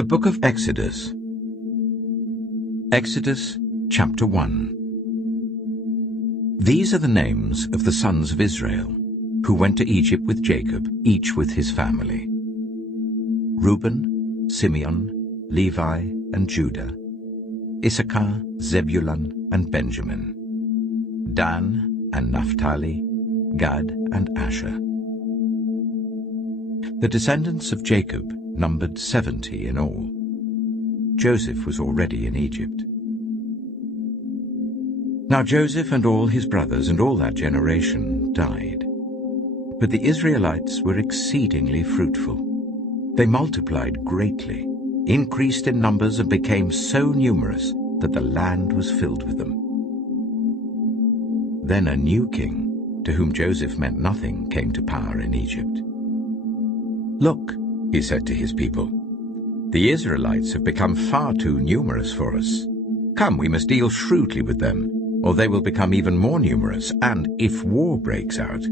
The Book of Exodus. Exodus chapter 1. These are the names of the sons of Israel, who went to Egypt with Jacob, each with his family: Reuben, Simeon, Levi, and Judah; Issachar, Zebulun, and Benjamin; Dan and Naphtali, Gad and Asher. The descendants of Jacob numbered 70 in all. Joseph was already in Egypt. Now Joseph and all his brothers and all that generation died. But the Israelites were exceedingly fruitful. They multiplied greatly, increased in numbers, and became so numerous that the land was filled with them. Then a new king, to whom Joseph meant nothing, came to power in Egypt. "Look," he said to his people, "the Israelites have become far too numerous for us. Come, we must deal shrewdly with them, or they will become even more numerous, and if war breaks out,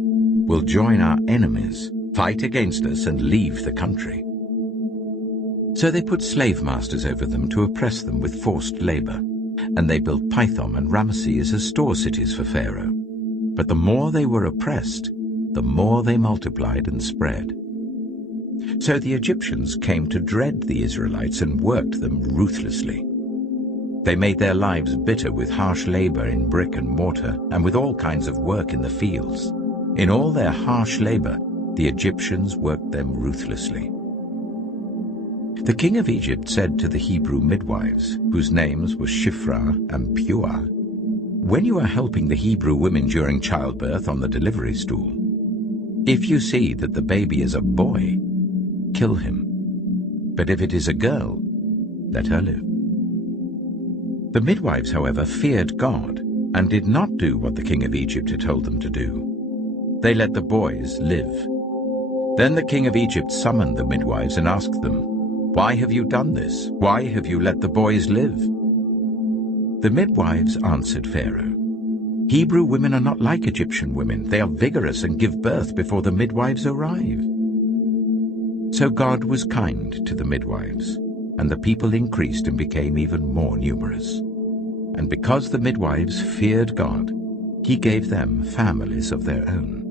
will join our enemies, fight against us, and leave the country." So they put slave masters over them to oppress them with forced labor, and they built Pithom and Ramesses as store cities for Pharaoh. But the more they were oppressed, the more they multiplied and spread. So the Egyptians came to dread the Israelites and worked them ruthlessly. They made their lives bitter with harsh labor in brick and mortar and with all kinds of work in the fields. In all their harsh labor, the Egyptians worked them ruthlessly. The king of Egypt said to the Hebrew midwives, whose names were Shiphrah and Puah, "When you are helping the Hebrew women during childbirth on the delivery stool, if you see that the baby is a boy, kill him. But if it is a girl, let her live." The midwives, however, feared God and did not do what the king of Egypt had told them to do. They let the boys live. Then the king of Egypt summoned the midwives and asked them, "Why have you done this? Why have you let the boys live?" The midwives answered Pharaoh, "Hebrew women are not like Egyptian women. They are vigorous and give birth before the midwives arrive." So God was kind to the midwives, and the people increased and became even more numerous. And because the midwives feared God, he gave them families of their own.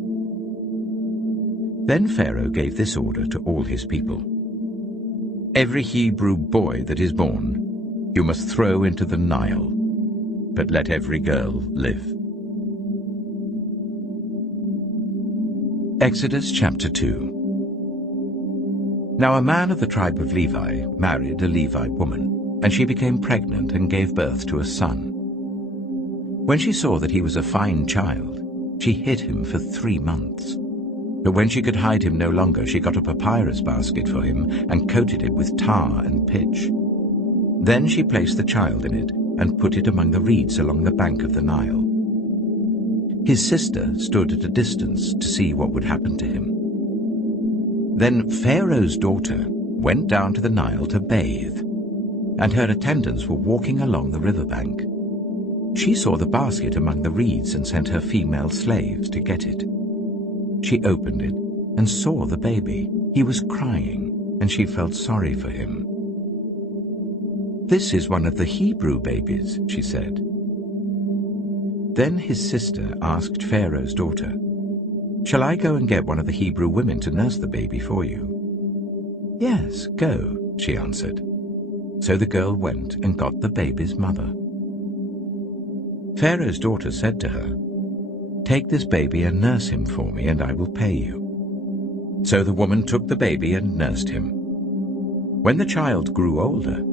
Then Pharaoh gave this order to all his people: "Every Hebrew boy that is born you must throw into the Nile, but let every girl live." Exodus chapter 2. Now a man of the tribe of Levi married a Levite woman, and she became pregnant and gave birth to a son. When she saw that he was a fine child, she hid him for 3 months. But when she could hide him no longer, she got a papyrus basket for him and coated it with tar and pitch. Then she placed the child in it and put it among the reeds along the bank of the Nile. His sister stood at a distance to see what would happen to him. Then Pharaoh's daughter went down to the Nile to bathe, and her attendants were walking along the riverbank. She saw the basket among the reeds and sent her female slaves to get it. She opened it and saw the baby. He was crying, and she felt sorry for him. "This is one of the Hebrew babies," she said. Then his sister asked Pharaoh's daughter, "Shall I go and get one of the Hebrew women to nurse the baby for you?" "Yes, go," she answered. So the girl went and got the baby's mother. Pharaoh's daughter said to her, "Take this baby and nurse him for me, and I will pay you." So the woman took the baby and nursed him. When the child grew older,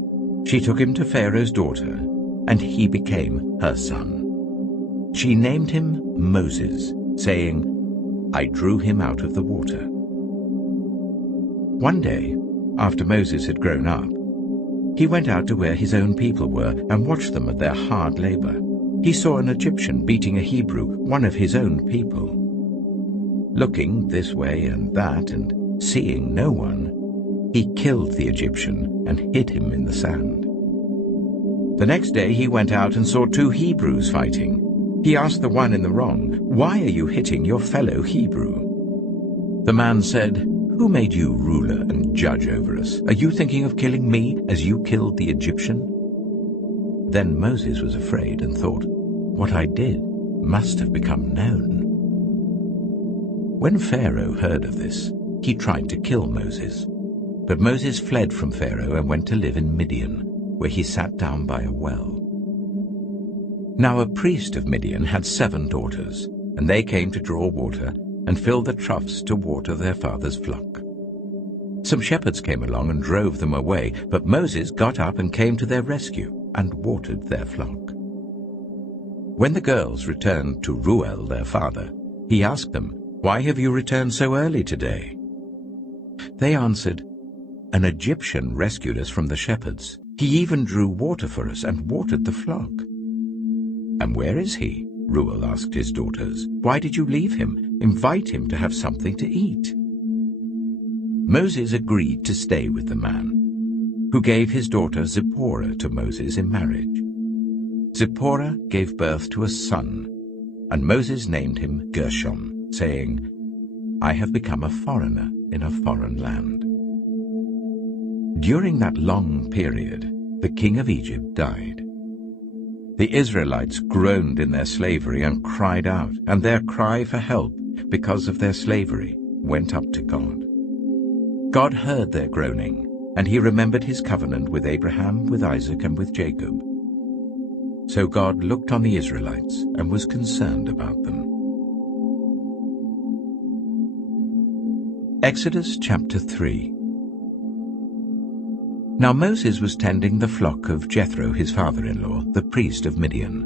she took him to Pharaoh's daughter, and he became her son. She named him Moses, saying, "I drew him out of the water." One day, after Moses had grown up, he went out to where his own people were and watched them at their hard labor. He saw an Egyptian beating a Hebrew, one of his own people. Looking this way and that and seeing no one, he killed the Egyptian and hid him in the sand. The next day he went out and saw 2 Hebrews fighting. He asked the one in the wrong, "Why are you hitting your fellow Hebrew?" The man said, "Who made you ruler and judge over us? Are you thinking of killing me as you killed the Egyptian?" Then Moses was afraid and thought, "What I did must have become known." When Pharaoh heard of this, he tried to kill Moses. But Moses fled from Pharaoh and went to live in Midian, where he sat down by a well. Now a priest of Midian had 7 daughters, and they came to draw water and fill the troughs to water their father's flock. Some shepherds came along and drove them away, but Moses got up and came to their rescue and watered their flock. When the girls returned to Reuel, their father, he asked them, "Why have you returned so early today?" They answered, "An Egyptian rescued us from the shepherds. He even drew water for us and watered the flock." "And where is he?" Reuel asked his daughters. "Why did you leave him? Invite him to have something to eat." Moses agreed to stay with the man, who gave his daughter Zipporah to Moses in marriage. Zipporah gave birth to a son, and Moses named him Gershom, saying, "I have become a foreigner in a foreign land." During that long period, the king of Egypt died. The Israelites groaned in their slavery and cried out, and their cry for help because of their slavery went up to God. God heard their groaning, and he remembered his covenant with Abraham, with Isaac, and with Jacob. So God looked on the Israelites and was concerned about them. Exodus chapter 3. Now Moses was tending the flock of Jethro his father-in-law, the priest of Midian.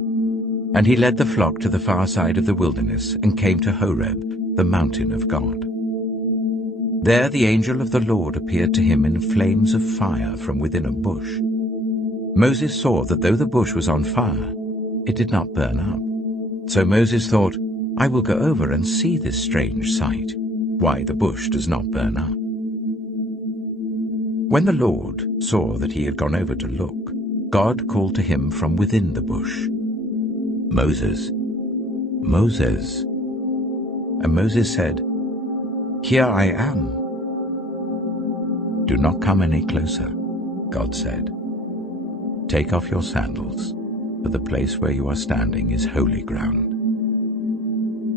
And he led the flock to the far side of the wilderness and came to Horeb, the mountain of God. There the angel of the Lord appeared to him in flames of fire from within a bush. Moses saw that though the bush was on fire, it did not burn up. So Moses thought, "I will go over and see this strange sight, why the bush does not burn up." When the Lord saw that he had gone over to look, God called to him from within the bush, "Moses, Moses." And Moses said, "Here I am." "Do not come any closer," God said. "Take off your sandals, for the place where you are standing is holy ground."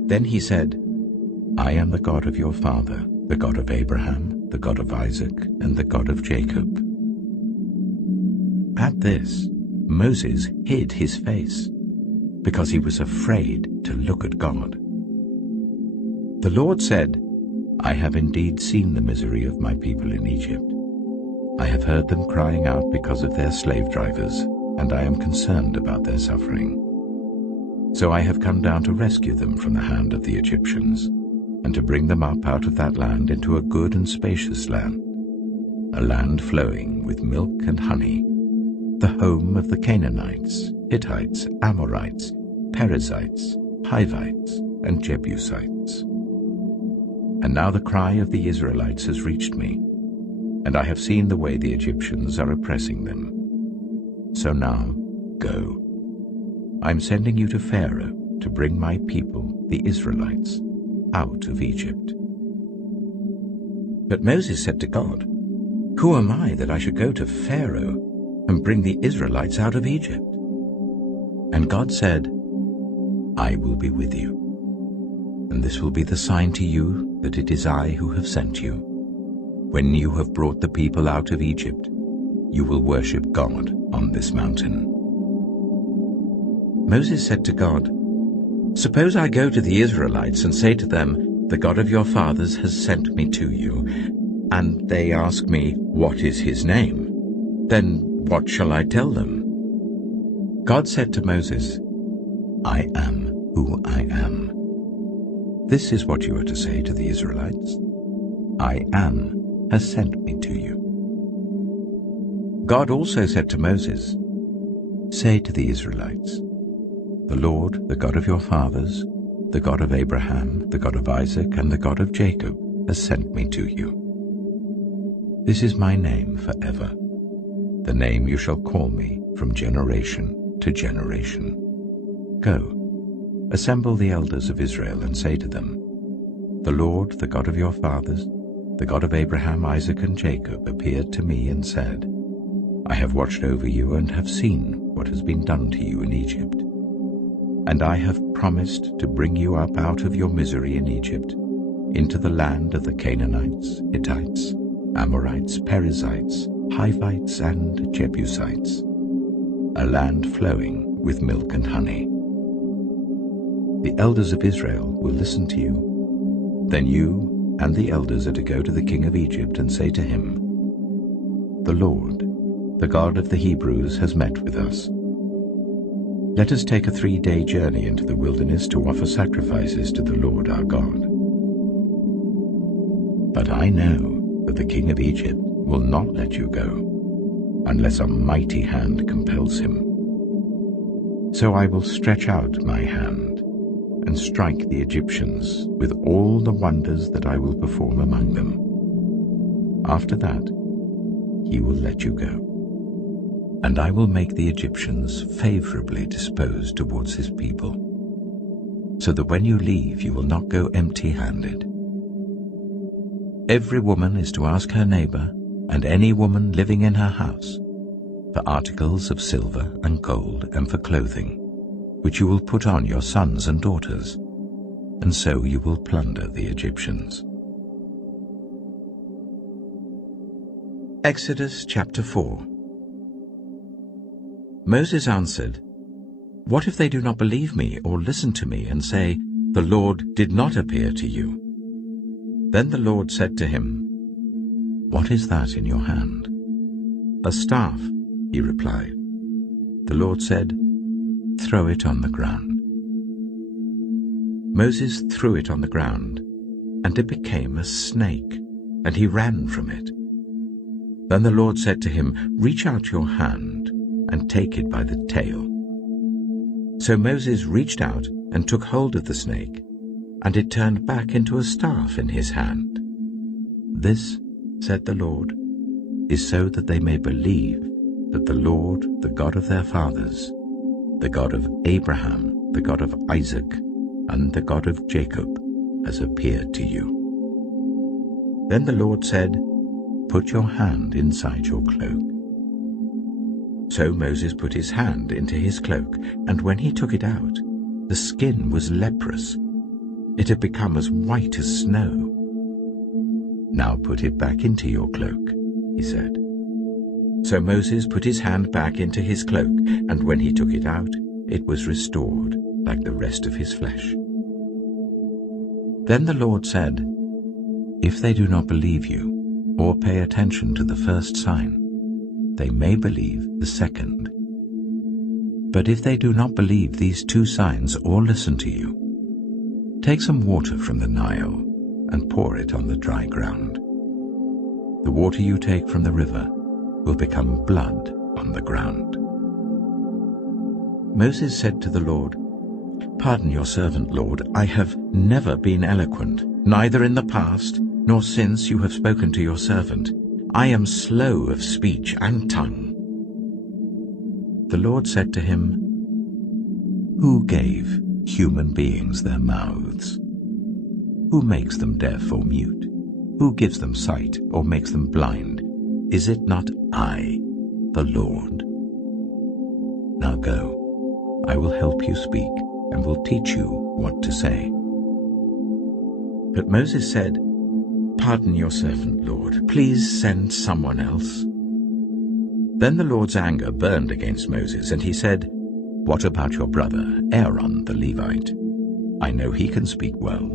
Then he said, "I am the God of your father, the God of Abraham, the God of Isaac, and the God of Jacob." At this, Moses hid his face, because he was afraid to look at God. The Lord said, "I have indeed seen the misery of my people in Egypt. I have heard them crying out because of their slave drivers, and I am concerned about their suffering. So I have come down to rescue them from the hand of the Egyptians, and to bring them up out of that land into a good and spacious land, a land flowing with milk and honey, the home of the Canaanites, Hittites, Amorites, Perizzites, Hivites, and Jebusites. And now the cry of the Israelites has reached me, and I have seen the way the Egyptians are oppressing them. So now, go. I am sending you to Pharaoh to bring my people, the Israelites, out of Egypt." But Moses said to God, "Who am I that I should go to Pharaoh and bring the Israelites out of Egypt?" And God said, "I will be with you, and this will be the sign to you that it is I who have sent you. When you have brought the people out of Egypt, you will worship God on this mountain." Moses said to God, "Suppose I go to the Israelites and say to them, 'The God of your fathers has sent me to you,' and they ask me, 'What is his name?' Then what shall I tell them?" God said to Moses, "I am who I am. This is what you are to say to the Israelites. 'I am has sent me to you.'" God also said to Moses, "Say to the Israelites, 'The Lord, the God of your fathers, the God of Abraham, the God of Isaac, and the God of Jacob, has sent me to you. This is my name forever, the name you shall call me from generation to generation. Go, assemble the elders of Israel and say to them, 'The Lord, the God of your fathers, the God of Abraham, Isaac, and Jacob, appeared to me and said, I have watched over you and have seen what has been done to you in Egypt. And I have promised to bring you up out of your misery in Egypt, into the land of the Canaanites, Hittites, Amorites, Perizzites, Hivites, and Jebusites, a land flowing with milk and honey. The elders of Israel will listen to you. Then you and the elders are to go to the king of Egypt and say to him, The Lord, the God of the Hebrews, has met with us. Let us take a 3-day journey into the wilderness to offer sacrifices to the Lord our God. But I know that the king of Egypt will not let you go, unless a mighty hand compels him. So I will stretch out my hand and strike the Egyptians with all the wonders that I will perform among them. After that, he will let you go. And I will make the Egyptians favorably disposed towards his people, so that when you leave you will not go empty-handed. Every woman is to ask her neighbor, and any woman living in her house, for articles of silver and gold and for clothing, which you will put on your sons and daughters, and so you will plunder the Egyptians. Exodus chapter 4. Moses answered, What if they do not believe me or listen to me and say, The Lord did not appear to you? Then the Lord said to him, What is that in your hand? A staff, he replied. The Lord said, Throw it on the ground. Moses threw it on the ground, and it became a snake, and he ran from it. Then the Lord said to him, Reach out your hand and take it by the tail. So Moses reached out and took hold of the snake, and it turned back into a staff in his hand. This, said the Lord, is so that they may believe that the Lord, the God of their fathers, the God of Abraham, the God of Isaac, and the God of Jacob, has appeared to you. Then the Lord said, Put your hand inside your cloak. So Moses put his hand into his cloak, and when he took it out, the skin was leprous. It had become as white as snow. Now put it back into your cloak, he said. So Moses put his hand back into his cloak, and when he took it out, it was restored like the rest of his flesh. Then the Lord said, If they do not believe you, or pay attention to the first sign, they may believe the second. But if they do not believe these 2 signs or listen to you, take some water from the Nile and pour it on the dry ground. The water you take from the river will become blood on the ground. Moses said to the Lord, Pardon your servant, Lord, I have never been eloquent, neither in the past nor since you have spoken to your servant. I am slow of speech and tongue. The Lord said to him, Who gave human beings their mouths? Who makes them deaf or mute? Who gives them sight or makes them blind? Is it not I, the Lord? Now go, I will help you speak and will teach you what to say. But Moses said, Pardon your servant, Lord. Please send someone else. Then the Lord's anger burned against Moses, and he said, What about your brother, Aaron the Levite? I know he can speak well.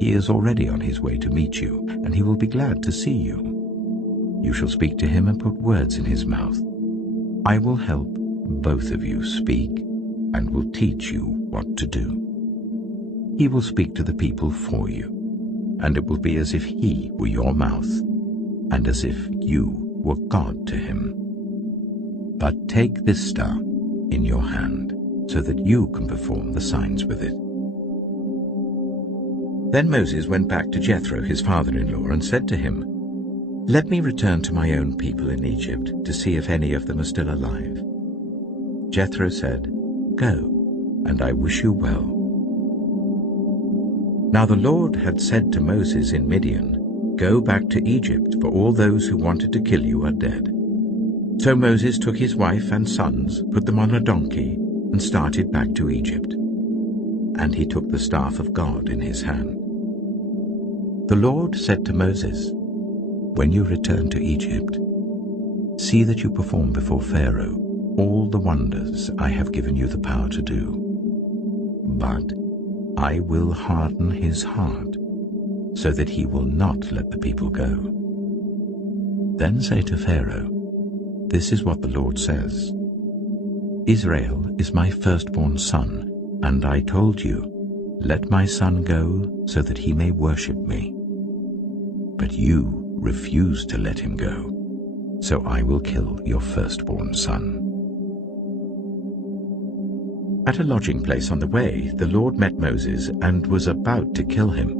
He is already on his way to meet you, and he will be glad to see you. You shall speak to him and put words in his mouth. I will help both of you speak, and will teach you what to do. He will speak to the people for you, and it will be as if he were your mouth, and as if you were God to him. But take this staff in your hand, so that you can perform the signs with it. Then Moses went back to Jethro, his father-in-law, and said to him, Let me return to my own people in Egypt, to see if any of them are still alive. Jethro said, Go, and I wish you well. Now the Lord had said to Moses in Midian, "Go back to Egypt, for all those who wanted to kill you are dead." So Moses took his wife and sons, put them on a donkey, and started back to Egypt. And he took the staff of God in his hand. The Lord said to Moses, "When you return to Egypt, see that you perform before Pharaoh all the wonders I have given you the power to do. But I will harden his heart, so that he will not let the people go. Then say to Pharaoh, 'This is what the Lord says. Israel is my firstborn son, and I told you, let my son go so that he may worship me. But you refused to let him go, so I will kill your firstborn son.'" At a lodging place on the way, the Lord met Moses and was about to kill him.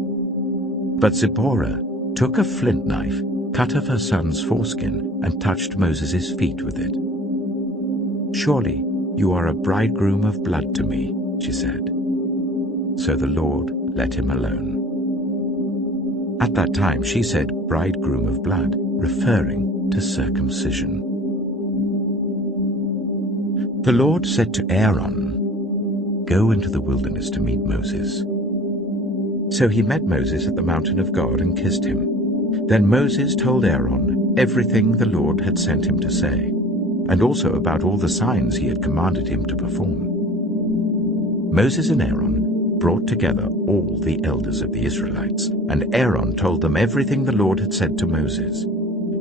But Zipporah took a flint knife, cut off her son's foreskin, and touched Moses' feet with it. "Surely you are a bridegroom of blood to me," she said. So the Lord let him alone. At that time she said bridegroom of blood, referring to circumcision. The Lord said to Aaron, "Go into the wilderness to meet Moses." So he met Moses at the mountain of God and kissed him. Then Moses told Aaron everything the Lord had sent him to say, and also about all the signs he had commanded him to perform. Moses and Aaron brought together all the elders of the Israelites, and Aaron told them everything the Lord had said to Moses.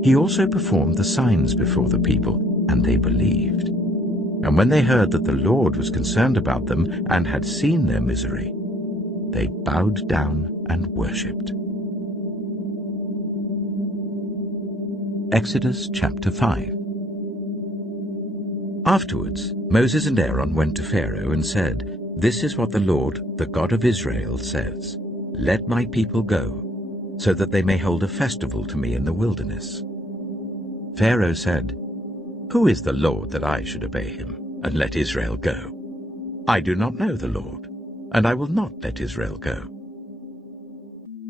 He also performed the signs before the people, and they believed. And when they heard that the Lord was concerned about them and had seen their misery, they bowed down and worshipped. Exodus chapter 5. Afterwards, Moses and Aaron went to Pharaoh and said, "This is what the Lord, the God of Israel, says. Let my people go, so that they may hold a festival to me in the wilderness." Pharaoh said, "Who is the Lord that I should obey him and let Israel go? I do not know the Lord, and I will not let Israel go."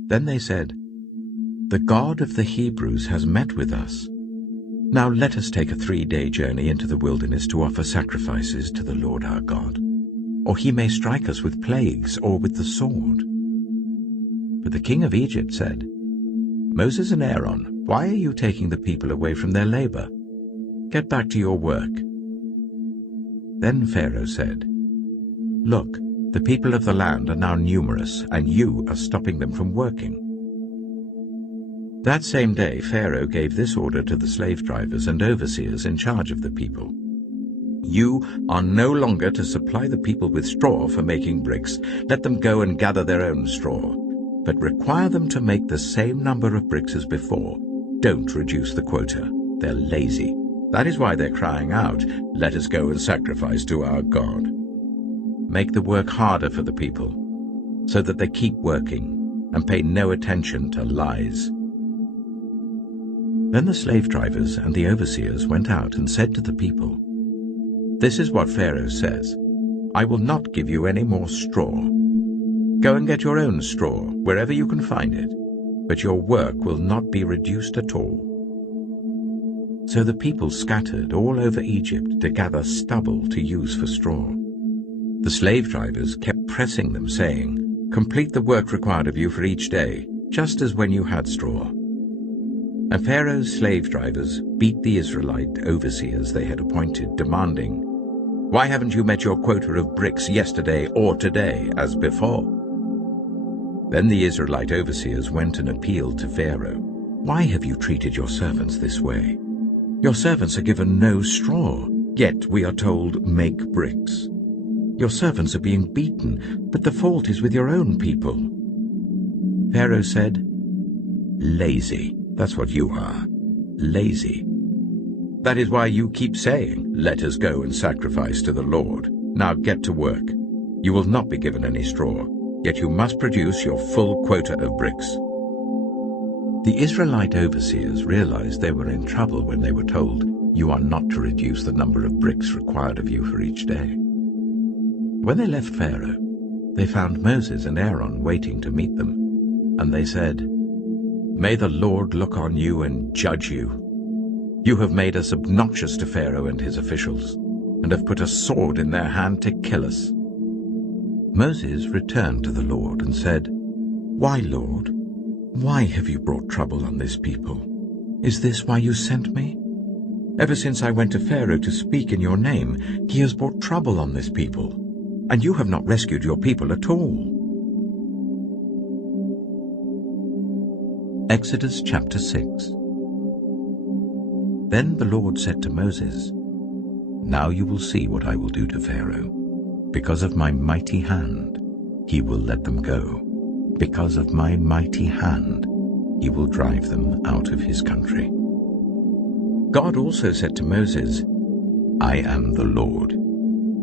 Then they said, "The God of the Hebrews has met with us. Now let us take a 3-day journey into the wilderness to offer sacrifices to the Lord our God, or he may strike us with plagues or with the sword." But the king of Egypt said, "Moses and Aaron, why are you taking the people away from their labor? Get back to your work." Then Pharaoh said, "Look, the people of the land are now numerous, and you are stopping them from working." That same day Pharaoh gave this order to the slave drivers and overseers in charge of the people: "You are no longer to supply the people with straw for making bricks. Let them go and gather their own straw, but require them to make the same number of bricks as before. Don't reduce the quota. They're lazy. That is why they're crying out, 'Let us go and sacrifice to our God.' Make the work harder for the people, so that they keep working and pay no attention to lies." Then the slave drivers and the overseers went out and said to the people, "This is what Pharaoh says, I will not give you any more straw. Go and get your own straw wherever you can find it, but your work will not be reduced at all." So the people scattered all over Egypt to gather stubble to use for straw. The slave drivers kept pressing them, saying, "Complete the work required of you for each day, just as when you had straw." And Pharaoh's slave drivers beat the Israelite overseers they had appointed, demanding, "Why haven't you met your quota of bricks yesterday or today as before?" Then the Israelite overseers went and appealed to Pharaoh, "Why have you treated your servants this way? Your servants are given no straw, yet we are told, 'Make bricks.' Your servants are being beaten, but the fault is with your own people." Pharaoh said, "Lazy, that's what you are, lazy. That is why you keep saying, 'Let us go and sacrifice to the Lord.' Now get to work. You will not be given any straw, yet you must produce your full quota of bricks." The Israelite overseers realized they were in trouble when they were told, "You are not to reduce the number of bricks required of you for each day." When they left Pharaoh, they found Moses and Aaron waiting to meet them, and they said, May the Lord look on you and judge you. You have made us obnoxious to Pharaoh and his officials, and have put a sword in their hand to kill us." Moses returned to the Lord and said, "Why, Lord? Why have you brought trouble on this people? Is this why you sent me? Ever since I went to Pharaoh to speak in your name, he has brought trouble on this people, and you have not rescued your people at all." Exodus chapter 6. Then the Lord said to Moses, "Now you will see what I will do to Pharaoh. Because of my mighty hand, he will let them go. Because of my mighty hand, he will drive them out of his country." God also said to Moses, "I am the Lord.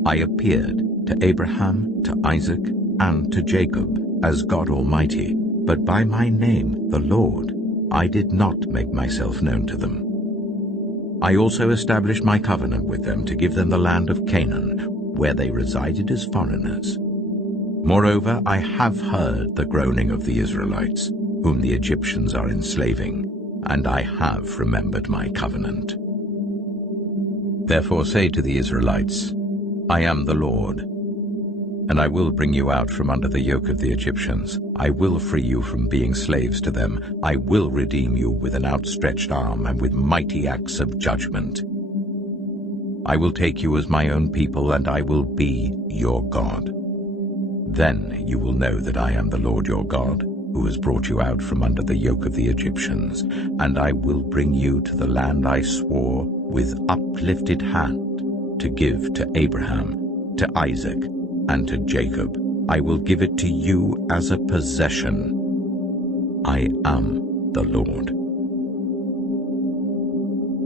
I appeared to Abraham, to Isaac, and to Jacob as God Almighty, but by my name, the Lord, I did not make myself known to them. I also established my covenant with them to give them the land of Canaan, where they resided as foreigners. Moreover, I have heard the groaning of the Israelites, whom the Egyptians are enslaving, and I have remembered my covenant. Therefore say to the Israelites, I am the Lord, and I will bring you out from under the yoke of the Egyptians. I will free you from being slaves to them. I will redeem you with an outstretched arm and with mighty acts of judgment. I will take you as my own people, and I will be your God. Then you will know that I am the Lord your God, who has brought you out from under the yoke of the Egyptians, and I will bring you to the land I swore with uplifted hand to give to Abraham, to Isaac, and to Jacob. I will give it to you as a possession. I am the Lord.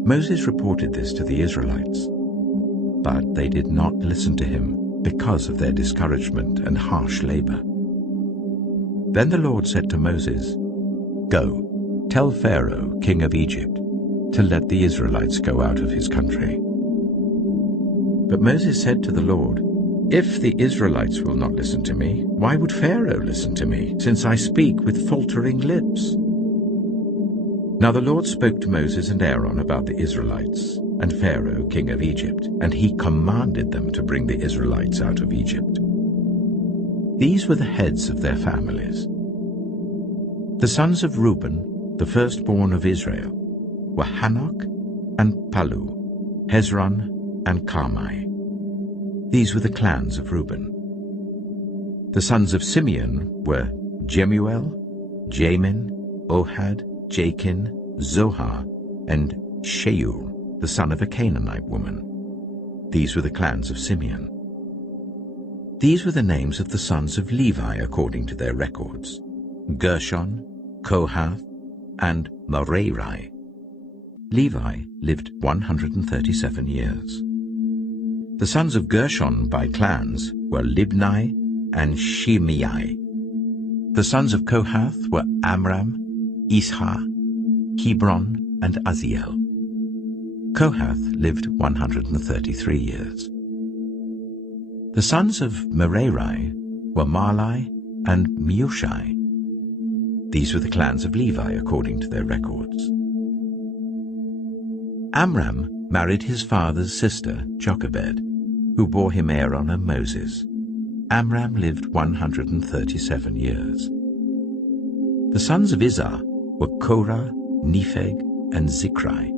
Moses reported this to the Israelites, but they did not listen to him because of their discouragement and harsh labor. Then the Lord said to Moses, Go, tell Pharaoh, king of Egypt, to let the Israelites go out of his country. But Moses said to the Lord, If the Israelites will not listen to me, why would Pharaoh listen to me, since I speak with faltering lips? Now the Lord spoke to Moses and Aaron about the Israelites and Pharaoh, king of Egypt, and he commanded them to bring the Israelites out of Egypt. These were the heads of their families. The sons of Reuben, the firstborn of Israel, were Hanok and Palu, Hezron and Carmi. These were the clans of Reuben. The sons of Simeon were Jemuel, Jamin, Ohad, Jachin, Zohar, and Sheur, the son of a Canaanite woman. These were the clans of Simeon. These were the names of the sons of Levi according to their records: Gershon, Kohath, and Merari. Levi lived 137 years. The sons of Gershon by clans were Libni and Shimei. The sons of Kohath were Amram, Ishar, Hebron, and Uzziel. Kohath lived 133 years. The sons of Merari were Mahli and Mushi. These were the clans of Levi according to their records. Amram married his father's sister, Jochebed, who bore him Aaron and Moses. Amram lived 137 years. The sons of Izhar were Korah, Nepheg, and Zikri.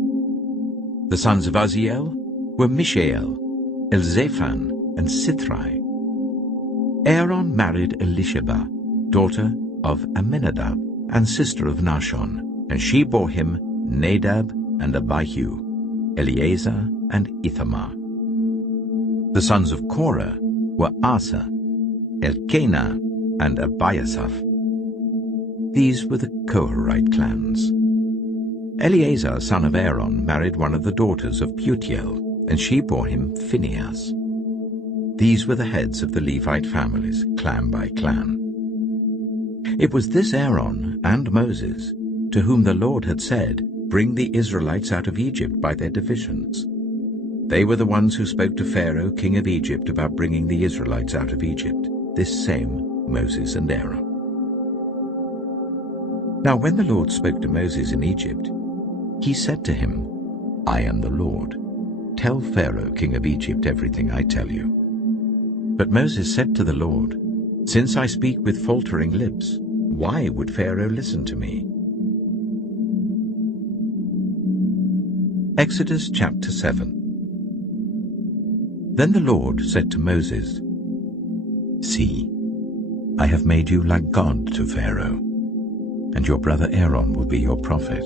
The sons of Uzziel were Mishael, Elzaphan, and Sithri. Aaron married Elisheba, daughter of Amminadab and sister of Nahshon, and she bore him Nadab and Abihu, Eleazar and Ithamar. The sons of Korah were Asa, Elkanah, and Abiasaph. These were the Korahite clans. Eleazar, son of Aaron, married one of the daughters of Putiel, and she bore him Phinehas. These were the heads of the Levite families, clan by clan. It was this Aaron and Moses to whom the Lord had said, Bring the Israelites out of Egypt by their divisions. They were the ones who spoke to Pharaoh, king of Egypt, about bringing the Israelites out of Egypt, this same Moses and Aaron. Now when the Lord spoke to Moses in Egypt, he said to him, I am the Lord. Tell Pharaoh, king of Egypt, everything I tell you. But Moses said to the Lord, Since I speak with faltering lips, why would Pharaoh listen to me? Exodus chapter 7. Then the Lord said to Moses, See, I have made you like God to Pharaoh, and your brother Aaron will be your prophet.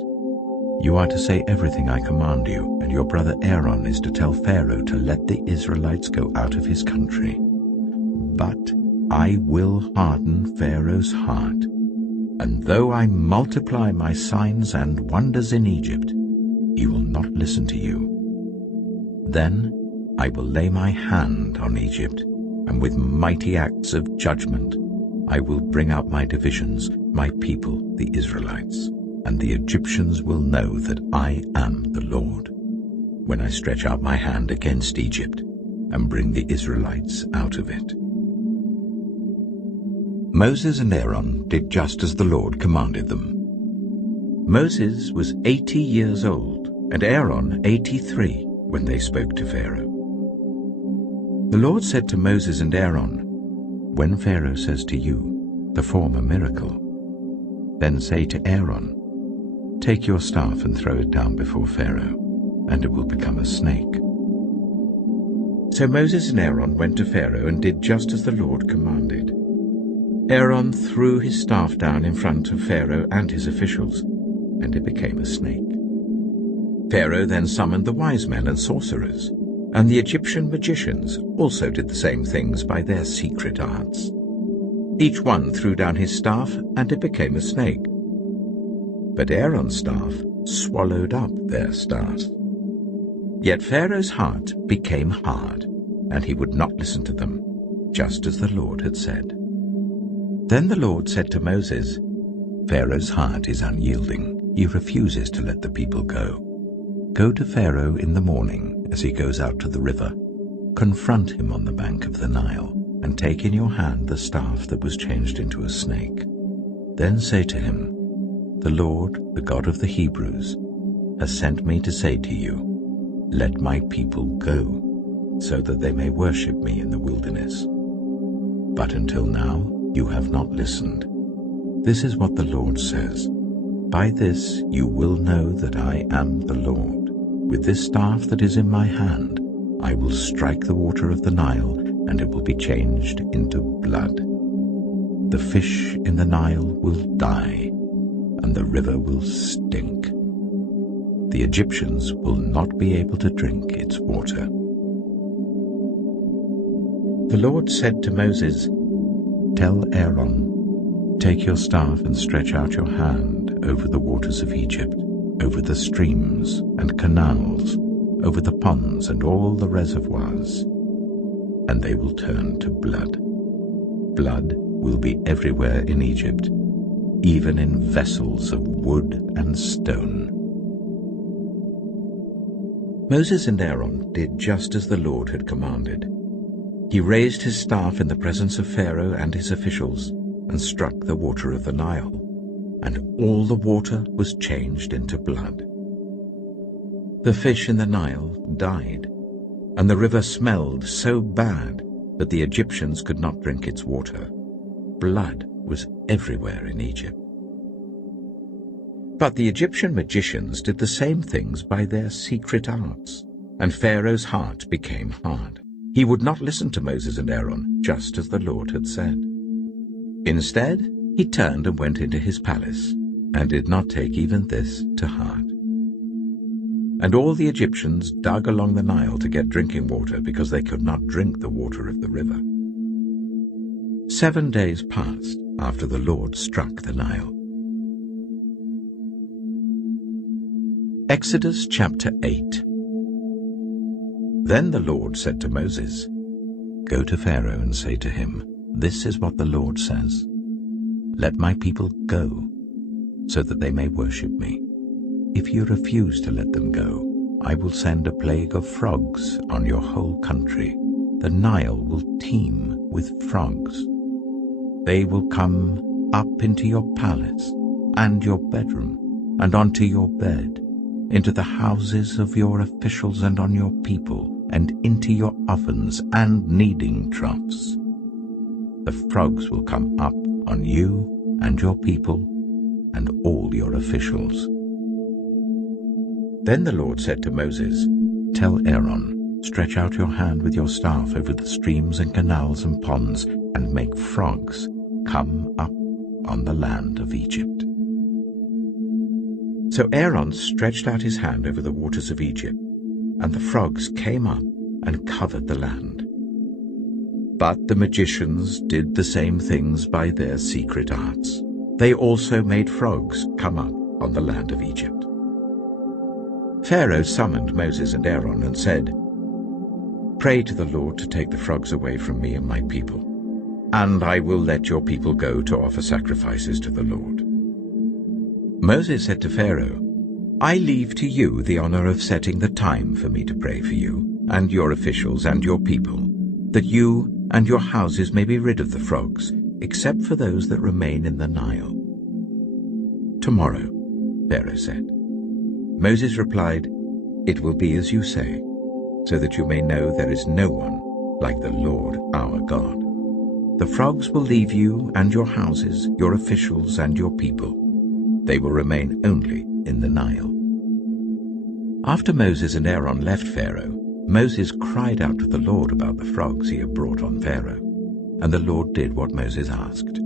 You are to say everything I command you, and your brother Aaron is to tell Pharaoh to let the Israelites go out of his country. But I will harden Pharaoh's heart, and though I multiply my signs and wonders in Egypt, he will not listen to you. Then I will lay my hand on Egypt, and with mighty acts of judgment I will bring out my divisions, my people, the Israelites, and the Egyptians will know that I am the Lord, when I stretch out my hand against Egypt and bring the Israelites out of it. Moses and Aaron did just as the Lord commanded them. Moses was 80 years old, and Aaron 83, when they spoke to Pharaoh. The Lord said to Moses and Aaron, When Pharaoh says to you, Perform a miracle, then say to Aaron, Take your staff and throw it down before Pharaoh, and it will become a snake. So Moses and Aaron went to Pharaoh and did just as the Lord commanded. Aaron threw his staff down in front of Pharaoh and his officials, and it became a snake. Pharaoh then summoned the wise men and sorcerers, and the Egyptian magicians also did the same things by their secret arts. Each one threw down his staff, and it became a snake. But Aaron's staff swallowed up their staffs. Yet Pharaoh's heart became hard, and he would not listen to them, just as the Lord had said. Then the Lord said to Moses, Pharaoh's heart is unyielding. He refuses to let the people go. Go to Pharaoh in the morning as he goes out to the river. Confront him on the bank of the Nile, and take in your hand the staff that was changed into a snake. Then say to him, The Lord, the God of the Hebrews, has sent me to say to you, Let my people go, so that they may worship me in the wilderness. But until now you have not listened. This is what the Lord says. By this you will know that I am the Lord. With this staff that is in my hand, I will strike the water of the Nile, and it will be changed into blood. The fish in the Nile will die, and the river will stink. The Egyptians will not be able to drink its water. The Lord said to Moses, Tell Aaron, take your staff and stretch out your hand over the waters of Egypt, over the streams and canals, over the ponds and all the reservoirs, and they will turn to blood. Blood will be everywhere in Egypt, even in vessels of wood and stone. Moses and Aaron did just as the Lord had commanded. He raised his staff in the presence of Pharaoh and his officials and struck the water of the Nile, and all the water was changed into blood. The fish in the Nile died, and the river smelled so bad that the Egyptians could not drink its water. Blood was everywhere in Egypt. But the Egyptian magicians did the same things by their secret arts, and Pharaoh's heart became hard. He would not listen to Moses and Aaron, just as the Lord had said. Instead, he turned and went into his palace, and did not take even this to heart. And all the Egyptians dug along the Nile to get drinking water, because they could not drink the water of the river. 7 days passed after the Lord struck the Nile. Exodus chapter 8. Then the Lord said to Moses, Go to Pharaoh and say to him, This is what the Lord says. Let my people go, so that they may worship me. If you refuse to let them go, I will send a plague of frogs on your whole country. The Nile will teem with frogs. They will come up into your palace, and your bedroom, and onto your bed, into the houses of your officials and on your people, and into your ovens and kneading troughs. The frogs will come up on you and your people and all your officials. Then the Lord said to Moses, "Tell Aaron, stretch out your hand with your staff over the streams and canals and ponds, and make frogs come up on the land of Egypt." So Aaron stretched out his hand over the waters of Egypt, and the frogs came up and covered the land. But the magicians did the same things by their secret arts. They also made frogs come up on the land of Egypt. Pharaoh summoned Moses and Aaron and said, "Pray to the Lord to take the frogs away from me and my people, and I will let your people go to offer sacrifices to the Lord." Moses said to Pharaoh, "I leave to you the honor of setting the time for me to pray for you and your officials and your people, that you and your houses may be rid of the frogs, except for those that remain in the Nile." "Tomorrow," Pharaoh said. Moses replied, "It will be as you say, so that you may know there is no one like the Lord our God. The frogs will leave you and your houses, your officials and your people. They will remain only in the Nile." After Moses and Aaron left Pharaoh, Moses cried out to the Lord about the frogs he had brought on Pharaoh, and the Lord did what Moses asked.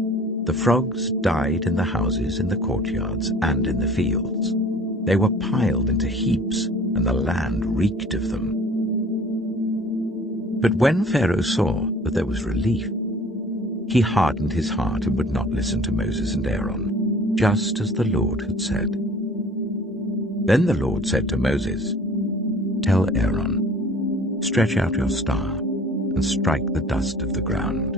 The frogs died in the houses, in the courtyards, and in the fields. They were piled into heaps, and the land reeked of them. But when Pharaoh saw that there was relief, he hardened his heart and would not listen to Moses and Aaron, just as the Lord had said. Then the Lord said to Moses, "Tell Aaron, stretch out your staff and strike the dust of the ground,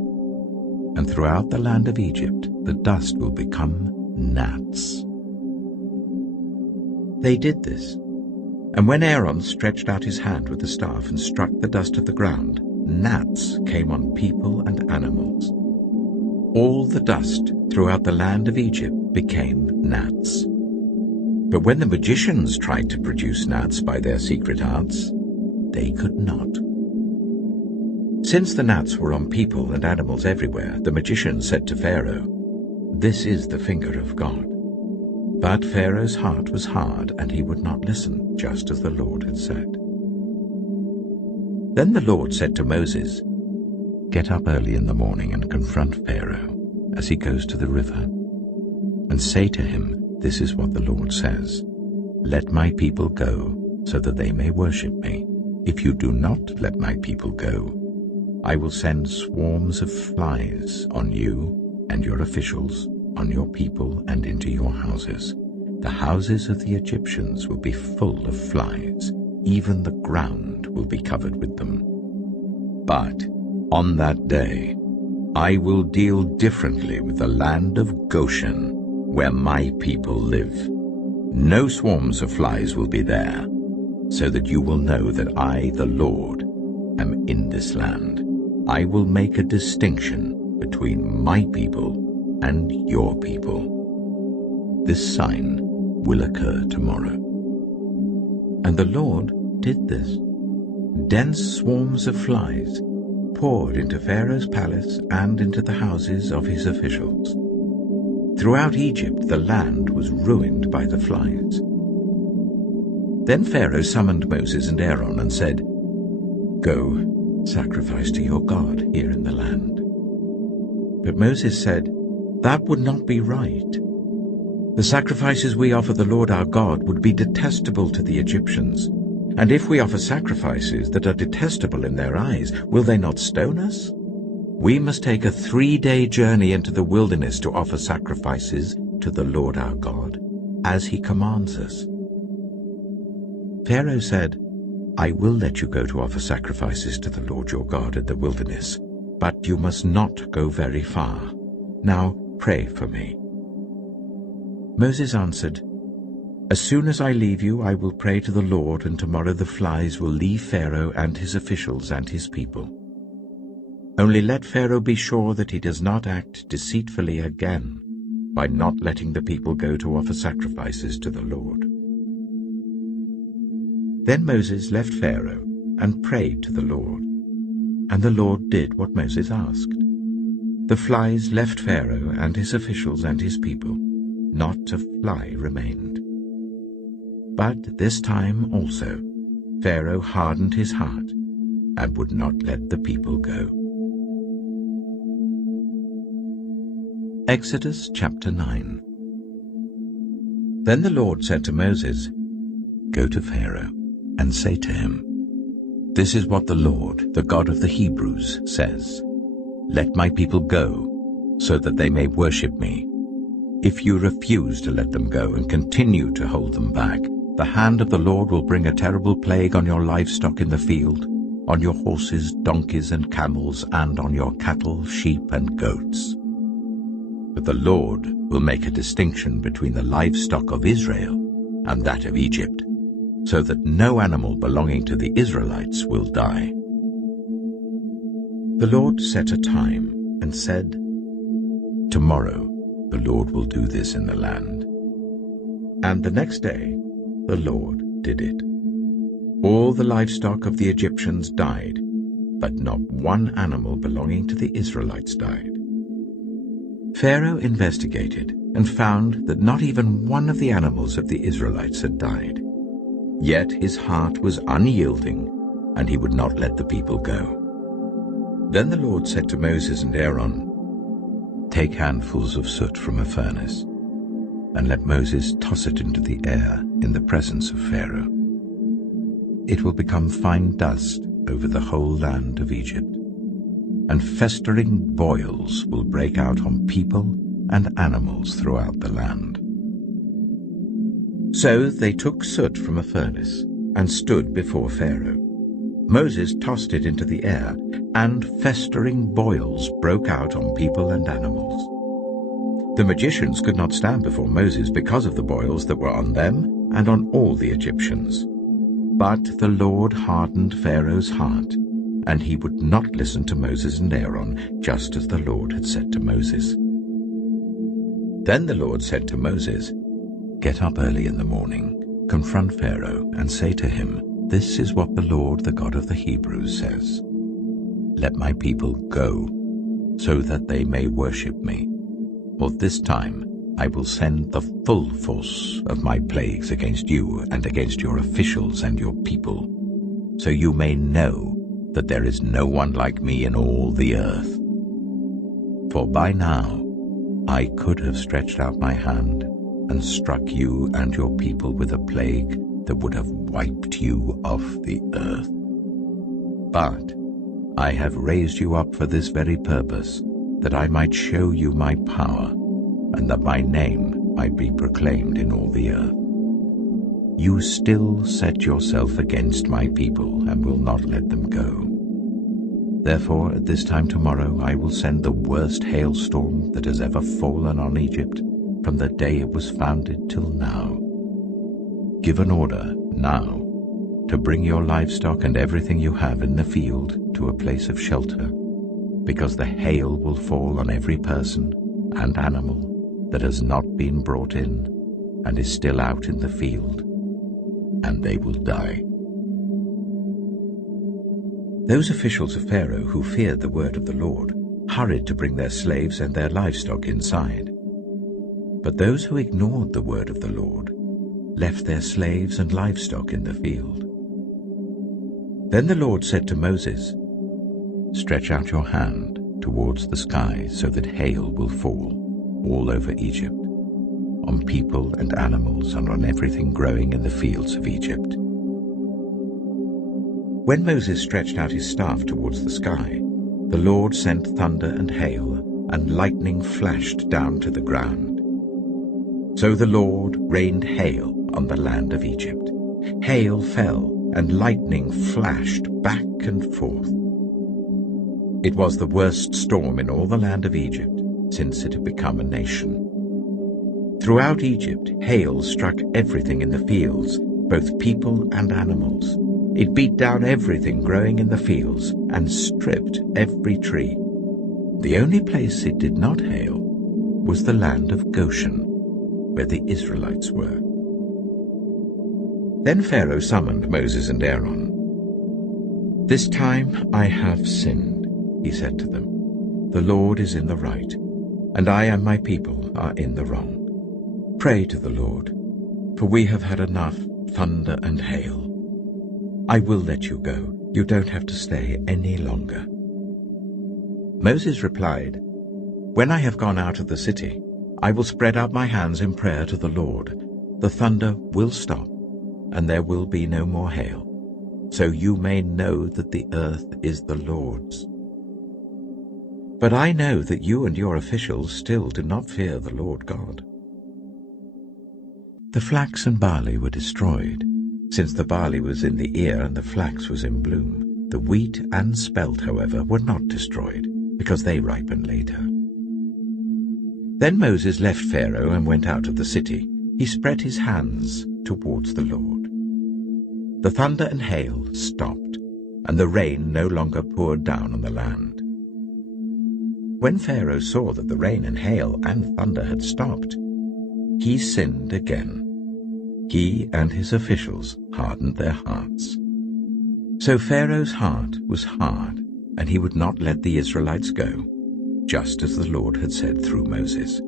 and throughout the land of Egypt the dust will become gnats." They did this, and when Aaron stretched out his hand with the staff and struck the dust of the ground, gnats came on people and animals. All the dust throughout the land of Egypt became gnats. But when the magicians tried to produce gnats by their secret arts, they could not. Since the gnats were on people and animals everywhere, the magicians said to Pharaoh, "This is the finger of God." But Pharaoh's heart was hard, and he would not listen, just as the Lord had said. Then the Lord said to Moses, "Get up early in the morning and confront Pharaoh as he goes to the river, and say to him, 'This is what the Lord says. Let my people go, so that they may worship me. If you do not let my people go, I will send swarms of flies on you and your officials, on your people and into your houses. The houses of the Egyptians will be full of flies. Even the ground will be covered with them. But on that day, I will deal differently with the land of Goshen, where my people live. No swarms of flies will be there, so that you will know that I, the Lord, am in this land. I will make a distinction between my people and your people. This sign will occur tomorrow." And the Lord did this. Dense swarms of flies poured into Pharaoh's palace and into the houses of his officials. Throughout Egypt the land was ruined by the flies. Then Pharaoh summoned Moses and Aaron and said, "Go, sacrifice to your God here in the land." But Moses said, "That would not be right. The sacrifices we offer the Lord our God would be detestable to the Egyptians. And if we offer sacrifices that are detestable in their eyes, will they not stone us? We must take a 3-day journey into the wilderness to offer sacrifices to the Lord our God, as he commands us." Pharaoh said, "I will let you go to offer sacrifices to the Lord your God in the wilderness, but you must not go very far. Now pray for me." Moses answered, "As soon as I leave you, I will pray to the Lord, and tomorrow the flies will leave Pharaoh and his officials and his people. Only let Pharaoh be sure that he does not act deceitfully again, by not letting the people go to offer sacrifices to the Lord. Then Moses left Pharaoh and prayed to the Lord, and the Lord did what Moses asked. The flies left Pharaoh and his officials and his people. Not a fly remained. But this time also Pharaoh hardened his heart and would not let the people go. Exodus chapter 9. Then the Lord said to Moses, "Go to Pharaoh and say to him, 'This is what the Lord, the God of the Hebrews, says. Let my people go, so that they may worship me. If you refuse to let them go and continue to hold them back, the hand of the Lord will bring a terrible plague on your livestock in the field, on your horses, donkeys, and camels, and on your cattle, sheep, and goats. But the Lord will make a distinction between the livestock of Israel and that of Egypt, so that no animal belonging to the Israelites will die.'" The Lord set a time and said, "Tomorrow the Lord will do this in the land." And the next day the Lord did it. All the livestock of the Egyptians died, but not one animal belonging to the Israelites died. Pharaoh investigated and found that not even one of the animals of the Israelites had died. Yet his heart was unyielding, and he would not let the people go. Then the Lord said to Moses and Aaron, "Take handfuls of soot from a furnace, and let Moses toss it into the air in the presence of Pharaoh. It will become fine dust over the whole land of Egypt, and festering boils will break out on people and animals throughout the land." So they took soot from a furnace and stood before Pharaoh. Moses tossed it into the air, and festering boils broke out on people and animals. The magicians could not stand before Moses because of the boils that were on them and on all the Egyptians. But the Lord hardened Pharaoh's heart, and he would not listen to Moses and Aaron, just as the Lord had said to Moses. Then the Lord said to Moses, "Get up early in the morning, confront Pharaoh, and say to him, 'This is what the Lord, the God of the Hebrews, says. Let my people go, so that they may worship me. For this time I will send the full force of my plagues against you and against your officials and your people, so you may know that there is no one like me in all the earth. For by now I could have stretched out my hand and struck you and your people with a plague that would have wiped you off the earth. But I have raised you up for this very purpose, that I might show you my power, and that my name might be proclaimed in all the earth. You still set yourself against my people and will not let them go. Therefore at this time tomorrow I will send the worst hailstorm that has ever fallen on Egypt from the day it was founded till now. Give an order now to bring your livestock and everything you have in the field to a place of shelter, because the hail will fall on every person and animal that has not been brought in and is still out in the field, and they will die." Those officials of Pharaoh who feared the word of the Lord hurried to bring their slaves and their livestock inside. But those who ignored the word of the Lord left their slaves and livestock in the field. Then the Lord said to Moses, "Stretch out your hand towards the sky so that hail will fall all over Egypt, on people and animals and on everything growing in the fields of Egypt." When Moses stretched out his staff towards the sky, the Lord sent thunder and hail, and lightning flashed down to the ground. So the Lord rained hail on the land of Egypt. Hail fell, and lightning flashed back and forth. It was the worst storm in all the land of Egypt since it had become a nation. Throughout Egypt, hail struck everything in the fields, both people and animals. It beat down everything growing in the fields and stripped every tree. The only place it did not hail was the land of Goshen, where the Israelites were. Then Pharaoh summoned Moses and Aaron. "This time I have sinned," he said to them. "The Lord is in the right, and I and my people are in the wrong. Pray to the Lord, for we have had enough thunder and hail. I will let you go. You don't have to stay any longer." Moses replied, "When I have gone out of the city, I will spread out my hands in prayer to the Lord. The thunder will stop, and there will be no more hail, so you may know that the earth is the Lord's. But I know that you and your officials still do not fear the Lord God." The flax and barley were destroyed, since the barley was in the ear and the flax was in bloom. The wheat and spelt, however, were not destroyed, because they ripened later. Then Moses left Pharaoh and went out of the city. He spread his hands towards the Lord. The thunder and hail stopped, and the rain no longer poured down on the land. When Pharaoh saw that the rain and hail and thunder had stopped, he sinned again. He and his officials hardened their hearts. So Pharaoh's heart was hard, and he would not let the Israelites go, just as the Lord had said through Moses.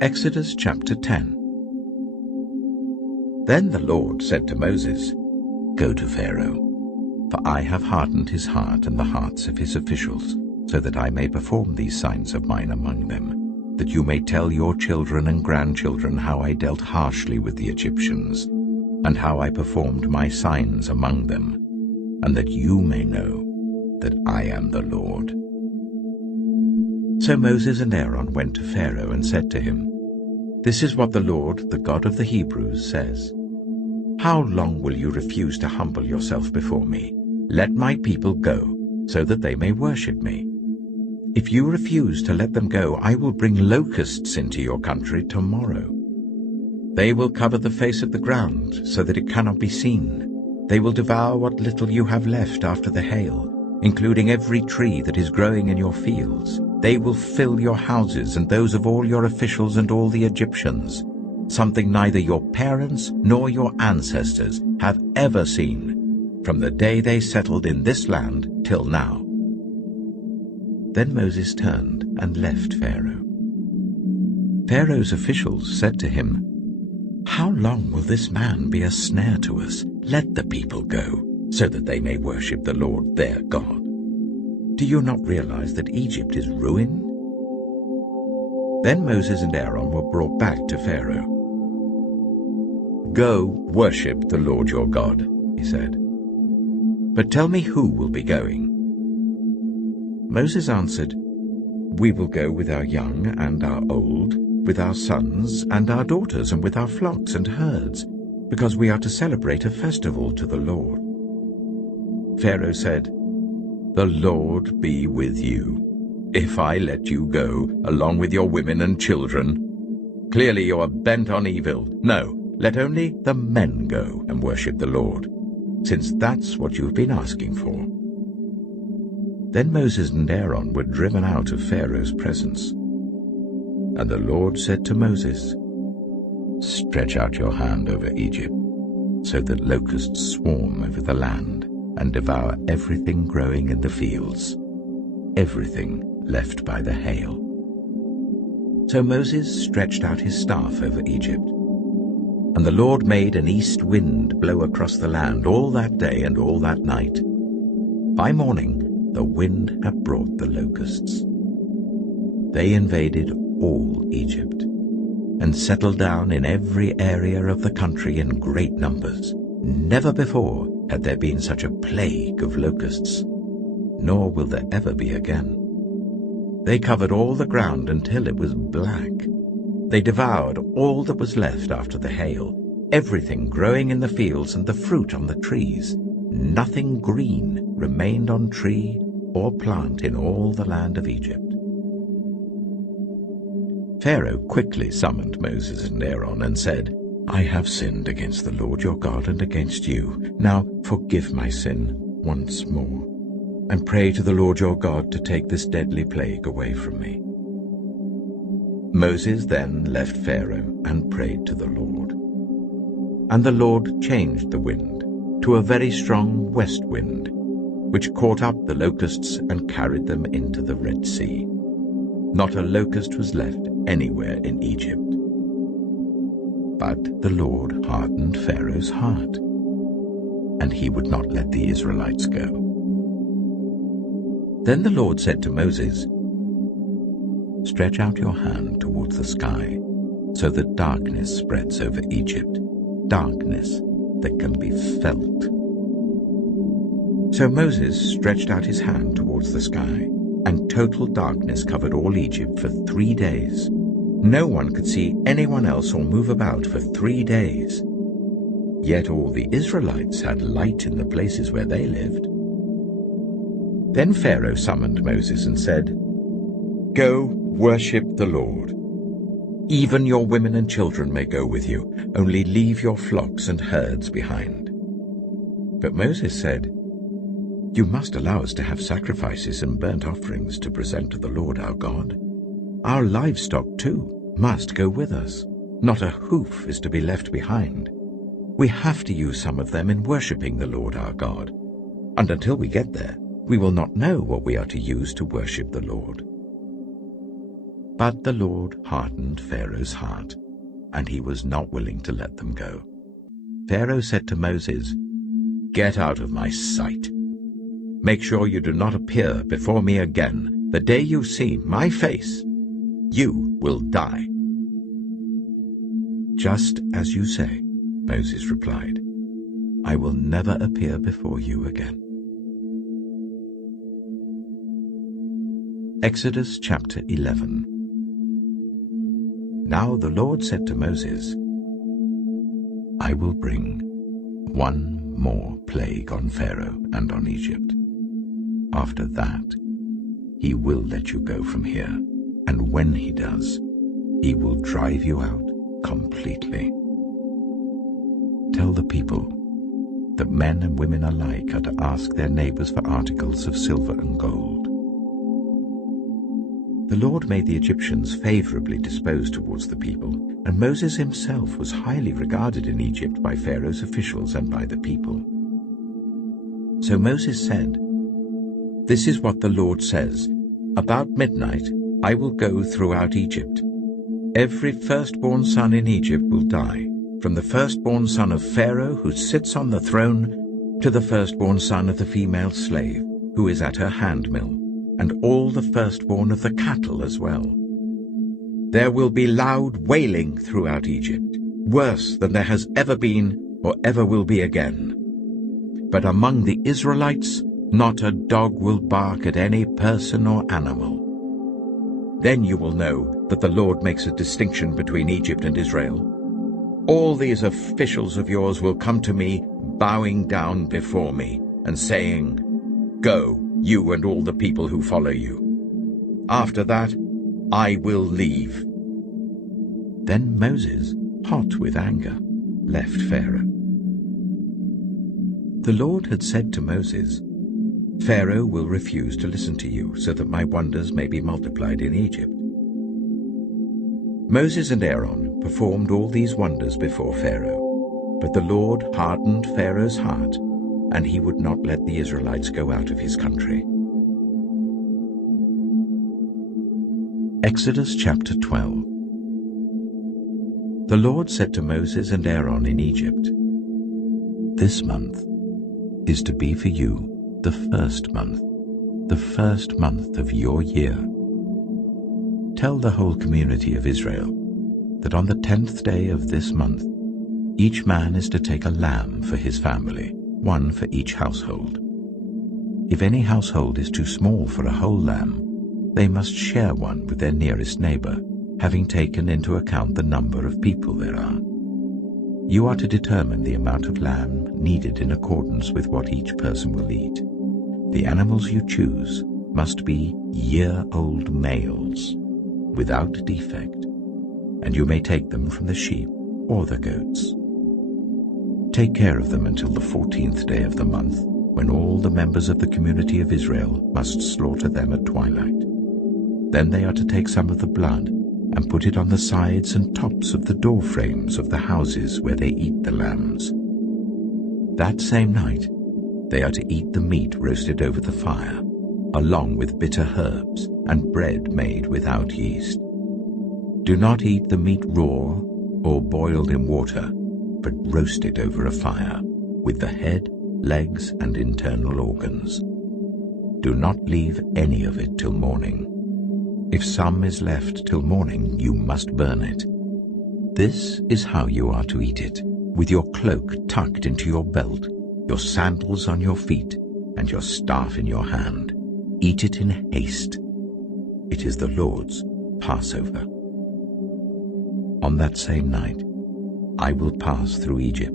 Exodus chapter 10. Then the Lord said to Moses, "Go to Pharaoh, for I have hardened his heart and the hearts of his officials, so that I may perform these signs of mine among them, that you may tell your children and grandchildren how I dealt harshly with the Egyptians, and how I performed my signs among them, and that you may know that I am the Lord." So Moses and Aaron went to Pharaoh and said to him, "This is what the Lord, the God of the Hebrews, says. How long will you refuse to humble yourself before me? Let my people go, so that they may worship me. If you refuse to let them go, I will bring locusts into your country tomorrow. They will cover the face of the ground, so that it cannot be seen. They will devour what little you have left after the hail, including every tree that is growing in your fields. They will fill your houses and those of all your officials and all the Egyptians, something neither your parents nor your ancestors have ever seen, from the day they settled in this land till now." Then Moses turned and left Pharaoh. Pharaoh's officials said to him, "How long will this man be a snare to us? Let the people go, so that they may worship the Lord their God. Do you not realize that Egypt is ruined?" Then Moses and Aaron were brought back to Pharaoh. "Go worship the Lord your God," he said. "But tell me who will be going." Moses answered, "We will go with our young and our old, with our sons and our daughters, and with our flocks and herds, because we are to celebrate a festival to the Lord." Pharaoh said, "The Lord be with you, if I let you go, along with your women and children. Clearly you are bent on evil. No, let only the men go and worship the Lord, since that's what you've been asking for." Then Moses and Aaron were driven out of Pharaoh's presence. And the Lord said to Moses, "Stretch out your hand over Egypt, so that locusts swarm over the land and devour everything growing in the fields, everything left by the hail." So Moses stretched out his staff over Egypt, and the Lord made an east wind blow across the land all that day and all that night. By morning the wind had brought the locusts. They invaded all Egypt, and settled down in every area of the country in great numbers. Never before had there been such a plague of locusts, nor will there ever be again. They covered all the ground until it was black. They devoured all that was left after the hail, everything growing in the fields and the fruit on the trees. Nothing green remained on tree or plant in all the land of Egypt. Pharaoh quickly summoned Moses and Aaron and said, "I have sinned against the Lord your God and against you. Now forgive my sin once more. and pray to the Lord your God to take this deadly plague away from me." Moses then left Pharaoh and prayed to the Lord. And the Lord changed the wind to a very strong west wind, which caught up the locusts and carried them into the Red Sea. Not a locust was left anywhere in Egypt. But the Lord hardened Pharaoh's heart, and he would not let the Israelites go. Then the Lord said to Moses, "Stretch out your hand towards the sky, so that darkness spreads over Egypt, darkness that can be felt." So Moses stretched out his hand towards the sky, and total darkness covered all Egypt for 3 days. No one could see anyone else or move about for 3 days. Yet all the Israelites had light in the places where they lived. Then Pharaoh summoned Moses and said, "Go, worship the Lord. Even your women and children may go with you, only leave your flocks and herds behind." But Moses said, "You must allow us to have sacrifices and burnt offerings to present to the Lord our God. Our livestock, too, must go with us. Not a hoof is to be left behind. We have to use some of them in worshipping the Lord our God, and until we get there, we will not know what we are to use to worship the Lord." But the Lord hardened Pharaoh's heart, and he was not willing to let them go. Pharaoh said to Moses, "Get out of my sight. Make sure you do not appear before me again. The day you see my face, you will die." "Just as you say," Moses replied. "I will never appear before you again." Exodus chapter 11. Now the Lord said to Moses, "I will bring one more plague on Pharaoh and on Egypt. After that, he will let you go from here, and when he does, he will drive you out completely. Tell the people that men and women alike are to ask their neighbors for articles of silver and gold." The Lord made the Egyptians favorably disposed towards the people, and Moses himself was highly regarded in Egypt by Pharaoh's officials and by the people. So Moses said, "This is what the Lord says, about midnight I will go throughout Egypt. Every firstborn son in Egypt will die, from the firstborn son of Pharaoh who sits on the throne to the firstborn son of the female slave who is at her handmill, and all the firstborn of the cattle as well. There will be loud wailing throughout Egypt, worse than there has ever been or ever will be again. But among the Israelites, not a dog will bark at any person or animal. Then you will know that the Lord makes a distinction between Egypt and Israel. All these officials of yours will come to me, bowing down before me, and saying, 'Go, you and all the people who follow you.' After that, I will leave." Then Moses, hot with anger, left Pharaoh. The Lord had said to Moses, "Pharaoh will refuse to listen to you, so that my wonders may be multiplied in Egypt." Moses and Aaron performed all these wonders before Pharaoh, but the Lord hardened Pharaoh's heart, and he would not let the Israelites go out of his country. Exodus chapter 12. The Lord said to Moses and Aaron in Egypt, "This month is to be for you the first month of your year. Tell the whole community of Israel that on the 10th day of this month, each man is to take a lamb for his family, one for each household. If any household is too small for a whole lamb, they must share one with their nearest neighbor, having taken into account the number of people there are. You are to determine the amount of lamb needed in accordance with what each person will eat. The animals you choose must be year-old males, without defect, and you may take them from the sheep or the goats. Take care of them until the 14th day of the month, when all the members of the community of Israel must slaughter them at twilight. Then they are to take some of the blood and put it on the sides and tops of the door frames of the houses where they eat the lambs. That same night they are to eat the meat roasted over the fire, along with bitter herbs and bread made without yeast. Do not eat the meat raw or boiled in water, but roasted over a fire, with the head, legs, and internal organs. Do not leave any of it till morning. If some is left till morning, you must burn it. This is how you are to eat it, with your cloak tucked into your belt, your sandals on your feet, and your staff in your hand. Eat it in haste. It is the Lord's Passover. On that same night, I will pass through Egypt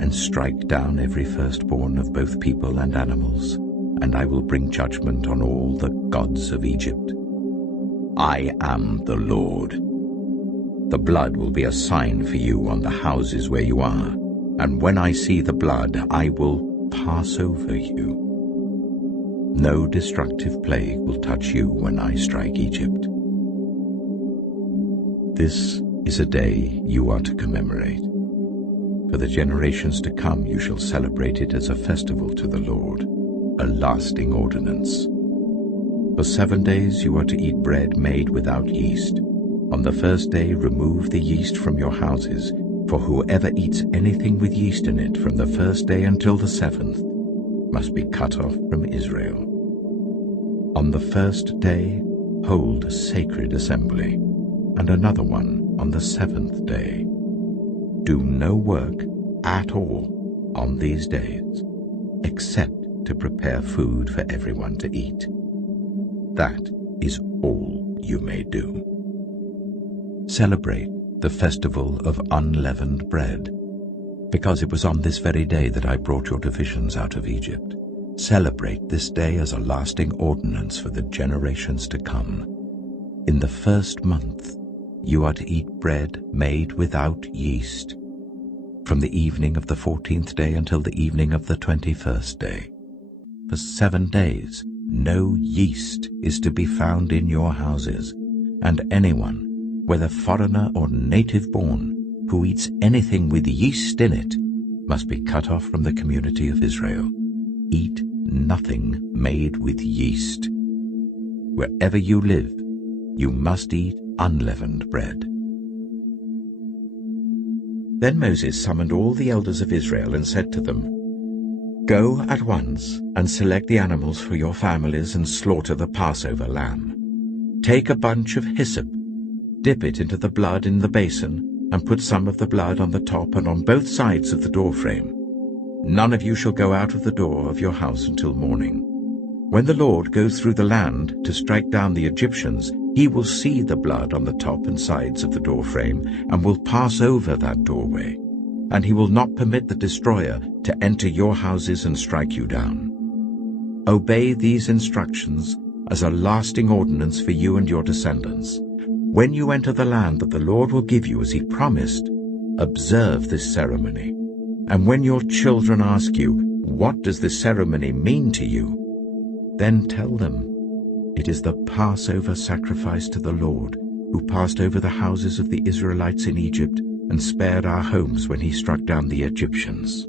and strike down every firstborn of both people and animals, and I will bring judgment on all the gods of Egypt. I am the Lord. The blood will be a sign for you on the houses where you are, and when I see the blood, I will pass over you. No destructive plague will touch you when I strike Egypt. This is a day you are to commemorate. For the generations to come you shall celebrate it as a festival to the Lord, a lasting ordinance. For 7 days you are to eat bread made without yeast. On the first day remove the yeast from your houses, for whoever eats anything with yeast in it from the first day until the 7th must be cut off from Israel. On the first day hold a sacred assembly, and another one on the 7th day. Do no work at all on these days, except to prepare food for everyone to eat. That is all you may do. Celebrate the festival of unleavened bread, because it was on this very day that I brought your divisions out of Egypt. Celebrate this day as a lasting ordinance for the generations to come. In the first month you are to eat bread made without yeast, from the evening of the 14th day until the evening of the 21st day. For 7 days no yeast is to be found in your houses, and anyone, whether foreigner or native born, who eats anything with yeast in it must be cut off from the community of Israel. Eat nothing made with yeast. Wherever you live, you must eat unleavened bread. Then Moses summoned all the elders of Israel and said to them, Go at once and select the animals for your families and slaughter the Passover lamb. Take a bunch of hyssop, dip it into the blood in the basin, and put some of the blood on the top and on both sides of the doorframe. None of you shall go out of the door of your house until morning. When the Lord goes through the land to strike down the Egyptians, he will see the blood on the top and sides of the doorframe and will pass over that doorway, and he will not permit the destroyer to enter your houses and strike you down. Obey these instructions as a lasting ordinance for you and your descendants. When you enter the land that the Lord will give you as he promised, observe this ceremony. And when your children ask you, What does this ceremony mean to you? Then tell them, It is the Passover sacrifice to the Lord, who passed over the houses of the Israelites in Egypt and spared our homes when he struck down the Egyptians.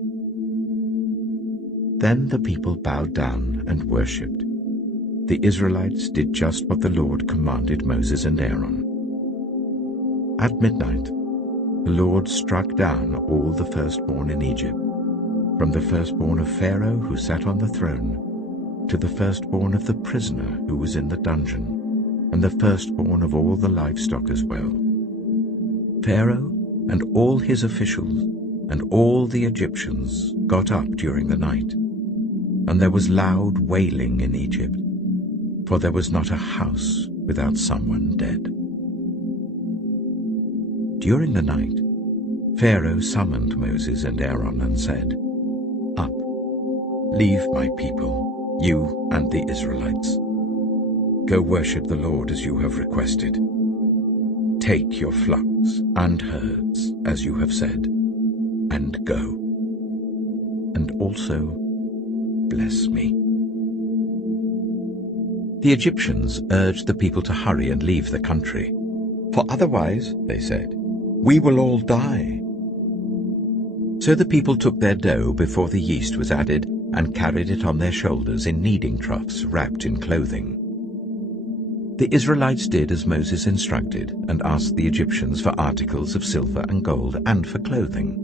Then the people bowed down and worshipped. The Israelites did just what the Lord commanded Moses and Aaron. At midnight, the Lord struck down all the firstborn in Egypt, from the firstborn of Pharaoh who sat on the throne, to the firstborn of the prisoner who was in the dungeon, and the firstborn of all the livestock as well. Pharaoh and all his officials and all the Egyptians got up during the night, and there was loud wailing in Egypt, for there was not a house without someone dead. During the night, Pharaoh summoned Moses and Aaron and said, Up, leave my people, you and the Israelites. Go worship the Lord as you have requested. Take your flocks and herds as you have said, and go. And also bless me." The Egyptians urged the people to hurry and leave the country. "For otherwise," they said, "we will all die." So the people took their dough before the yeast was added and carried it on their shoulders in kneading troughs wrapped in clothing. The Israelites did as Moses instructed and asked the Egyptians for articles of silver and gold and for clothing.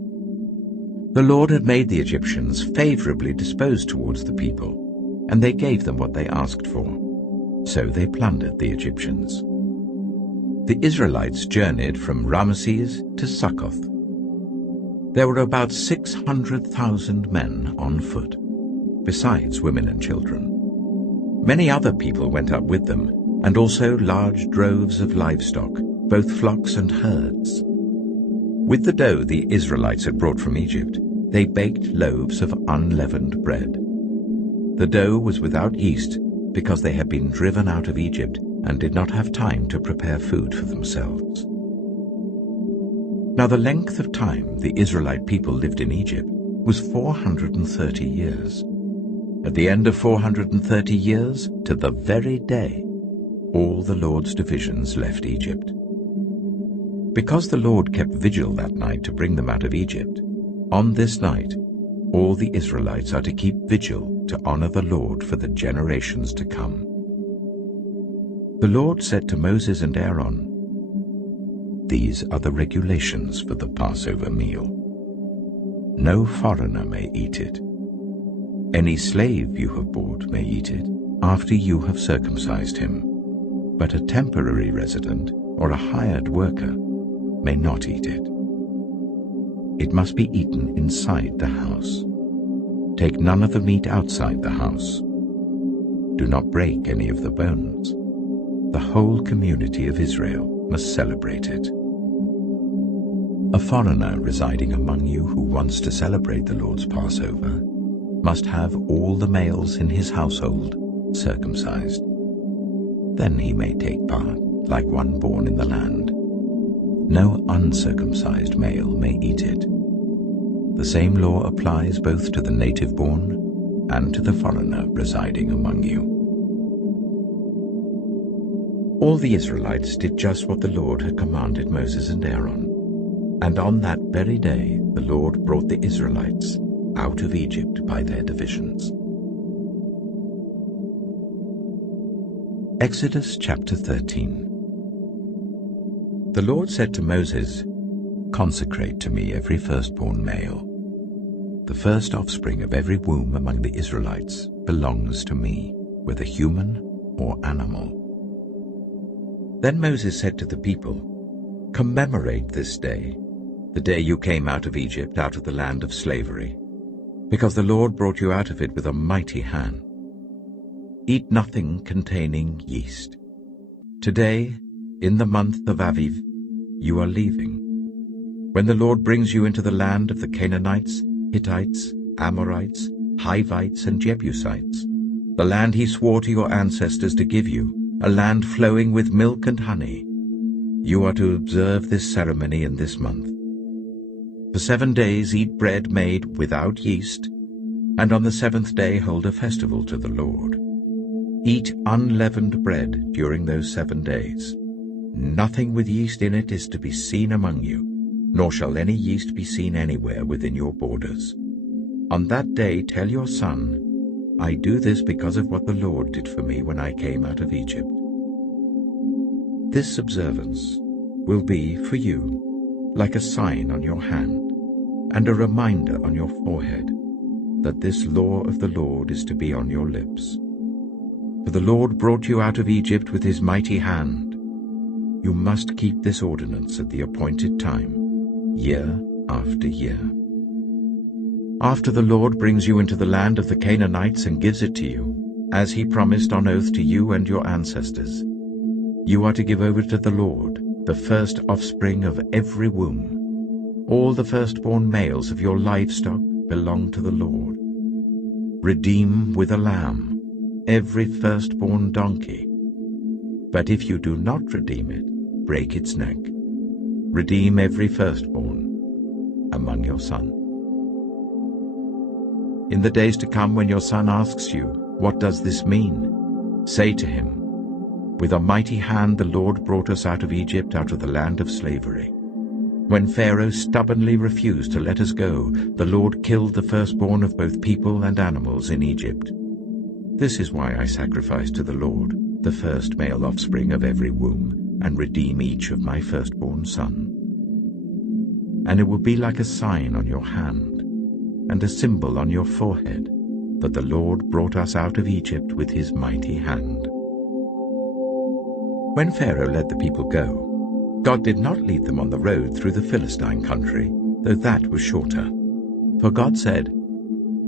The Lord had made the Egyptians favorably disposed towards the people, and they gave them what they asked for. So they plundered the Egyptians. The Israelites journeyed from Ramesses to Succoth. There were about 600,000 men on foot, besides women and children. Many other people went up with them, and also large droves of livestock, both flocks and herds. With the dough the Israelites had brought from Egypt, they baked loaves of unleavened bread. The dough was without yeast because they had been driven out of Egypt and did not have time to prepare food for themselves. Now the length of time the Israelite people lived in Egypt was 430 years. At the end of 430 years, to the very day, all the Lord's divisions left Egypt. Because the Lord kept vigil that night to bring them out of Egypt, on this night all the Israelites are to keep vigil to honor the Lord for the generations to come. The Lord said to Moses and Aaron, "These are the regulations for the Passover meal. No foreigner may eat it. Any slave you have bought may eat it after you have circumcised him, but a temporary resident or a hired worker may not eat it. It must be eaten inside the house. Take none of the meat outside the house. Do not break any of the bones. The whole community of Israel must celebrate it. A foreigner residing among you who wants to celebrate the Lord's Passover must have all the males in his household circumcised. Then he may take part, like one born in the land. No uncircumcised male may eat it. The same law applies both to the native-born and to the foreigner residing among you." All the Israelites did just what the Lord had commanded Moses and Aaron, and on that very day the Lord brought the Israelites out of Egypt by their divisions. Exodus chapter 13. The Lord said to Moses, "Consecrate to me every firstborn male. The first offspring of every womb among the Israelites belongs to me, whether human or animal." Then Moses said to the people, "Commemorate this day, the day you came out of Egypt, out of the land of slavery, because the Lord brought you out of it with a mighty hand. Eat nothing containing yeast. Today, in the month of Aviv, you are leaving. When the Lord brings you into the land of the Canaanites, Hittites, Amorites, Hivites, and Jebusites, the land he swore to your ancestors to give you, a land flowing with milk and honey, you are to observe this ceremony in this month. For 7 days eat bread made without yeast, and on the 7th day hold a festival to the Lord. Eat unleavened bread during those 7 days. Nothing with yeast in it is to be seen among you, nor shall any yeast be seen anywhere within your borders. On that day tell your son, I do this because of what the Lord did for me when I came out of Egypt. This observance will be for you like a sign on your hand and a reminder on your forehead that this law of the Lord is to be on your lips. For the Lord brought you out of Egypt with his mighty hand. You must keep this ordinance at the appointed time, year after year. After the Lord brings you into the land of the Canaanites and gives it to you, as he promised on oath to you and your ancestors, you are to give over to the Lord the first offspring of every womb. All the firstborn males of your livestock belong to the Lord. Redeem with a lamb every firstborn donkey. But if you do not redeem it, break its neck. Redeem every firstborn among your sons. In the days to come, when your son asks you, 'What does this mean?' say to him, 'With a mighty hand the Lord brought us out of Egypt, out of the land of slavery. When Pharaoh stubbornly refused to let us go, the Lord killed the firstborn of both people and animals in Egypt. This is why I sacrifice to the Lord the first male offspring of every womb, and redeem each of my firstborn son. And it will be like a sign on your hand, and a symbol on your forehead, that the Lord brought us out of Egypt with his mighty hand.'" When Pharaoh let the people go, God did not lead them on the road through the Philistine country, though that was shorter. For God said,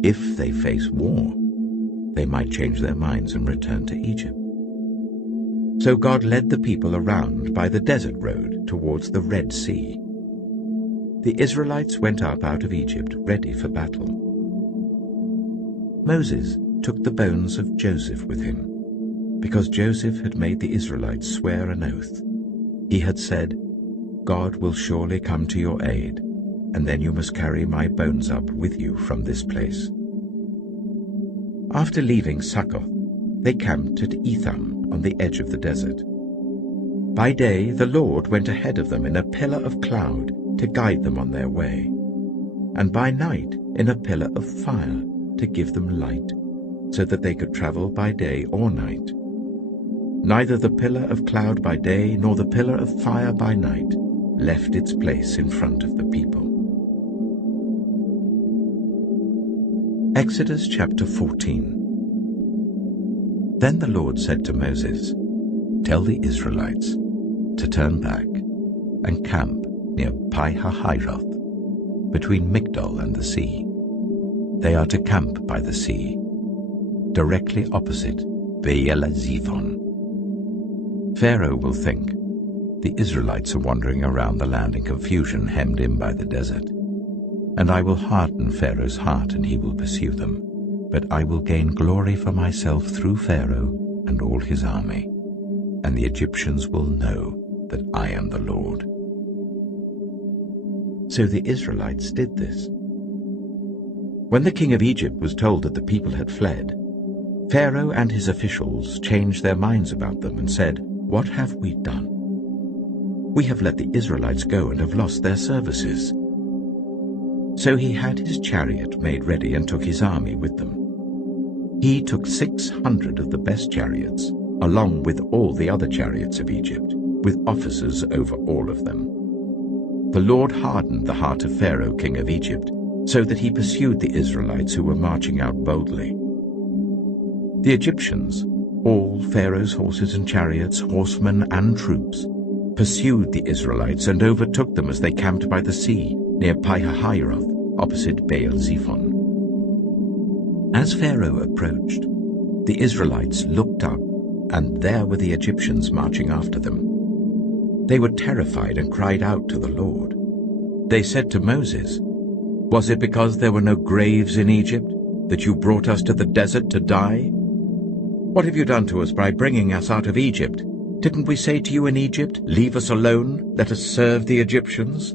if they face war, they might change their minds and return to Egypt. So God led the people around by the desert road towards the Red Sea. The Israelites went up out of Egypt ready for battle. Moses took the bones of Joseph with him, because Joseph had made the Israelites swear an oath. He had said, "God will surely come to your aid, and then you must carry my bones up with you from this place." After leaving Suchet, they camped at Etham on the edge of the desert. By day the Lord went ahead of them in a pillar of cloud to guide them on their way, and by night in a pillar of fire to give them light, so that they could travel by day or night. Neither the pillar of cloud by day nor the pillar of fire by night left its place in front of the people. Exodus chapter 14. Then the Lord said to Moses, "Tell the Israelites to turn back and camp near Pi-hahiroth, between Migdol and the sea. They are to camp by the sea, directly opposite Baal-zephon. Pharaoh will think, the Israelites are wandering around the land in confusion, hemmed in by the desert. And I will harden Pharaoh's heart, and he will pursue them. But I will gain glory for myself through Pharaoh and all his army, and the Egyptians will know that I am the Lord." So the Israelites did this. When the king of Egypt was told that the people had fled, Pharaoh and his officials changed their minds about them and said, "What have we done? We have let the Israelites go and have lost their services." So he had his chariot made ready and took his army with them. He took 600 of the best chariots, along with all the other chariots of Egypt, with officers over all of them. The Lord hardened the heart of Pharaoh, king of Egypt, so that he pursued the Israelites who were marching out boldly. The Egyptians, all Pharaoh's horses and chariots, horsemen and troops, pursued the Israelites and overtook them as they camped by the sea near Pi-hahiroth, opposite Baal-zephon. As Pharaoh approached, the Israelites looked up, and there were the Egyptians marching after them. They were terrified and cried out to the Lord. They said to Moses, "Was it because there were no graves in Egypt that you brought us to the desert to die? What have you done to us by bringing us out of Egypt? Didn't we say to you in Egypt, 'Leave us alone, let us serve the Egyptians'?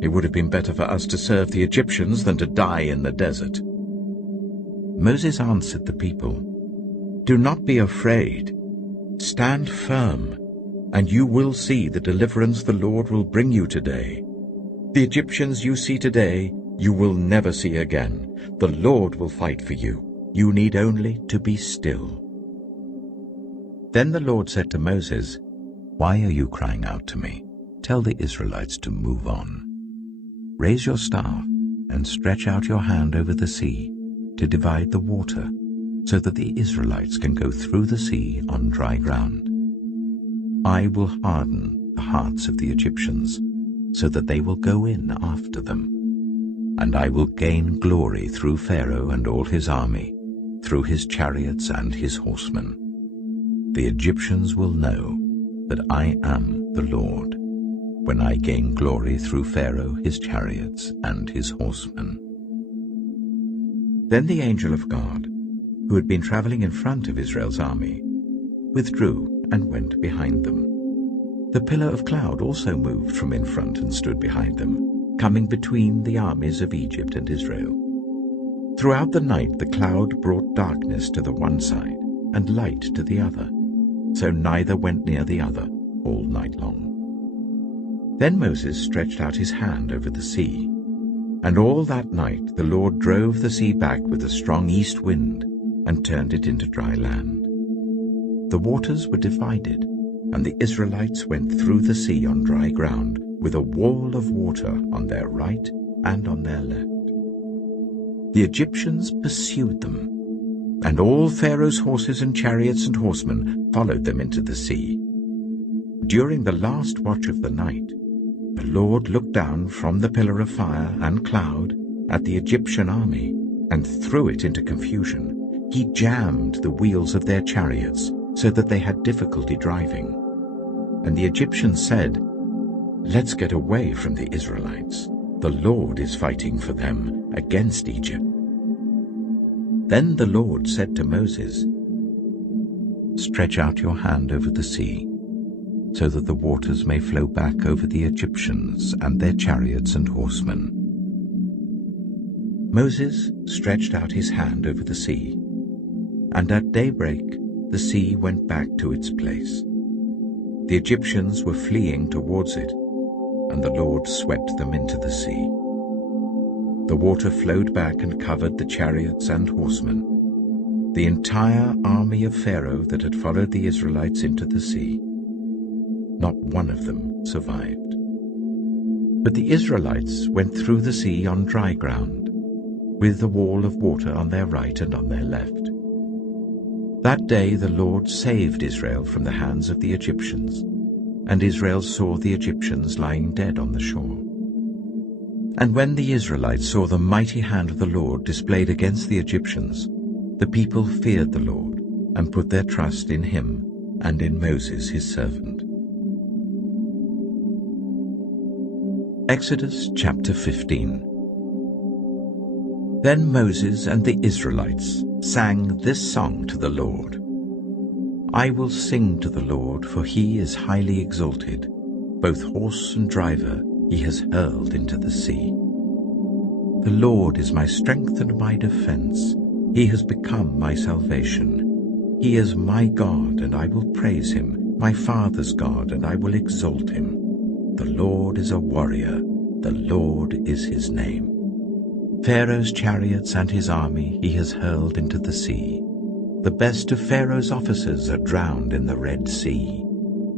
It would have been better for us to serve the Egyptians than to die in the desert." Moses answered the people, "Do not be afraid. Stand firm, and you will see the deliverance the Lord will bring you today. The Egyptians you see today, you will never see again. The Lord will fight for you. You need only to be still." Then the Lord said to Moses, "Why are you crying out to me? Tell the Israelites to move on. Raise your staff and stretch out your hand over the sea to divide the water, so that the Israelites can go through the sea on dry ground. I will harden the hearts of the Egyptians, so that they will go in after them. And I will gain glory through Pharaoh and all his army, through his chariots and his horsemen. The Egyptians will know that I am the Lord, when I gain glory through Pharaoh, his chariots, and his horsemen." Then the angel of God, who had been traveling in front of Israel's army, withdrew and went behind them. The pillar of cloud also moved from in front and stood behind them, coming between the armies of Egypt and Israel. Throughout the night the cloud brought darkness to the one side and light to the other, so neither went near the other all night long. Then Moses stretched out his hand over the sea, and all that night the Lord drove the sea back with a strong east wind and turned it into dry land. The waters were divided, and the Israelites went through the sea on dry ground with a wall of water on their right and on their left. The Egyptians pursued them, and all Pharaoh's horses and chariots and horsemen followed them into the sea. During the last watch of the night, the Lord looked down from the pillar of fire and cloud at the Egyptian army and threw it into confusion. He jammed the wheels of their chariots so that they had difficulty driving. And the Egyptians said, "Let's get away from the Israelites. The Lord is fighting for them against Egypt." Then the Lord said to Moses, "Stretch out your hand over the sea, so that the waters may flow back over the Egyptians and their chariots and horsemen." Moses stretched out his hand over the sea, and at daybreak the sea went back to its place. The Egyptians were fleeing towards it, and the Lord swept them into the sea. The water flowed back and covered the chariots and horsemen, the entire army of Pharaoh that had followed the Israelites into the sea. Not one of them survived. But the Israelites went through the sea on dry ground, with the wall of water on their right and on their left. That day the Lord saved Israel from the hands of the Egyptians, and Israel saw the Egyptians lying dead on the shore. And when the Israelites saw the mighty hand of the Lord displayed against the Egyptians, the people feared the Lord and put their trust in him and in Moses his servant. Exodus chapter 15. Then Moses and the Israelites sang this song to the Lord. "I will sing to the Lord, for he is highly exalted. Both horse and driver he has hurled into the sea. The Lord is my strength and my defense. He has become my salvation. He is my God, and I will praise him, my father's God, and I will exalt him. The Lord is a warrior. The Lord is his name. Pharaoh's chariots and his army he has hurled into the sea. The best of Pharaoh's officers are drowned in the Red Sea.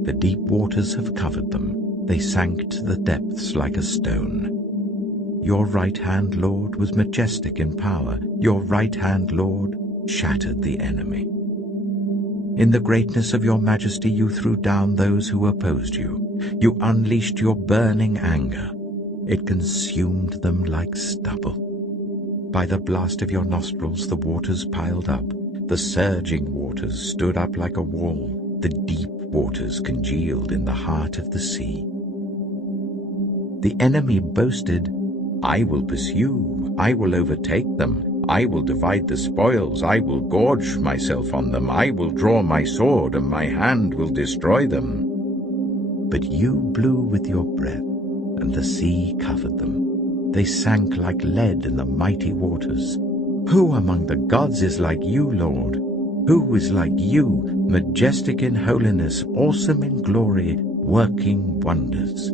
The deep waters have covered them. They sank to the depths like a stone. Your right hand, Lord, was majestic in power. Your right hand, Lord, shattered the enemy. In the greatness of your majesty you threw down those who opposed you. You unleashed your burning anger. It consumed them like stubble. By the blast of your nostrils the waters piled up. The surging waters stood up like a wall. The deep waters congealed in the heart of the sea. The enemy boasted, "I will pursue, I will overtake them, I will divide the spoils, I will gorge myself on them, I will draw my sword, and my hand will destroy them." But you blew with your breath, and the sea covered them. They sank like lead in the mighty waters. Who among the gods is like you, Lord? Who is like you, majestic in holiness, awesome in glory, working wonders?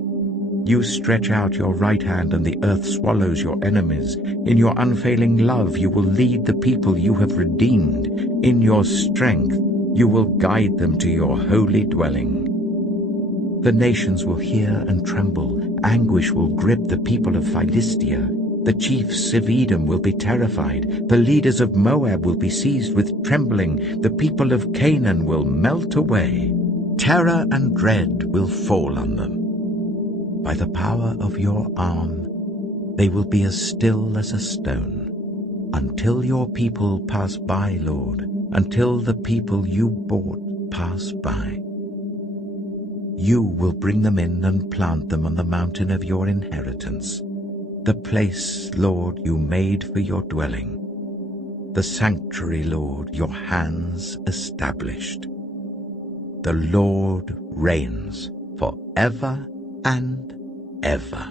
You stretch out your right hand, and the earth swallows your enemies. In your unfailing love you will lead the people you have redeemed. In your strength you will guide them to your holy dwelling. The nations will hear and tremble. Anguish will grip the people of Philistia. The chiefs of Edom will be terrified. The leaders of Moab will be seized with trembling. The people of Canaan will melt away. Terror and dread will fall on them. By the power of your arm, they will be as still as a stone. Until your people pass by, Lord, until the people you bought pass by. You will bring them in and plant them on the mountain of your inheritance, the place, Lord, you made for your dwelling. The sanctuary, Lord, your hands established. The Lord reigns forever and ever.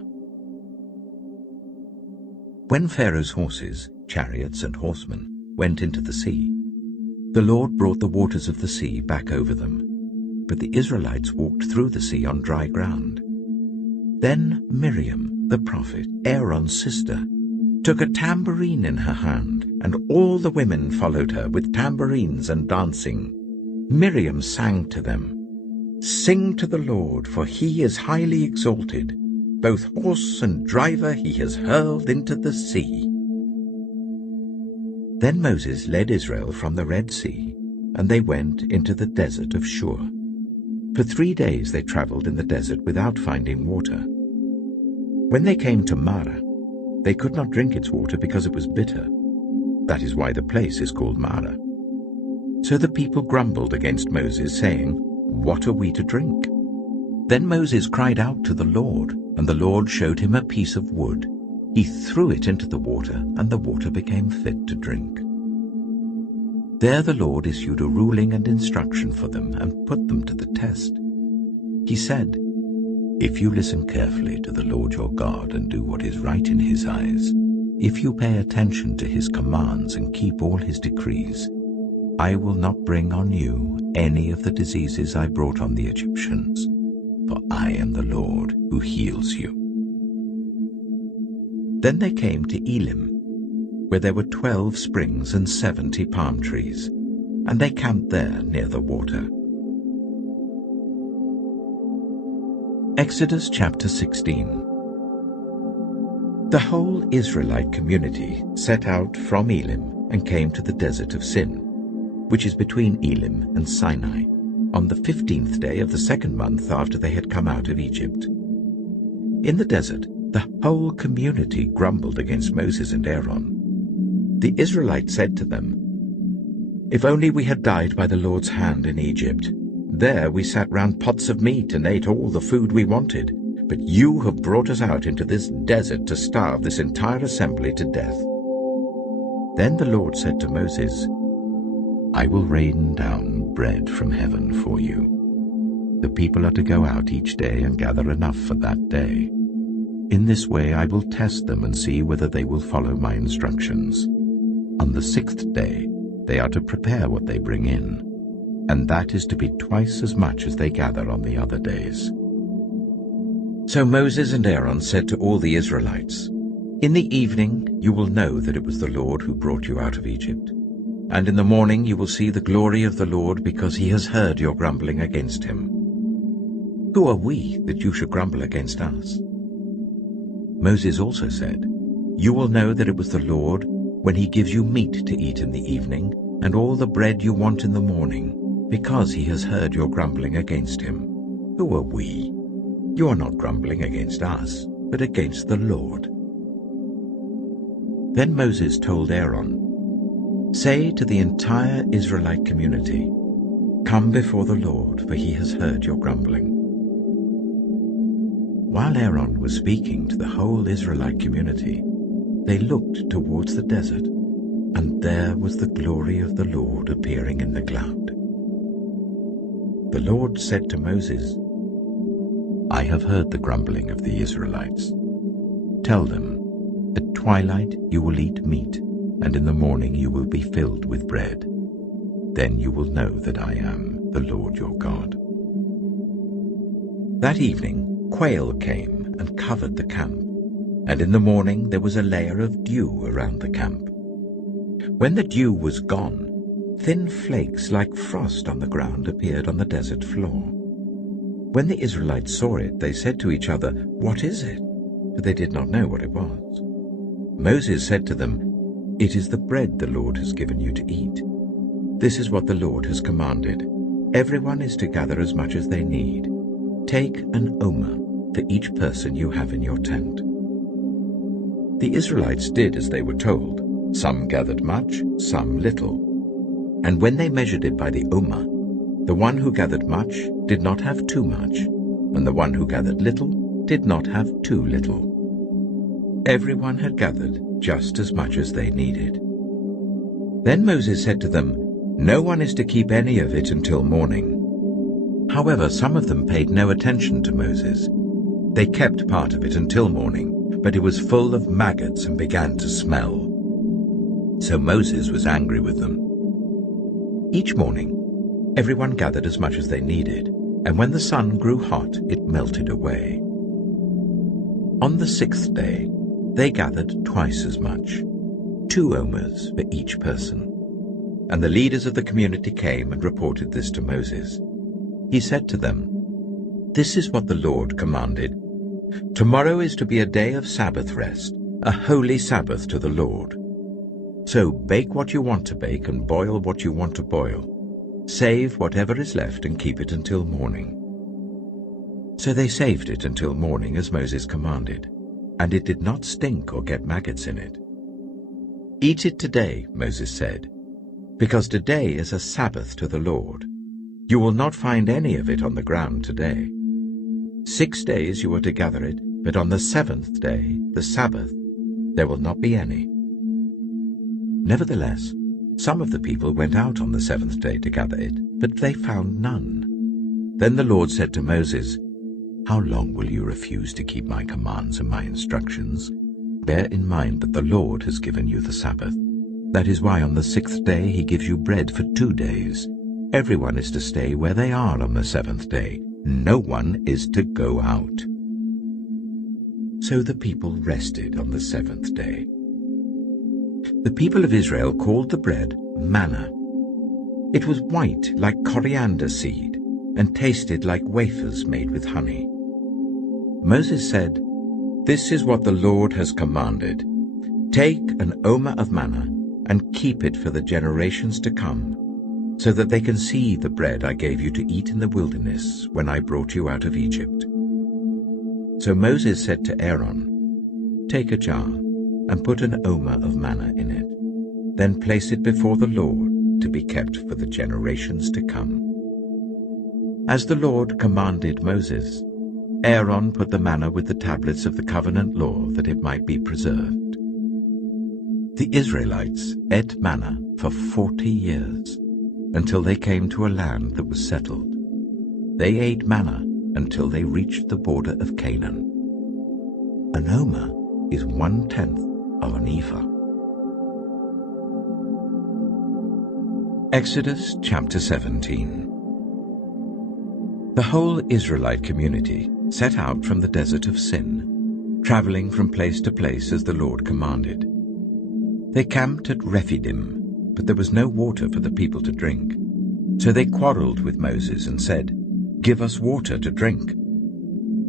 When Pharaoh's horses, chariots, and horsemen went into the sea, the Lord brought the waters of the sea back over them, but the Israelites walked through the sea on dry ground. Then Miriam, the prophet, Aaron's sister, took a tambourine in her hand, and all the women followed her with tambourines and dancing. Miriam sang to them, "Sing to the Lord, for he is highly exalted. Both horse and driver he has hurled into the sea." Then Moses led Israel from the Red Sea, and they went into the desert of Shur. For 3 days they traveled in the desert without finding water. When they came to Marah, they could not drink its water because it was bitter. That is why the place is called Marah. So the people grumbled against Moses, saying, "What are we to drink?" Then Moses cried out to the Lord, and the Lord showed him a piece of wood. He threw it into the water, and the water became fit to drink. There the Lord issued a ruling and instruction for them and put them to the test. He said, "If you listen carefully to the Lord your God and do what is right in his eyes, if you pay attention to his commands and keep all his decrees, I will not bring on you any of the diseases I brought on the Egyptians, for I am the Lord who heals you." Then they came to Elim, where there were 12 springs and 70 palm trees, and they camped there near the water. Exodus chapter 16. The whole Israelite community set out from Elim and came to the desert of Sin, which is between Elim and Sinai, on the 15th day of the 2nd month after they had come out of Egypt. In the desert, the whole community grumbled against Moses and Aaron. The Israelites said to them, "If only we had died by the Lord's hand in Egypt. There we sat round pots of meat and ate all the food we wanted. But you have brought us out into this desert to starve this entire assembly to death." Then the Lord said to Moses, "I will rain down bread from heaven for you. The people are to go out each day and gather enough for that day. In this way I will test them and see whether they will follow my instructions. On the 6th day they are to prepare what they bring in, and that is to be twice as much as they gather on the other days." So Moses and Aaron said to all the Israelites, "In the evening you will know that it was the Lord who brought you out of Egypt. And in the morning you will see the glory of the Lord, because he has heard your grumbling against him. Who are we that you should grumble against us?" Moses also said, "You will know that it was the Lord when he gives you meat to eat in the evening and all the bread you want in the morning, because he has heard your grumbling against him. Who are we? You are not grumbling against us, but against the Lord." Then Moses told Aaron, "Say to the entire Israelite community, 'Come before the Lord, for he has heard your grumbling.'" While Aaron was speaking to the whole Israelite community, they looked towards the desert, and there was the glory of the Lord appearing in the cloud. The Lord said to Moses, "I have heard the grumbling of the Israelites. Tell them, at twilight you will eat meat, and in the morning you will be filled with bread. Then you will know that I am the Lord your God." That evening quail came and covered the camp, and in the morning there was a layer of dew around the camp. When the dew was gone, thin flakes like frost on the ground appeared on the desert floor. When the Israelites saw it, they said to each other, "What is it?" But they did not know what it was. Moses said to them, "It is the bread the Lord has given you to eat. This is what the Lord has commanded. Everyone is to gather as much as they need. Take an omer for each person you have in your tent." The Israelites did as they were told. Some gathered much, some little. And when they measured it by the omer, the one who gathered much did not have too much, and the one who gathered little did not have too little. Everyone had gathered just as much as they needed. Then Moses said to them, "No one is to keep any of it until morning." However, some of them paid no attention to Moses. They kept part of it until morning, but it was full of maggots and began to smell. So Moses was angry with them. Each morning, everyone gathered as much as they needed, and when the sun grew hot, it melted away. On the 6th day, they gathered twice as much, 2 omers for each person. And the leaders of the community came and reported this to Moses. He said to them, "This is what the Lord commanded. Tomorrow is to be a day of Sabbath rest, a holy Sabbath to the Lord. So bake what you want to bake and boil what you want to boil. Save whatever is left and keep it until morning." So they saved it until morning as Moses commanded, and it did not stink or get maggots in it. "Eat it today," Moses said, "because today is a Sabbath to the Lord. You will not find any of it on the ground today. 6 days you are to gather it, but on the 7th day, the Sabbath, there will not be any." Nevertheless, some of the people went out on the 7th day to gather it, but they found none. Then the Lord said to Moses, "How long will you refuse to keep my commands and my instructions? Bear in mind that the Lord has given you the Sabbath. That is why on the 6th day he gives you bread for 2 days. Everyone is to stay where they are on the 7th day. No one is to go out." So the people rested on the 7th day. The people of Israel called the bread manna. It was white like coriander seed and tasted like wafers made with honey. Moses said, "This is what the Lord has commanded. Take an omer of manna and keep it for the generations to come, so that they can see the bread I gave you to eat in the wilderness when I brought you out of Egypt." So Moses said to Aaron, "Take a jar and put an omer of manna in it. Then place it before the Lord to be kept for the generations to come." As the Lord commanded Moses, Aaron put the manna with the tablets of the covenant law that it might be preserved. The Israelites ate manna for 40 years, until they came to a land that was settled. They ate manna until they reached the border of Canaan. An omer is 1/10 of an ephah. Exodus chapter 17. The whole Israelite community set out from the desert of Sin, traveling from place to place as the Lord commanded. They camped at Refuge, but there was no water for the people to drink. So they quarreled with Moses and said, "Give us water to drink."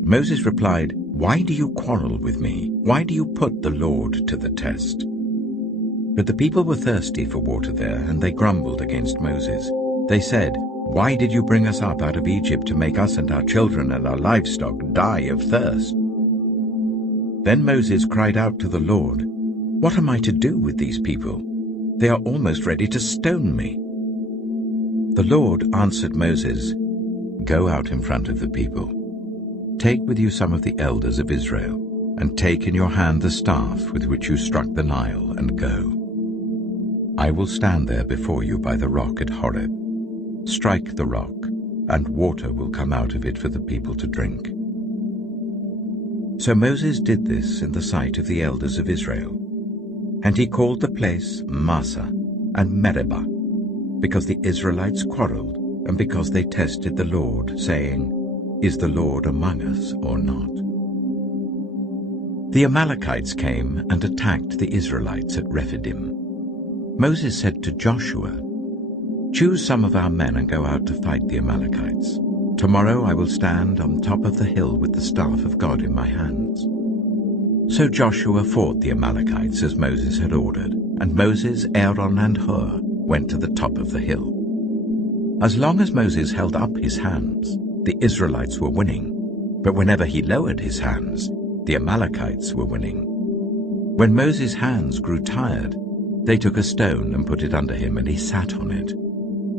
Moses replied, "Why do you quarrel with me? Why do you put the Lord to the test?" But the people were thirsty for water there, and they grumbled against Moses. They said, "Why did you bring us up out of Egypt to make us and our children and our livestock die of thirst?" Then Moses cried out to the Lord, "What am I to do with these people? They are almost ready to stone me." The Lord answered Moses, "Go out in front of the people. Take with you some of the elders of Israel, and take in your hand the staff with which you struck the Nile, and go. I will stand there before you by the rock at Horeb. Strike the rock, and water will come out of it for the people to drink." So Moses did this in the sight of the elders of Israel. And he called the place Massah and Meribah, because the Israelites quarreled, and because they tested the Lord, saying, "Is the Lord among us or not?" The Amalekites came and attacked the Israelites at Rephidim. Moses said to Joshua, "Choose some of our men and go out to fight the Amalekites. Tomorrow I will stand on top of the hill with the staff of God in my hands." So Joshua fought the Amalekites as Moses had ordered, and Moses, Aaron, and Hur went to the top of the hill. As long as Moses held up his hands, the Israelites were winning, but whenever he lowered his hands, the Amalekites were winning. When Moses' hands grew tired, they took a stone and put it under him, and he sat on it.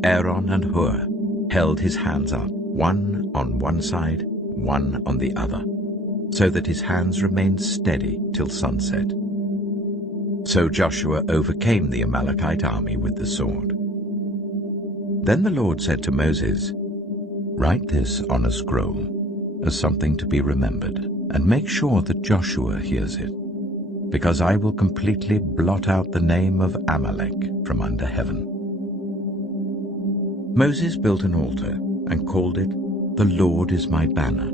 Aaron and Hur held his hands up, one on one side, one on the other, so that his hands remained steady till sunset. So Joshua overcame the Amalekite army with the sword. Then the Lord said to Moses, "Write this on a scroll as something to be remembered." and make sure that Joshua hears it, because I will completely blot out the name of Amalek from under heaven." Moses built an altar and called it, "The Lord is my banner."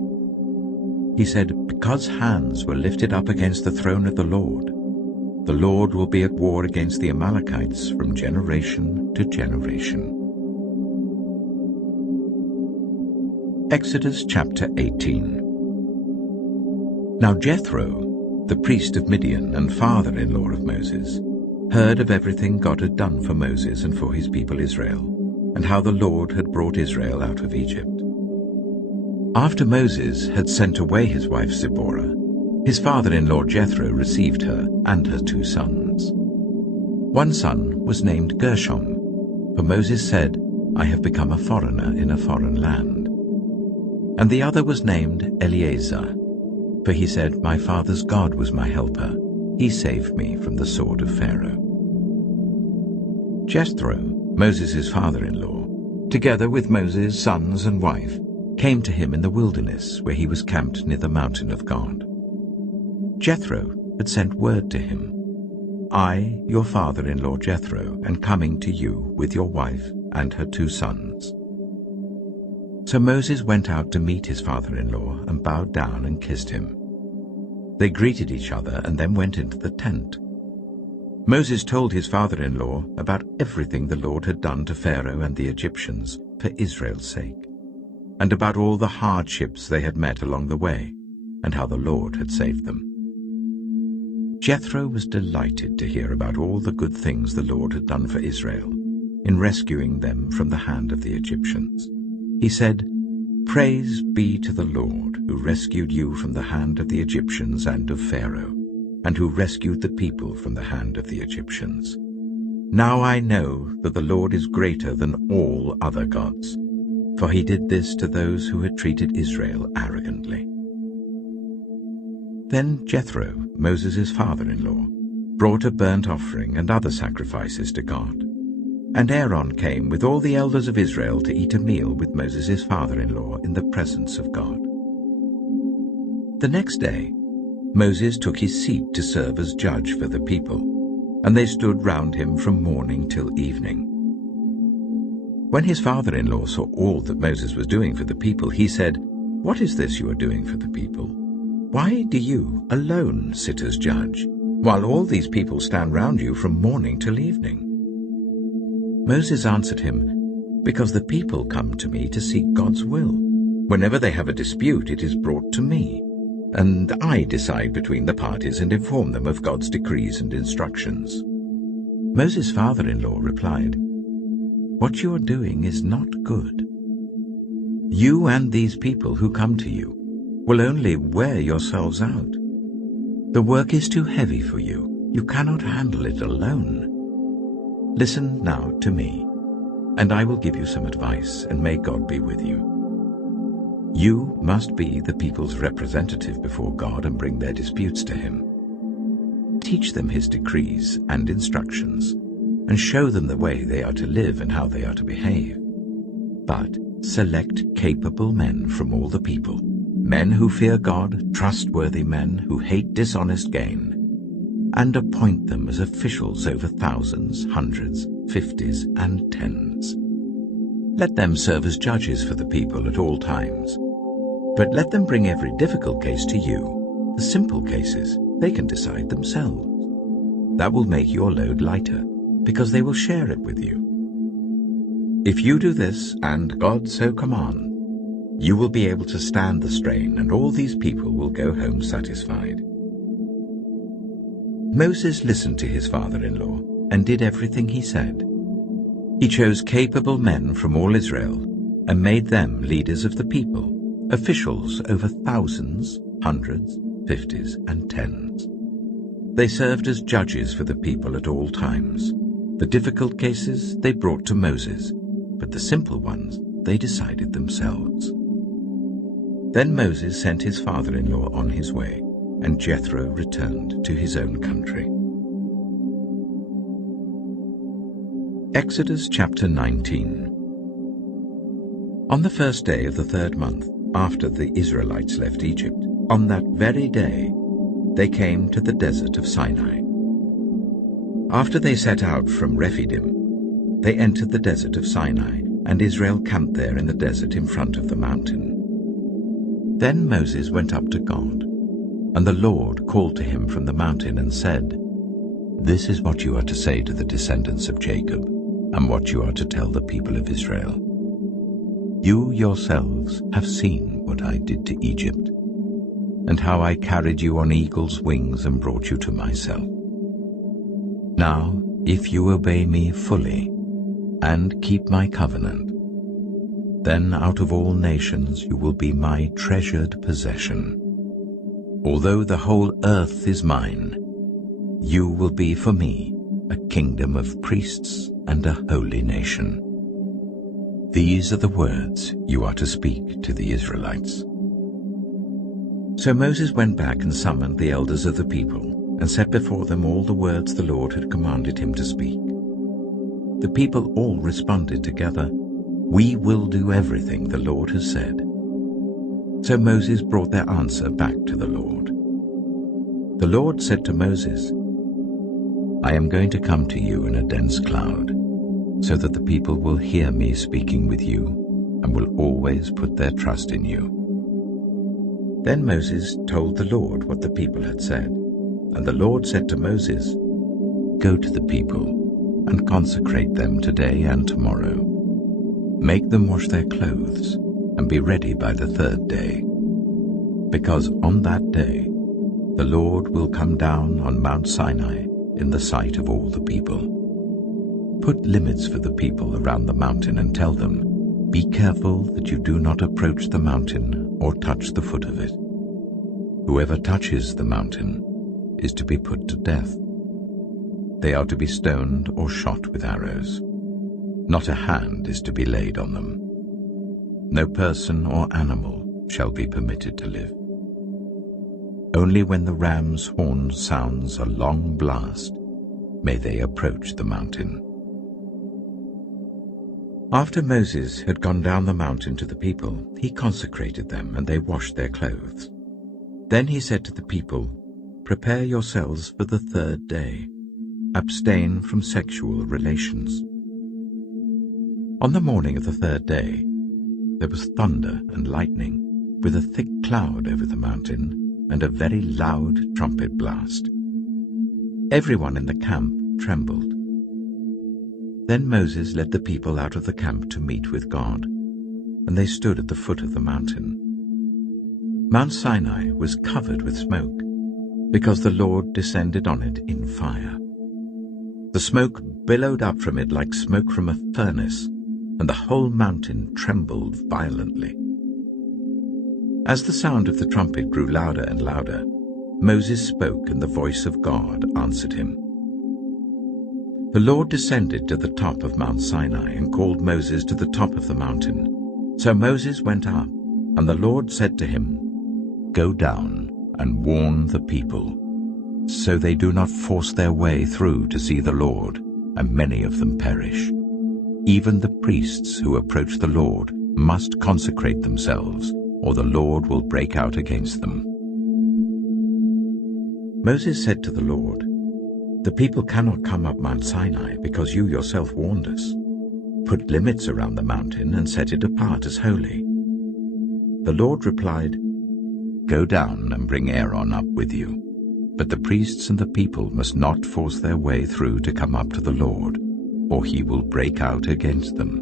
He said, "Because hands were lifted up against the throne of the Lord will be at war against the Amalekites from generation to generation." Exodus chapter 18. Now Jethro, the priest of Midian and father-in-law of Moses, heard of everything God had done for Moses and for his people Israel, and how the Lord had brought Israel out of Egypt. After Moses had sent away his wife Zipporah, his father-in-law Jethro received her and her 2 sons. One son was named Gershom, for Moses said, "I have become a foreigner in a foreign land." And the other was named Eleazar, for he said, "My father's God was my helper. He saved me from the sword of Pharaoh." Jethro, Moses' father-in-law, together with Moses' sons and wife, came to him in the wilderness where he was camped near the mountain of God. Jethro had sent word to him, "I, your father-in-law Jethro, am coming to you with your wife and her 2 sons." So Moses went out to meet his father-in-law and bowed down and kissed him. They greeted each other and then went into the tent. Moses told his father-in-law about everything the Lord had done to Pharaoh and the Egyptians for Israel's sake, and about all the hardships they had met along the way, and how the Lord had saved them. Jethro was delighted to hear about all the good things the Lord had done for Israel in rescuing them from the hand of the Egyptians. He said, "Praise be to the Lord, who rescued you from the hand of the Egyptians and of Pharaoh, and who rescued the people from the hand of the Egyptians. Now I know that the Lord is greater than all other gods, for he did this to those who had treated Israel arrogantly." Then Jethro, Moses' father-in-law, brought a burnt offering and other sacrifices to God. And Aaron came with all the elders of Israel to eat a meal with Moses' father-in-law in the presence of God. The next day, Moses took his seat to serve as judge for the people, and they stood round him from morning till evening. When his father-in-law saw all that Moses was doing for the people, he said, "What is this you are doing for the people? Why do you alone sit as judge, while all these people stand round you from morning till evening?" Moses answered him, "Because the people come to me to seek God's will. Whenever they have a dispute, it is brought to me, and I decide between the parties and inform them of God's decrees and instructions." Moses' father-in-law replied, "What you are doing is not good. You and these people who come to you will only wear yourselves out. The work is too heavy for you. You cannot handle it alone. Listen now to me, and I will give you some advice, and may God be with you. You must be the people's representative before God and bring their disputes to him. Teach them his decrees and instructions, and show them the way they are to live and how they are to behave. But select capable men from all the people, men who fear God, trustworthy men who hate dishonest gain, and appoint them as officials over thousands, hundreds, 50s, and 10s. Let them serve as judges for the people at all times. But let them bring every difficult case to you. The simple cases they can decide themselves. That will make your load lighter, because they will share it with you. If you do this, and God so command, you will be able to stand the strain, and all these people will go home satisfied." Moses listened to his father-in-law and did everything he said. He chose capable men from all Israel and made them leaders of the people, officials over thousands, hundreds, 50s, and 10s. They served as judges for the people at all times. The difficult cases they brought to Moses, but the simple ones they decided themselves. Then Moses sent his father-in-law on his way, and Jethro returned to his own country. Exodus chapter 19. On the first day of the 3rd month, after the Israelites left Egypt, on that very day they came to the desert of Sinai. After they set out from Rephidim, they entered the desert of Sinai, and Israel camped there in the desert in front of the mountain. Then Moses went up to God, and the Lord called to him from the mountain and said, "This is what you are to say to the descendants of Jacob, and what you are to tell the people of Israel. You yourselves have seen what I did to Egypt, and how I carried you on eagle's wings and brought you to myself. Now, if you obey me fully and keep my covenant, then out of all nations you will be my treasured possession. Although the whole earth is mine, you will be for me a kingdom of priests and a holy nation. These are the words you are to speak to the Israelites." So Moses went back and summoned the elders of the people and set before them all the words the Lord had commanded him to speak. The people all responded together, "We will do everything the Lord has said." So Moses brought their answer back to the Lord. The Lord said to Moses, "I am going to come to you in a dense cloud, so that the people will hear me speaking with you and will always put their trust in you." Then Moses told the Lord what the people had said, and the Lord said to Moses, "Go to the people and consecrate them today and tomorrow. Make them wash their clothes and be ready by the third day, because on that day the Lord will come down on Mount Sinai in the sight of all the people. Put limits for the people around the mountain and tell them, 'Be careful that you do not approach the mountain or touch the foot of it. Whoever touches the mountain is to be put to death. They are to be stoned or shot with arrows. Not a hand is to be laid on them. No person or animal shall be permitted to live. Only when the ram's horn sounds a long blast may they approach the mountain." After Moses had gone down the mountain to the people, he consecrated them, and they washed their clothes. Then he said to the people, "Prepare yourselves for the third day. Abstain from sexual relations." On the morning of the third day, there was thunder and lightning, with a thick cloud over the mountain, and a very loud trumpet blast. Everyone in the camp trembled. Then Moses led the people out of the camp to meet with God, and they stood at the foot of the mountain. Mount Sinai was covered with smoke, because the Lord descended on it in fire. The smoke billowed up from it like smoke from a furnace, and the whole mountain trembled violently. As the sound of the trumpet grew louder and louder, Moses spoke, and the voice of God answered him. The Lord descended to the top of Mount Sinai and called Moses to the top of the mountain. So Moses went up, and the Lord said to him, "Go down and warn the people, so they do not force their way through to see the Lord, and many of them perish. Even the priests who approach the Lord must consecrate themselves, or the Lord will break out against them." Moses said to the Lord, "The people cannot come up Mount Sinai because you yourself warned us. Put limits around the mountain and set it apart as holy." The Lord replied, "Go down and bring Aaron up with you, but the priests and the people must not force their way through to come up to the Lord, or he will break out against them."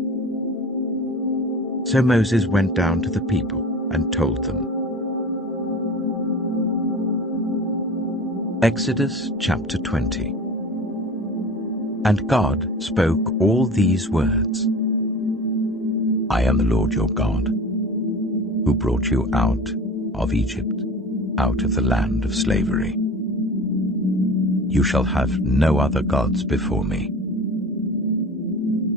So Moses went down to the people and told them. Exodus chapter 20. And God spoke all these words, "I am the Lord your God, who brought you out of Egypt, out of the land of slavery. You shall have no other gods before me.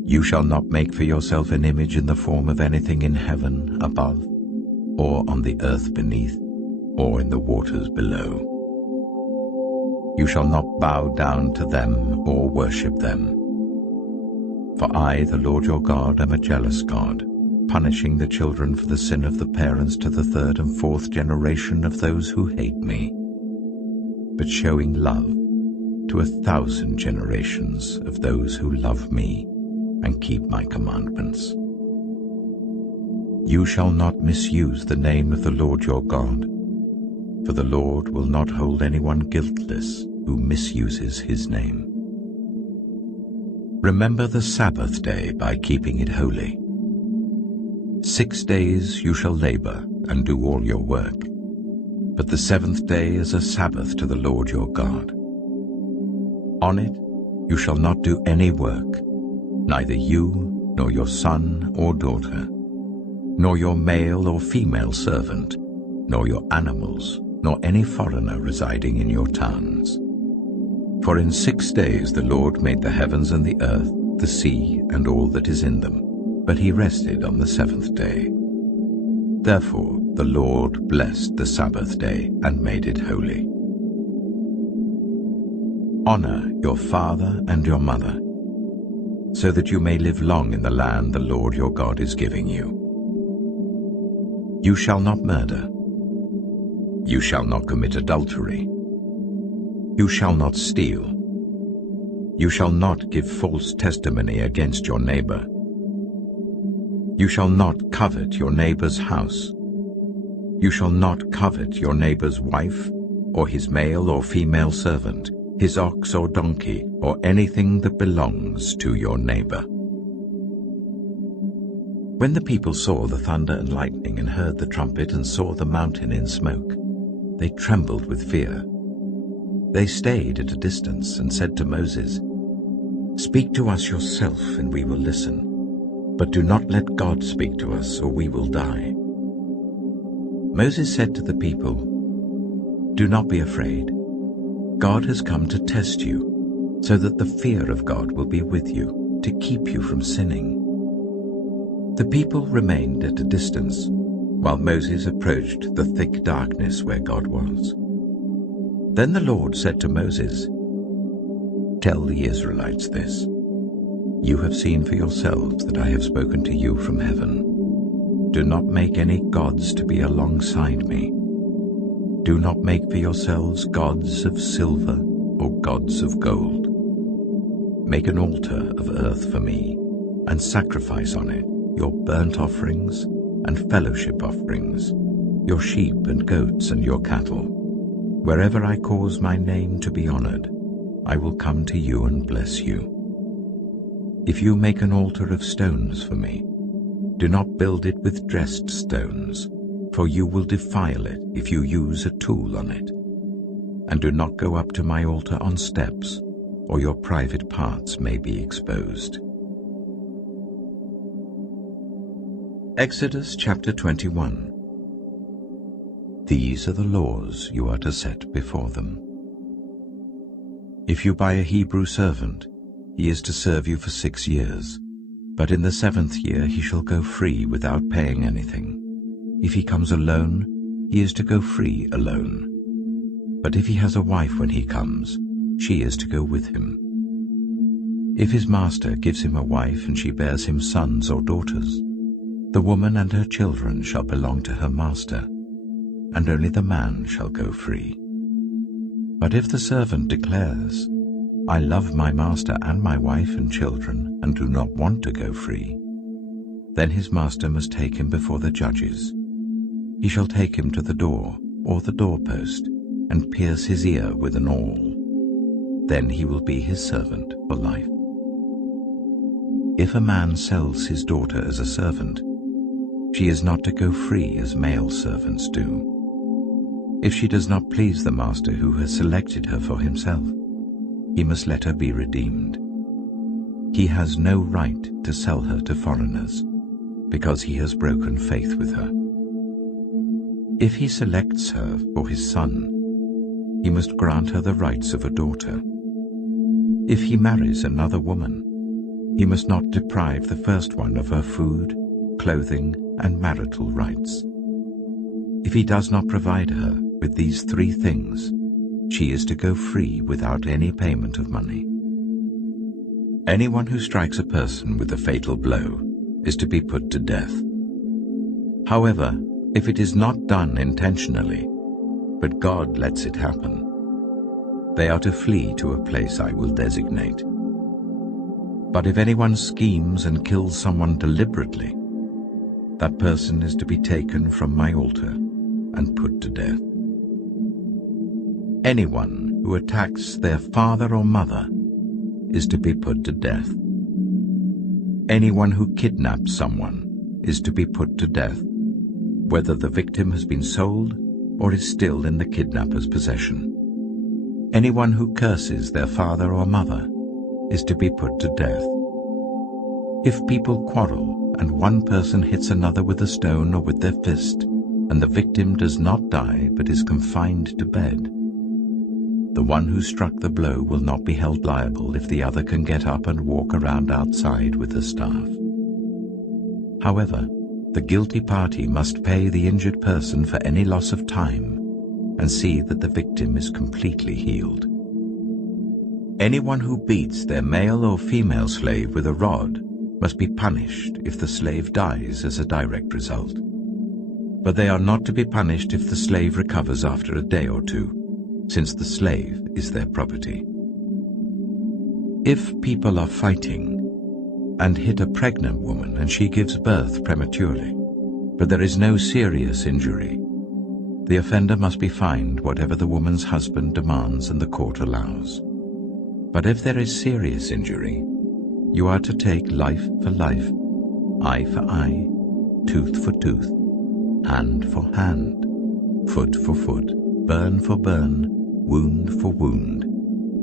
You shall not make for yourself an image in the form of anything in heaven above, or on the earth beneath, or in the waters below. You shall not bow down to them or worship them. For I, the Lord your God, am a jealous God, punishing the children for the sin of the parents to the third and fourth generation of those who hate me, but showing love to 1,000 generations of those who love me and keep my commandments. You shall not misuse the name of the Lord your God, for the Lord will not hold anyone guiltless who misuses his name. Remember the Sabbath day by keeping it holy. 6 days you shall labor and do all your work, but the seventh day is a Sabbath to the Lord your God. On it you shall not do any work, neither you, nor your son or daughter, nor your male or female servant, nor your animals, nor any foreigner residing in your towns. For in 6 days the Lord made the heavens and the earth, the sea, and all that is in them, but he rested on the seventh day. Therefore the Lord blessed the Sabbath day and made it holy. Honor your father and your mother, so that you may live long in the land the Lord your God is giving you. You shall not murder. You shall not commit adultery. You shall not steal. You shall not give false testimony against your neighbor. You shall not covet your neighbor's house. You shall not covet your neighbor's wife, or his male or female servant, his ox or donkey, or anything that belongs to your neighbor. When the people saw the thunder and lightning and heard the trumpet and saw the mountain in smoke, they trembled with fear. They stayed at a distance and said to Moses, "Speak to us yourself and we will listen, but do not let God speak to us or we will die." Moses said to the people, "Do not be afraid. God has come to test you, so that the fear of God will be with you, to keep you from sinning." The people remained at a distance, while Moses approached the thick darkness where God was. Then the Lord said to Moses, "Tell the Israelites this. You have seen for yourselves that I have spoken to you from heaven. Do not make any gods to be alongside me. Do not make for yourselves gods of silver or gods of gold. Make an altar of earth for me, and sacrifice on it your burnt offerings and fellowship offerings, your sheep and goats and your cattle. Wherever I cause my name to be honored, I will come to you and bless you. If you make an altar of stones for me, do not build it with dressed stones, for you will defile it if you use a tool on it. And do not go up to my altar on steps, or your private parts may be exposed." Exodus chapter 21. These are the laws you are to set before them. If you buy a Hebrew servant, he is to serve you for 6 years, but in the 7th year he shall go free without paying anything. If he comes alone, he is to go free alone. But if he has a wife when he comes, she is to go with him. If his master gives him a wife and she bears him sons or daughters, the woman and her children shall belong to her master, and only the man shall go free. But if the servant declares, "I love my master and my wife and children, and do not want to go free," then his master must take him before the judges. He shall take him to the door or the doorpost, and pierce his ear with an awl. Then he will be his servant for life. If a man sells his daughter as a servant, she is not to go free as male servants do. If she does not please the master who has selected her for himself, he must let her be redeemed. He has no right to sell her to foreigners, because he has broken faith with her. If he selects her for his son, he must grant her the rights of a daughter. If he marries another woman, he must not deprive the first one of her food, clothing, and marital rights. If he does not provide her with these 3 things, she is to go free without any payment of money. Anyone who strikes a person with a fatal blow is to be put to death. However, if it is not done intentionally, but God lets it happen, they are to flee to a place I will designate. But if anyone schemes and kills someone deliberately, that person is to be taken from my altar and put to death. Anyone who attacks their father or mother is to be put to death. Anyone who kidnaps someone is to be put to death, whether the victim has been sold or is still in the kidnapper's possession. Anyone who curses their father or mother is to be put to death. If people quarrel and one person hits another with a stone or with their fist, and the victim does not die but is confined to bed, the one who struck the blow will not be held liable if the other can get up and walk around outside with the staff. However, the guilty party must pay the injured person for any loss of time and see that the victim is completely healed. Anyone who beats their male or female slave with a rod must be punished if the slave dies as a direct result. But they are not to be punished if the slave recovers after a day or two, since the slave is their property. If people are fighting and hit a pregnant woman and she gives birth prematurely, but there is no serious injury, the offender must be fined whatever the woman's husband demands and the court allows. But if there is serious injury, you are to take life for life, eye for eye, tooth for tooth, hand for hand, foot for foot, burn for burn, wound for wound,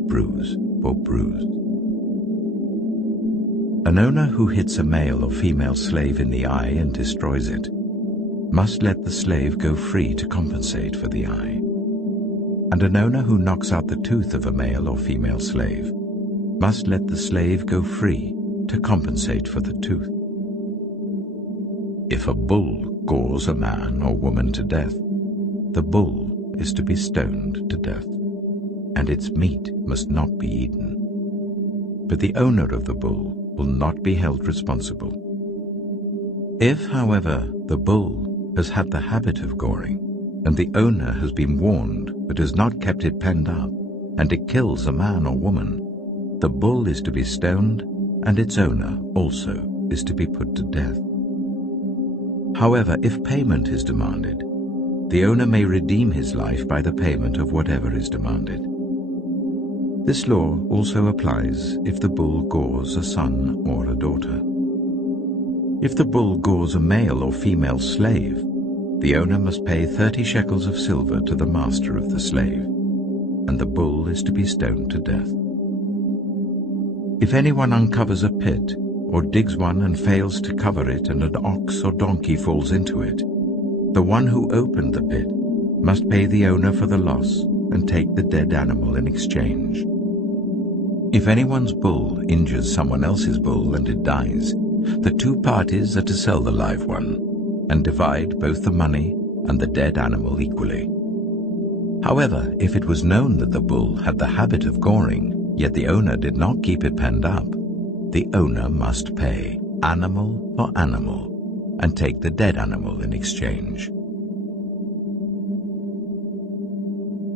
bruise for bruise. An owner who hits a male or female slave in the eye and destroys it must let the slave go free to compensate for the eye. And an owner who knocks out the tooth of a male or female slave must let the slave go free to compensate for the tooth. If a bull gores a man or woman to death, the bull is to be stoned to death, and its meat must not be eaten. But the owner of the bull will not be held responsible. If, however, the bull has had the habit of goring, and the owner has been warned but has not kept it penned up, and it kills a man or woman, the bull is to be stoned, and its owner also is to be put to death. However, if payment is demanded, the owner may redeem his life by the payment of whatever is demanded. This law also applies if the bull gores a son or a daughter. If the bull gores a male or female slave, the owner must pay 30 shekels of silver to the master of the slave, and the bull is to be stoned to death. If anyone uncovers a pit, or digs one and fails to cover it, and an ox or donkey falls into it, the one who opened the pit must pay the owner for the loss and take the dead animal in exchange. If anyone's bull injures someone else's bull and it dies, the two parties are to sell the live one and divide both the money and the dead animal equally. However, if it was known that the bull had the habit of goring, yet the owner did not keep it penned up, the owner must pay animal for animal and take the dead animal in exchange.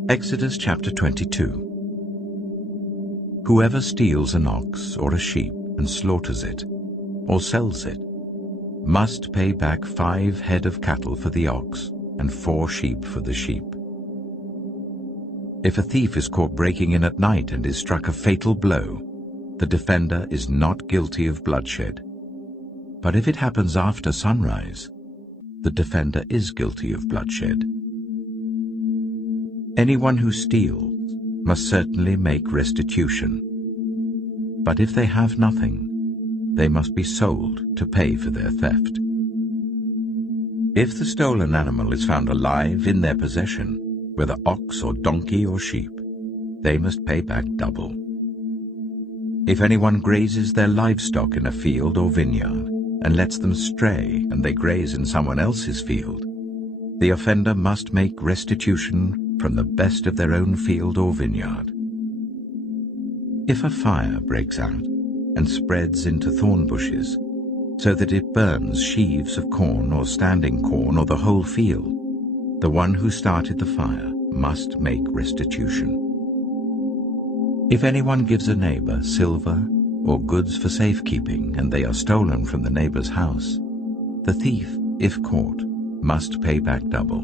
Exodus chapter 22. Whoever steals an ox or a sheep and slaughters it, or sells it, must pay back 5 head of cattle for the ox and 4 sheep for the sheep. If a thief is caught breaking in at night and is struck a fatal blow, the defender is not guilty of bloodshed. But if it happens after sunrise, the defender is guilty of bloodshed. Anyone who steals must certainly make restitution. But if they have nothing, they must be sold to pay for their theft. If the stolen animal is found alive in their possession, whether ox or donkey or sheep, they must pay back double. If anyone grazes their livestock in a field or vineyard and lets them stray and they graze in someone else's field, the offender must make restitution from the best of their own field or vineyard. If a fire breaks out and spreads into thorn bushes, so that it burns sheaves of corn or standing corn or the whole field, the one who started the fire must make restitution. If anyone gives a neighbor silver or goods for safekeeping, and they are stolen from the neighbor's house, the thief, if caught, must pay back double.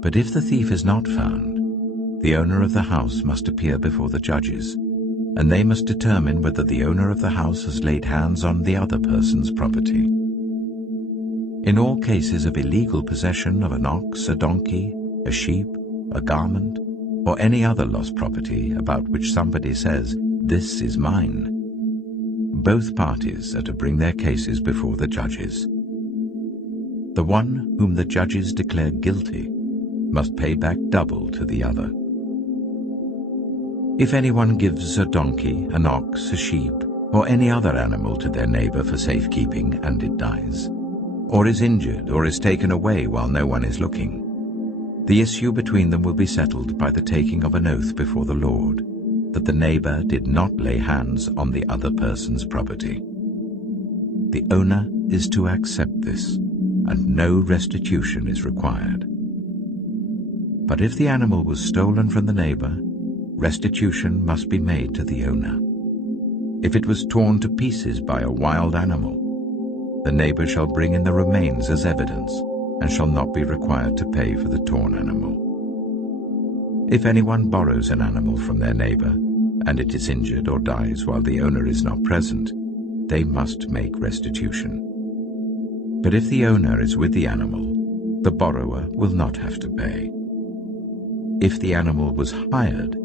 But if the thief is not found, the owner of the house must appear before the judges, and they must determine whether the owner of the house has laid hands on the other person's property. In all cases of illegal possession of an ox, a donkey, a sheep, a garment, or any other lost property about which somebody says, "This is mine," both parties are to bring their cases before the judges. The one whom the judges declare guilty must pay back double to the other. If anyone gives a donkey, an ox, a sheep, or any other animal to their neighbor for safekeeping, and it dies, or is injured, or is taken away while no one is looking, the issue between them will be settled by the taking of an oath before the Lord, that the neighbor did not lay hands on the other person's property. The owner is to accept this, and no restitution is required. But if the animal was stolen from the neighbor, restitution must be made to the owner. If it was torn to pieces by a wild animal, the neighbor shall bring in the remains as evidence, and shall not be required to pay for the torn animal. If anyone borrows an animal from their neighbor, and it is injured or dies while the owner is not present, they must make restitution. But if the owner is with the animal, the borrower will not have to pay. If the animal was hired,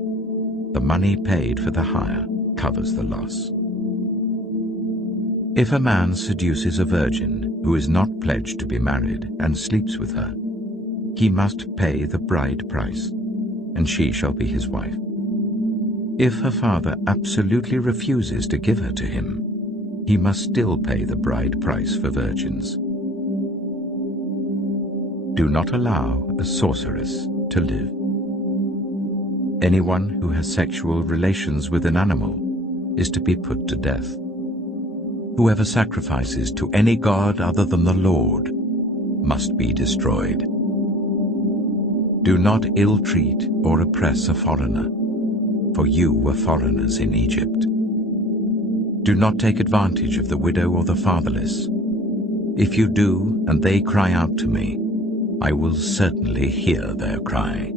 the money paid for the hire covers the loss. If a man seduces a virgin who is not pledged to be married and sleeps with her, he must pay the bride price, and she shall be his wife. If her father absolutely refuses to give her to him, he must still pay the bride price for virgins. Do not allow a sorceress to live. Anyone who has sexual relations with an animal is to be put to death. Whoever sacrifices to any god other than the Lord must be destroyed. Do not ill-treat or oppress a foreigner, for you were foreigners in Egypt. Do not take advantage of the widow or the fatherless. If you do, and they cry out to me, I will certainly hear their cry.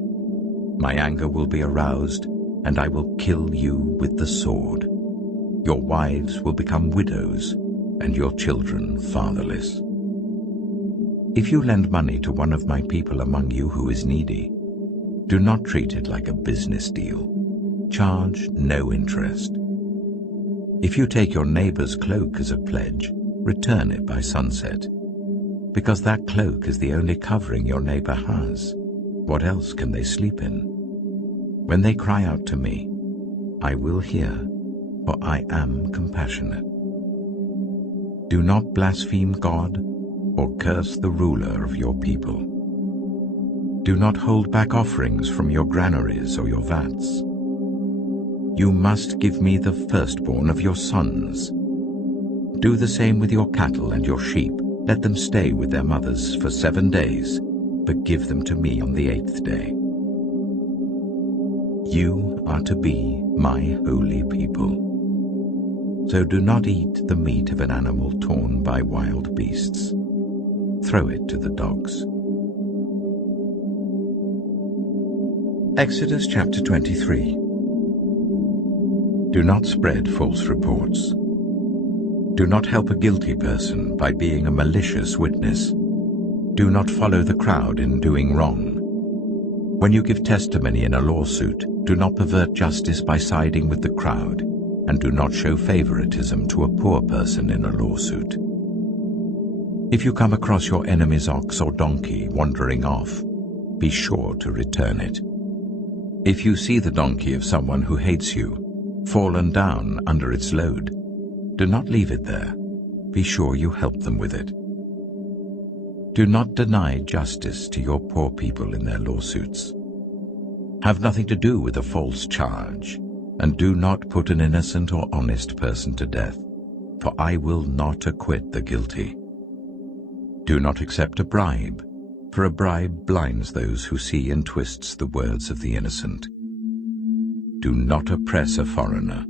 My anger will be aroused, and I will kill you with the sword. Your wives will become widows, and your children fatherless. If you lend money to one of my people among you who is needy, do not treat it like a business deal. Charge no interest. If you take your neighbor's cloak as a pledge, return it by sunset, because that cloak is the only covering your neighbor has. What else can they sleep in? When they cry out to me, I will hear, for I am compassionate. Do not blaspheme God or curse the ruler of your people. Do not hold back offerings from your granaries or your vats. You must give me the firstborn of your sons. Do the same with your cattle and your sheep. Let them stay with their mothers for 7 days, but give them to me on the 8th day. You are to be my holy people. So do not eat the meat of an animal torn by wild beasts. Throw it to the dogs. Exodus chapter 23. Do not spread false reports. Do not help a guilty person by being a malicious witness. Do not follow the crowd in doing wrong. When you give testimony in a lawsuit, do not pervert justice by siding with the crowd, and do not show favoritism to a poor person in a lawsuit. If you come across your enemy's ox or donkey wandering off, be sure to return it. If you see the donkey of someone who hates you fallen down under its load, do not leave it there. Be sure you help them with it. Do not deny justice to your poor people in their lawsuits. Have nothing to do with a false charge, and do not put an innocent or honest person to death, for I will not acquit the guilty. Do not accept a bribe, for a bribe blinds those who see and twists the words of the innocent. Do not oppress a foreigner.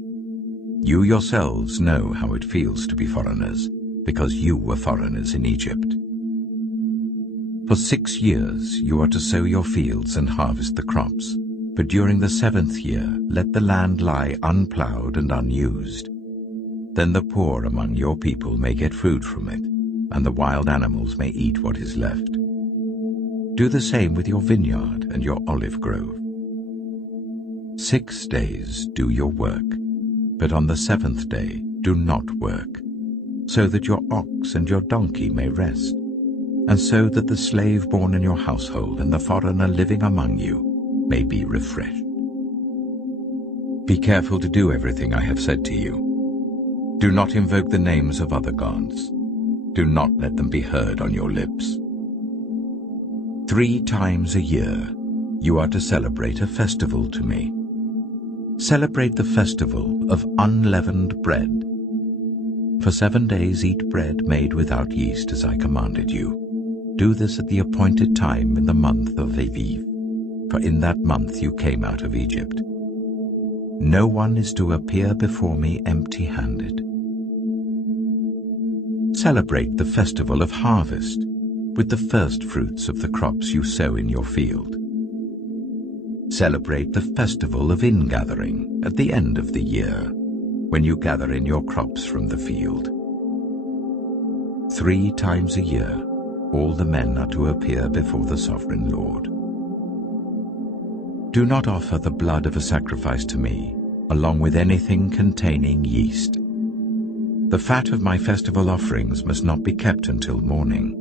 You yourselves know how it feels to be foreigners, because you were foreigners in Egypt. For 6 years you are to sow your fields and harvest the crops, but during the 7th year let the land lie unplowed and unused. Then the poor among your people may get food from it, and the wild animals may eat what is left. Do the same with your vineyard and your olive grove. 6 days do your work, but on the 7th day do not work, so that your ox and your donkey may rest, and so that the slave born in your household and the foreigner living among you may be refreshed. Be careful to do everything I have said to you. Do not invoke the names of other gods. Do not let them be heard on your lips. 3 times a year you are to celebrate a festival to me. Celebrate the festival of unleavened bread. For 7 days eat bread made without yeast as I commanded you. Do this at the appointed time in the month of Aviv, for in that month you came out of Egypt. No one is to appear before me empty-handed. Celebrate the festival of harvest with the first fruits of the crops you sow in your field. Celebrate the festival of ingathering at the end of the year, when you gather in your crops from the field. 3 times a year all the men are to appear before the sovereign Lord. Do not offer the blood of a sacrifice to me, along with anything containing yeast. The fat of my festival offerings must not be kept until morning.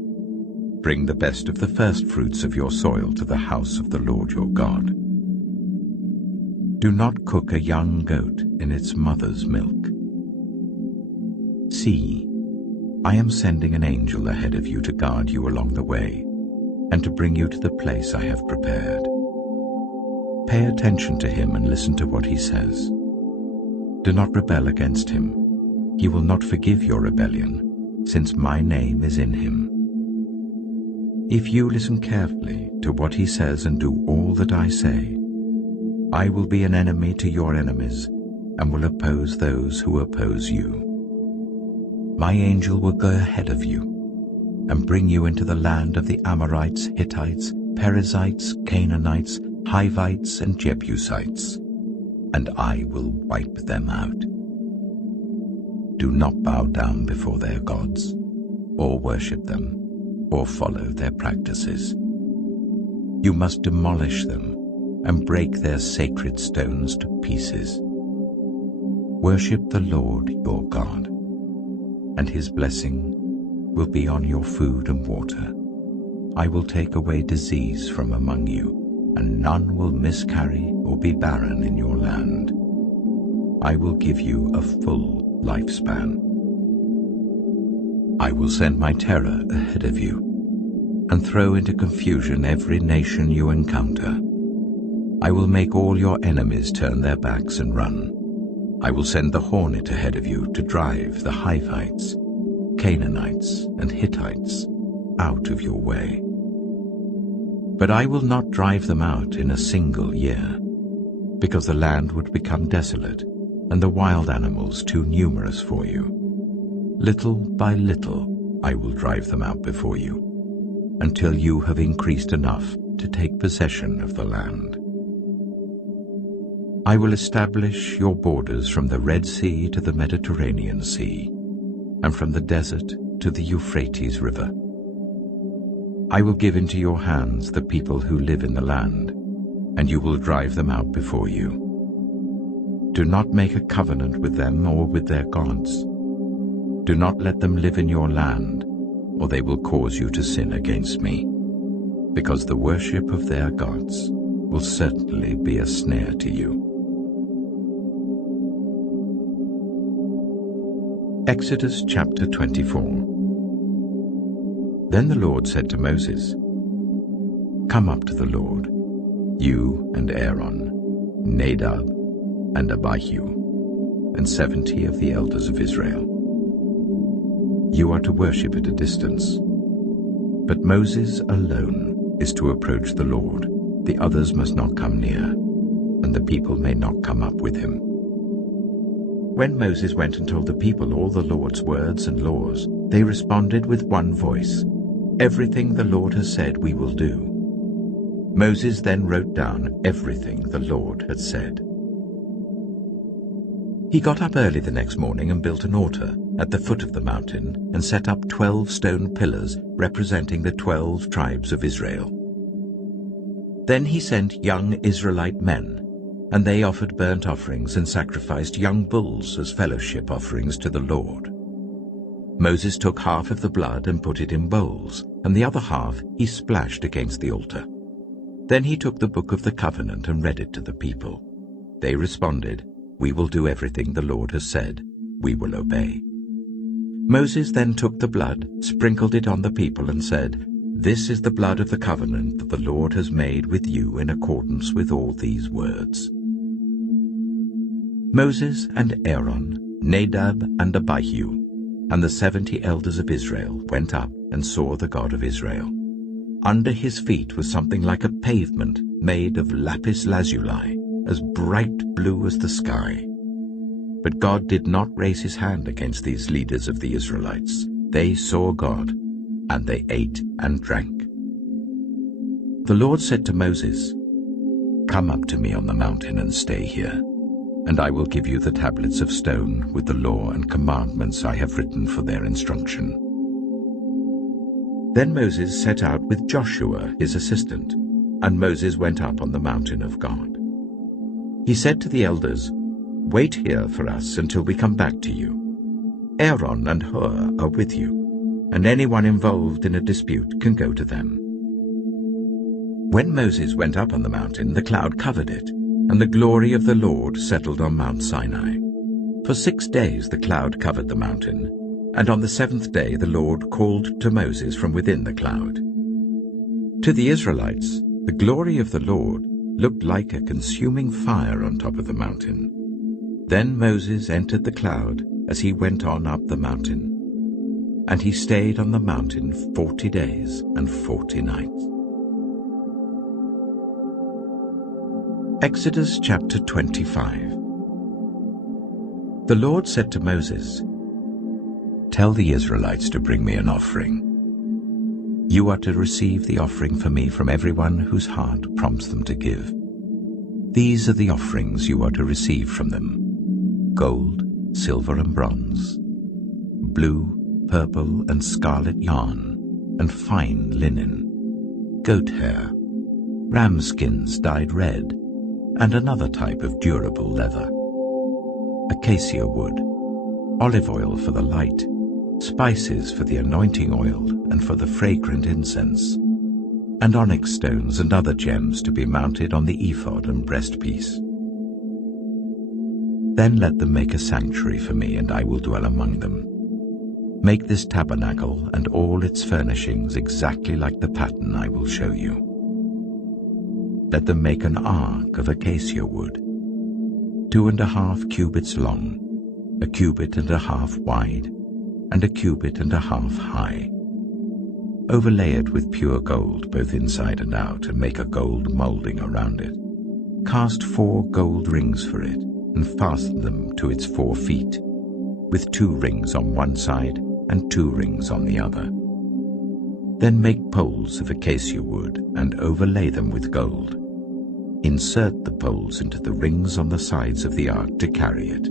Bring the best of the first fruits of your soil to the house of the Lord your God. Do not cook a young goat in its mother's milk. See, I am sending an angel ahead of you to guard you along the way, and to bring you to the place I have prepared. Pay attention to him and listen to what he says. Do not rebel against him. He will not forgive your rebellion, since my name is in him. If you listen carefully to what he says and do all that I say, I will be an enemy to your enemies and will oppose those who oppose you. My angel will go ahead of you and bring you into the land of the Amorites, Hittites, Perizzites, Canaanites, Hivites, and Jebusites, and I will wipe them out. Do not bow down before their gods, or worship them, or follow their practices. You must demolish them and break their sacred stones to pieces. Worship the Lord your God, and his blessing will be on your food and water. I will take away disease from among you, and none will miscarry or be barren in your land. I will give you a full lifespan. I will send my terror ahead of you, and throw into confusion every nation you encounter. I will make all your enemies turn their backs and run. I will send the hornet ahead of you to drive the Hivites, Canaanites, and Hittites out of your way. But I will not drive them out in a single year, because the land would become desolate and the wild animals too numerous for you. Little by little I will drive them out before you, until you have increased enough to take possession of the land. I will establish your borders from the Red Sea to the Mediterranean Sea, and from the desert to the Euphrates River. I will give into your hands the people who live in the land, and you will drive them out before you. Do not make a covenant with them or with their gods. Do not let them live in your land, or they will cause you to sin against me, because the worship of their gods will certainly be a snare to you. Exodus chapter 24. Then the Lord said to Moses, "Come up to the Lord, you and Aaron, Nadab and Abihu, and 70 of the elders of Israel. You are to worship at a distance. But Moses alone is to approach the Lord. The others must not come near, and the people may not come up with him. When Moses went and told the people all the Lord's words and laws, they responded with one voice, "Everything the Lord has said we will do." Moses then wrote down everything the Lord had said. He got up early the next morning and built an altar at the foot of the mountain and set up 12 stone pillars representing the 12 tribes of Israel. Then he sent young Israelite men, and they offered burnt offerings and sacrificed young bulls as fellowship offerings to the Lord. Moses took half of the blood and put it in bowls, and the other half he splashed against the altar. Then he took the book of the covenant and read it to the people. They responded, "We will do everything the Lord has said. We will obey." Moses then took the blood, sprinkled it on the people, and said, "This is the blood of the covenant that the Lord has made with you in accordance with all these words." Moses and Aaron, Nadab and Abihu, and the 70 elders of Israel went up and saw the God of Israel. Under his feet was something like a pavement made of lapis lazuli, as bright blue as the sky. But God did not raise his hand against these leaders of the Israelites. They saw God, and they ate and drank. The Lord said to Moses, "Come up to me on the mountain and stay here, and I will give you the tablets of stone with the law and commandments I have written for their instruction." Then Moses set out with Joshua his assistant, and Moses went up on the mountain of God. He said to the elders, "Wait here for us until we come back to you. Aaron and Hur are with you, and anyone involved in a dispute can go to them." When Moses went up on the mountain, the cloud covered it, and the glory of the Lord settled on Mount Sinai. For 6 days the cloud covered the mountain, and on the 7th day the Lord called to Moses from within the cloud. To the Israelites, the glory of the Lord looked like a consuming fire on top of the mountain. Then Moses entered the cloud as he went on up the mountain, and he stayed on the mountain 40 days and 40 nights. Exodus chapter 25. The Lord said to Moses, "Tell the Israelites to bring me an offering. You are to receive the offering for me from everyone whose heart prompts them to give. These are the offerings you are to receive from them: gold, silver and bronze, blue, purple and scarlet yarn, and fine linen, goat hair, ram skins dyed red, and another type of durable leather, acacia wood, olive oil for the light, spices for the anointing oil and for the fragrant incense, and onyx stones and other gems to be mounted on the ephod and breastpiece. Then let them make a sanctuary for me, and I will dwell among them. Make this tabernacle and all its furnishings exactly like the pattern I will show you. Let them make an ark of acacia wood, 2.5 cubits long, 1.5 cubits wide, and 1.5 cubits high. Overlay it with pure gold both inside and out, and make a gold molding around it. Cast 4 gold rings for it, and fasten them to its 4 feet, with 2 rings on one side and 2 rings on the other. Then make poles of acacia wood and overlay them with gold. Insert the poles into the rings on the sides of the ark to carry it.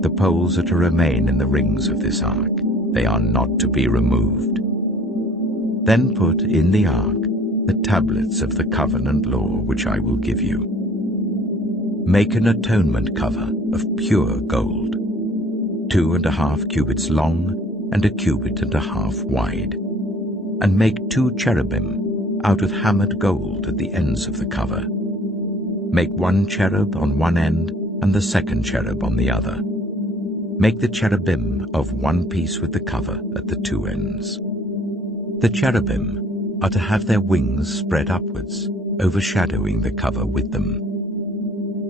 The poles are to remain in the rings of this ark. They are not to be removed. Then put in the ark the tablets of the covenant law which I will give you. Make an atonement cover of pure gold, 2.5 cubits long and 1.5 cubits wide, and make 2 cherubim out of hammered gold at the ends of the cover. Make 1 cherub on one end and the 2nd cherub on the other. Make the cherubim of one piece with the cover at the 2 ends. The cherubim are to have their wings spread upwards, overshadowing the cover with them.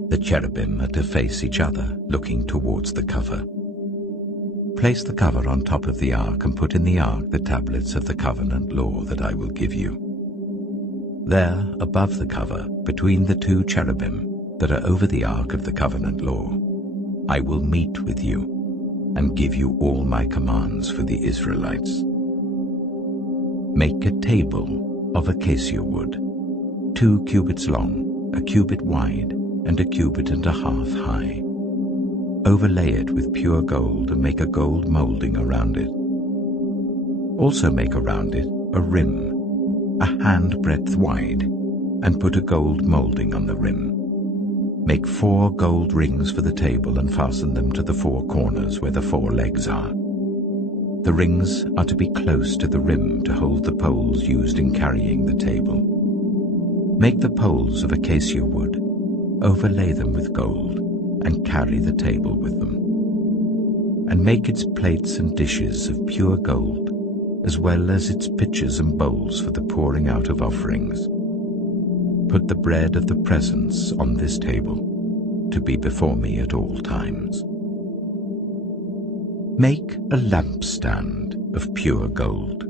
The cherubim are to face each other, looking towards the cover. Place the cover on top of the ark and put in the ark the tablets of the covenant law that I will give you. There, above the cover, between the two cherubim that are over the ark of the covenant law, I will meet with you and give you all my commands for the Israelites. Make a table of acacia wood, 2 cubits long, a cubit wide, and a cubit and a half high. Overlay it with pure gold and make a gold molding around it. Also make around it a rim, a handbreadth wide, and put a gold molding on the rim. Make 4 gold rings for the table and fasten them to the 4 corners where the 4 legs are. The rings are to be close to the rim to hold the poles used in carrying the table. Make the poles of acacia wood, overlay them with gold, and carry the table with them. And make its plates and dishes of pure gold, as well as its pitchers and bowls for the pouring out of offerings. Put the bread of the presence on this table, to be before me at all times. Make a lampstand of pure gold.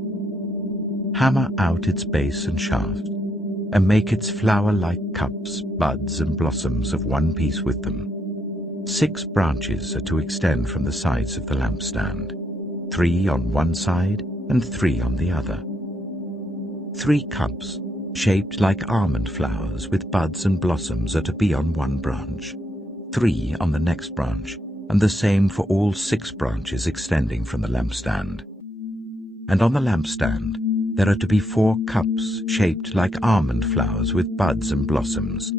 Hammer out its base and shaft, and make its flower-like cups, buds, and blossoms of one piece with them. 6 branches are to extend from the sides of the lampstand, 3 on one side and 3 on the other. 3 cups, shaped like almond flowers with buds and blossoms, are to be on one branch, 3 on the next branch, and the same for all 6 branches extending from the lampstand. And on the lampstand there are to be 4 cups shaped like almond flowers with buds and blossoms.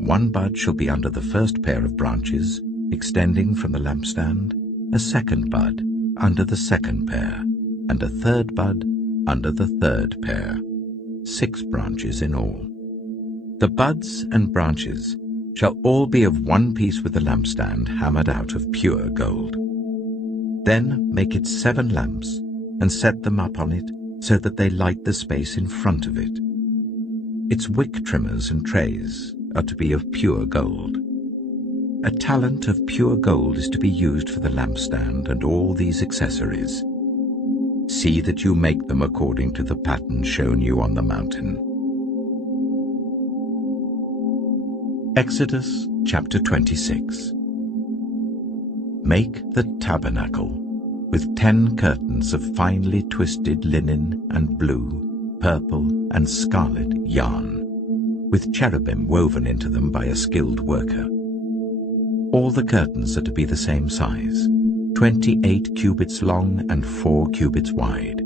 1 bud shall be under the first pair of branches, extending from the lampstand, a 2nd bud under the 2nd pair, and a 3rd bud under the 3rd pair. 6 branches in all. The buds and branches shall all be of one piece with the lampstand hammered out of pure gold. Then make it 7 lamps, and set them up on it so that they light the space in front of it. Its wick trimmers and trays are to be of pure gold. A talent of pure gold is to be used for the lampstand and all these accessories. See that you make them according to the pattern shown you on the mountain. Exodus chapter 26. Make the tabernacle with 10 curtains of finely twisted linen and blue, purple, and scarlet yarn, with cherubim woven into them by a skilled worker. All the curtains are to be the same size, 28 cubits long and 4 cubits wide.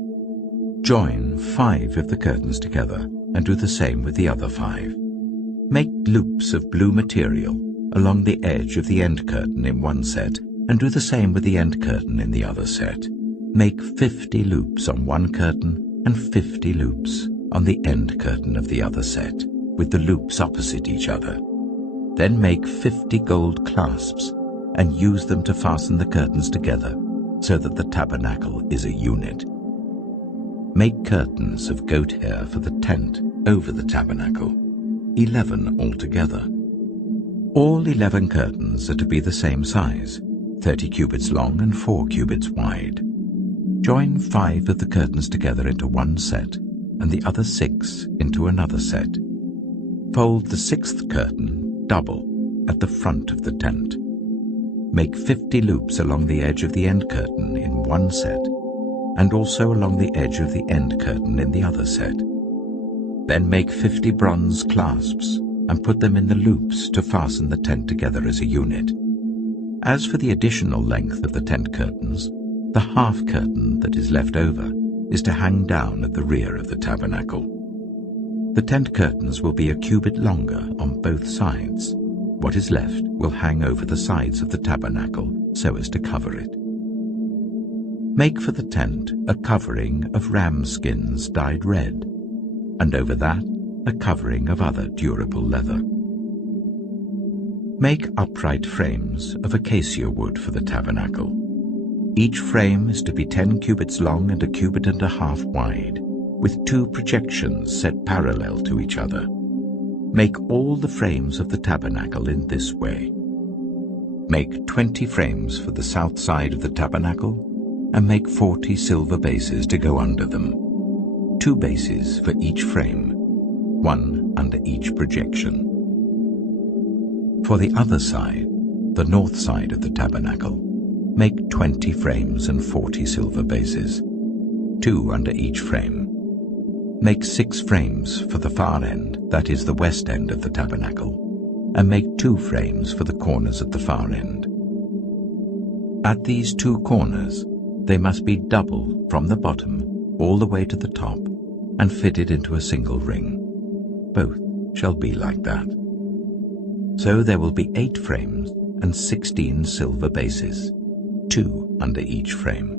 Join 5 of the curtains together and do the same with the other 5. Make loops of blue material along the edge of the end curtain in one set and do the same with the end curtain in the other set. Make 50 loops on one curtain and 50 loops on the end curtain of the other set, with the loops opposite each other. Then make 50 gold clasps and use them to fasten the curtains together so that the tabernacle is a unit. Make curtains of goat hair for the tent over the tabernacle, 11 altogether. All 11 curtains are to be the same size, 30 cubits long and 4 cubits wide. Join 5 of the curtains together into one set and the other 6 into another set. Fold the 6th curtain double at the front of the tent. Make 50 loops along the edge of the end curtain in one set, and also along the edge of the end curtain in the other set. Then make 50 bronze clasps and put them in the loops to fasten the tent together as a unit. As for the additional length of the tent curtains, the half curtain that is left over is to hang down at the rear of the tabernacle. The tent curtains will be a cubit longer on both sides. What is left will hang over the sides of the tabernacle so as to cover it. Make for the tent a covering of ram skins dyed red, and over that a covering of other durable leather. Make upright frames of acacia wood for the tabernacle. Each frame is to be 10 cubits long and a cubit and a half wide, with 2 projections set parallel to each other. Make all the frames of the tabernacle in this way. Make 20 frames for the south side of the tabernacle, and make 40 silver bases to go under them, 2 bases for each frame, 1 under each projection. For the other side, the north side of the tabernacle, make 20 frames and 40 silver bases, 2 under each frame. Make 6 frames for the far end, that is the west end of the tabernacle, and make 2 frames for the corners at the far end. At these 2 corners, they must be double from the bottom all the way to the top and fitted into a single ring. Both shall be like that. So there will be 8 frames and 16 silver bases, 2 under each frame.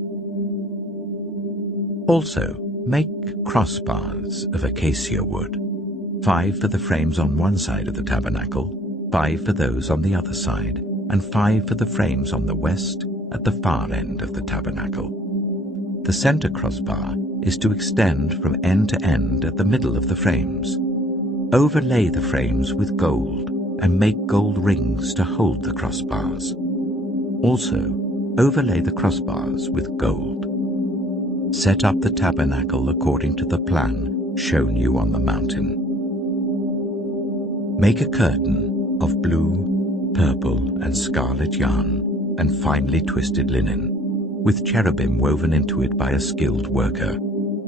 Also, make crossbars of acacia wood, 5 for the frames on one side of the tabernacle, 5 for those on the other side, and 5 for the frames on the west at the far end of the tabernacle. The center crossbar is to extend from end to end at the middle of the frames. Overlay the frames with gold and make gold rings to hold the crossbars. Also, overlay the crossbars with gold. Set up the tabernacle according to the plan shown you on the mountain. Make a curtain of blue, purple, and scarlet yarn and finely twisted linen, with cherubim woven into it by a skilled worker.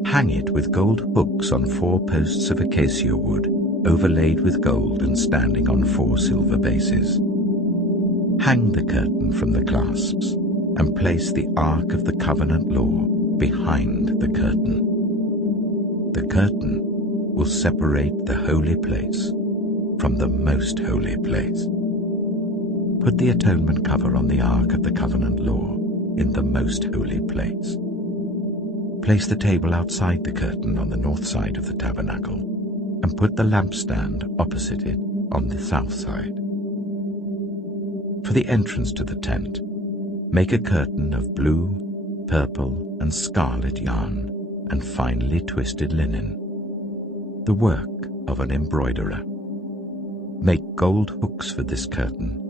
Hang it with gold hooks on 4 posts of acacia wood, overlaid with gold and standing on 4 silver bases. Hang the curtain from the clasps, and place the Ark of the Covenant Law behind the curtain. The curtain will separate the holy place from the most holy place. Put the atonement cover on the Ark of the Covenant Law in the most holy place. Place the table outside the curtain on the north side of the tabernacle, and put the lampstand opposite it on the south side. For the entrance to the tent, make a curtain of blue, purple, and scarlet yarn and finely twisted linen, the work of an embroiderer. Make gold hooks for this curtain,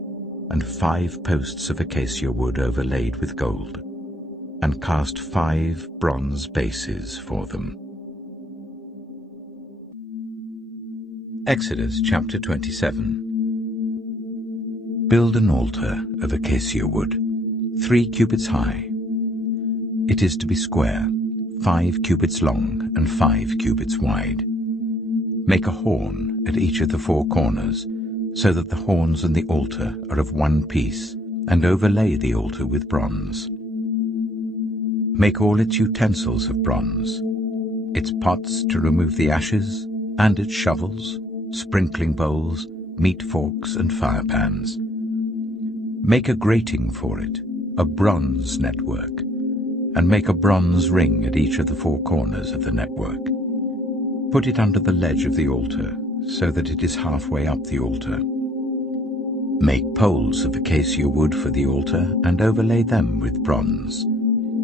and 5 posts of acacia wood overlaid with gold, and cast 5 bronze bases for them. Exodus chapter 27. Build an altar of acacia wood, 3 cubits high. It is to be square, 5 cubits long and 5 cubits wide. Make a horn at each of the 4 corners, so that the horns and the altar are of one piece, and overlay the altar with bronze. Make all its utensils of bronze, its pots to remove the ashes, and its shovels, sprinkling bowls, meat forks, and fire pans. Make a grating for it, a bronze network, and make a bronze ring at each of the 4 corners of the network. Put it under the ledge of the altar, so that it is halfway up the altar. Make poles of acacia wood for the altar and overlay them with bronze.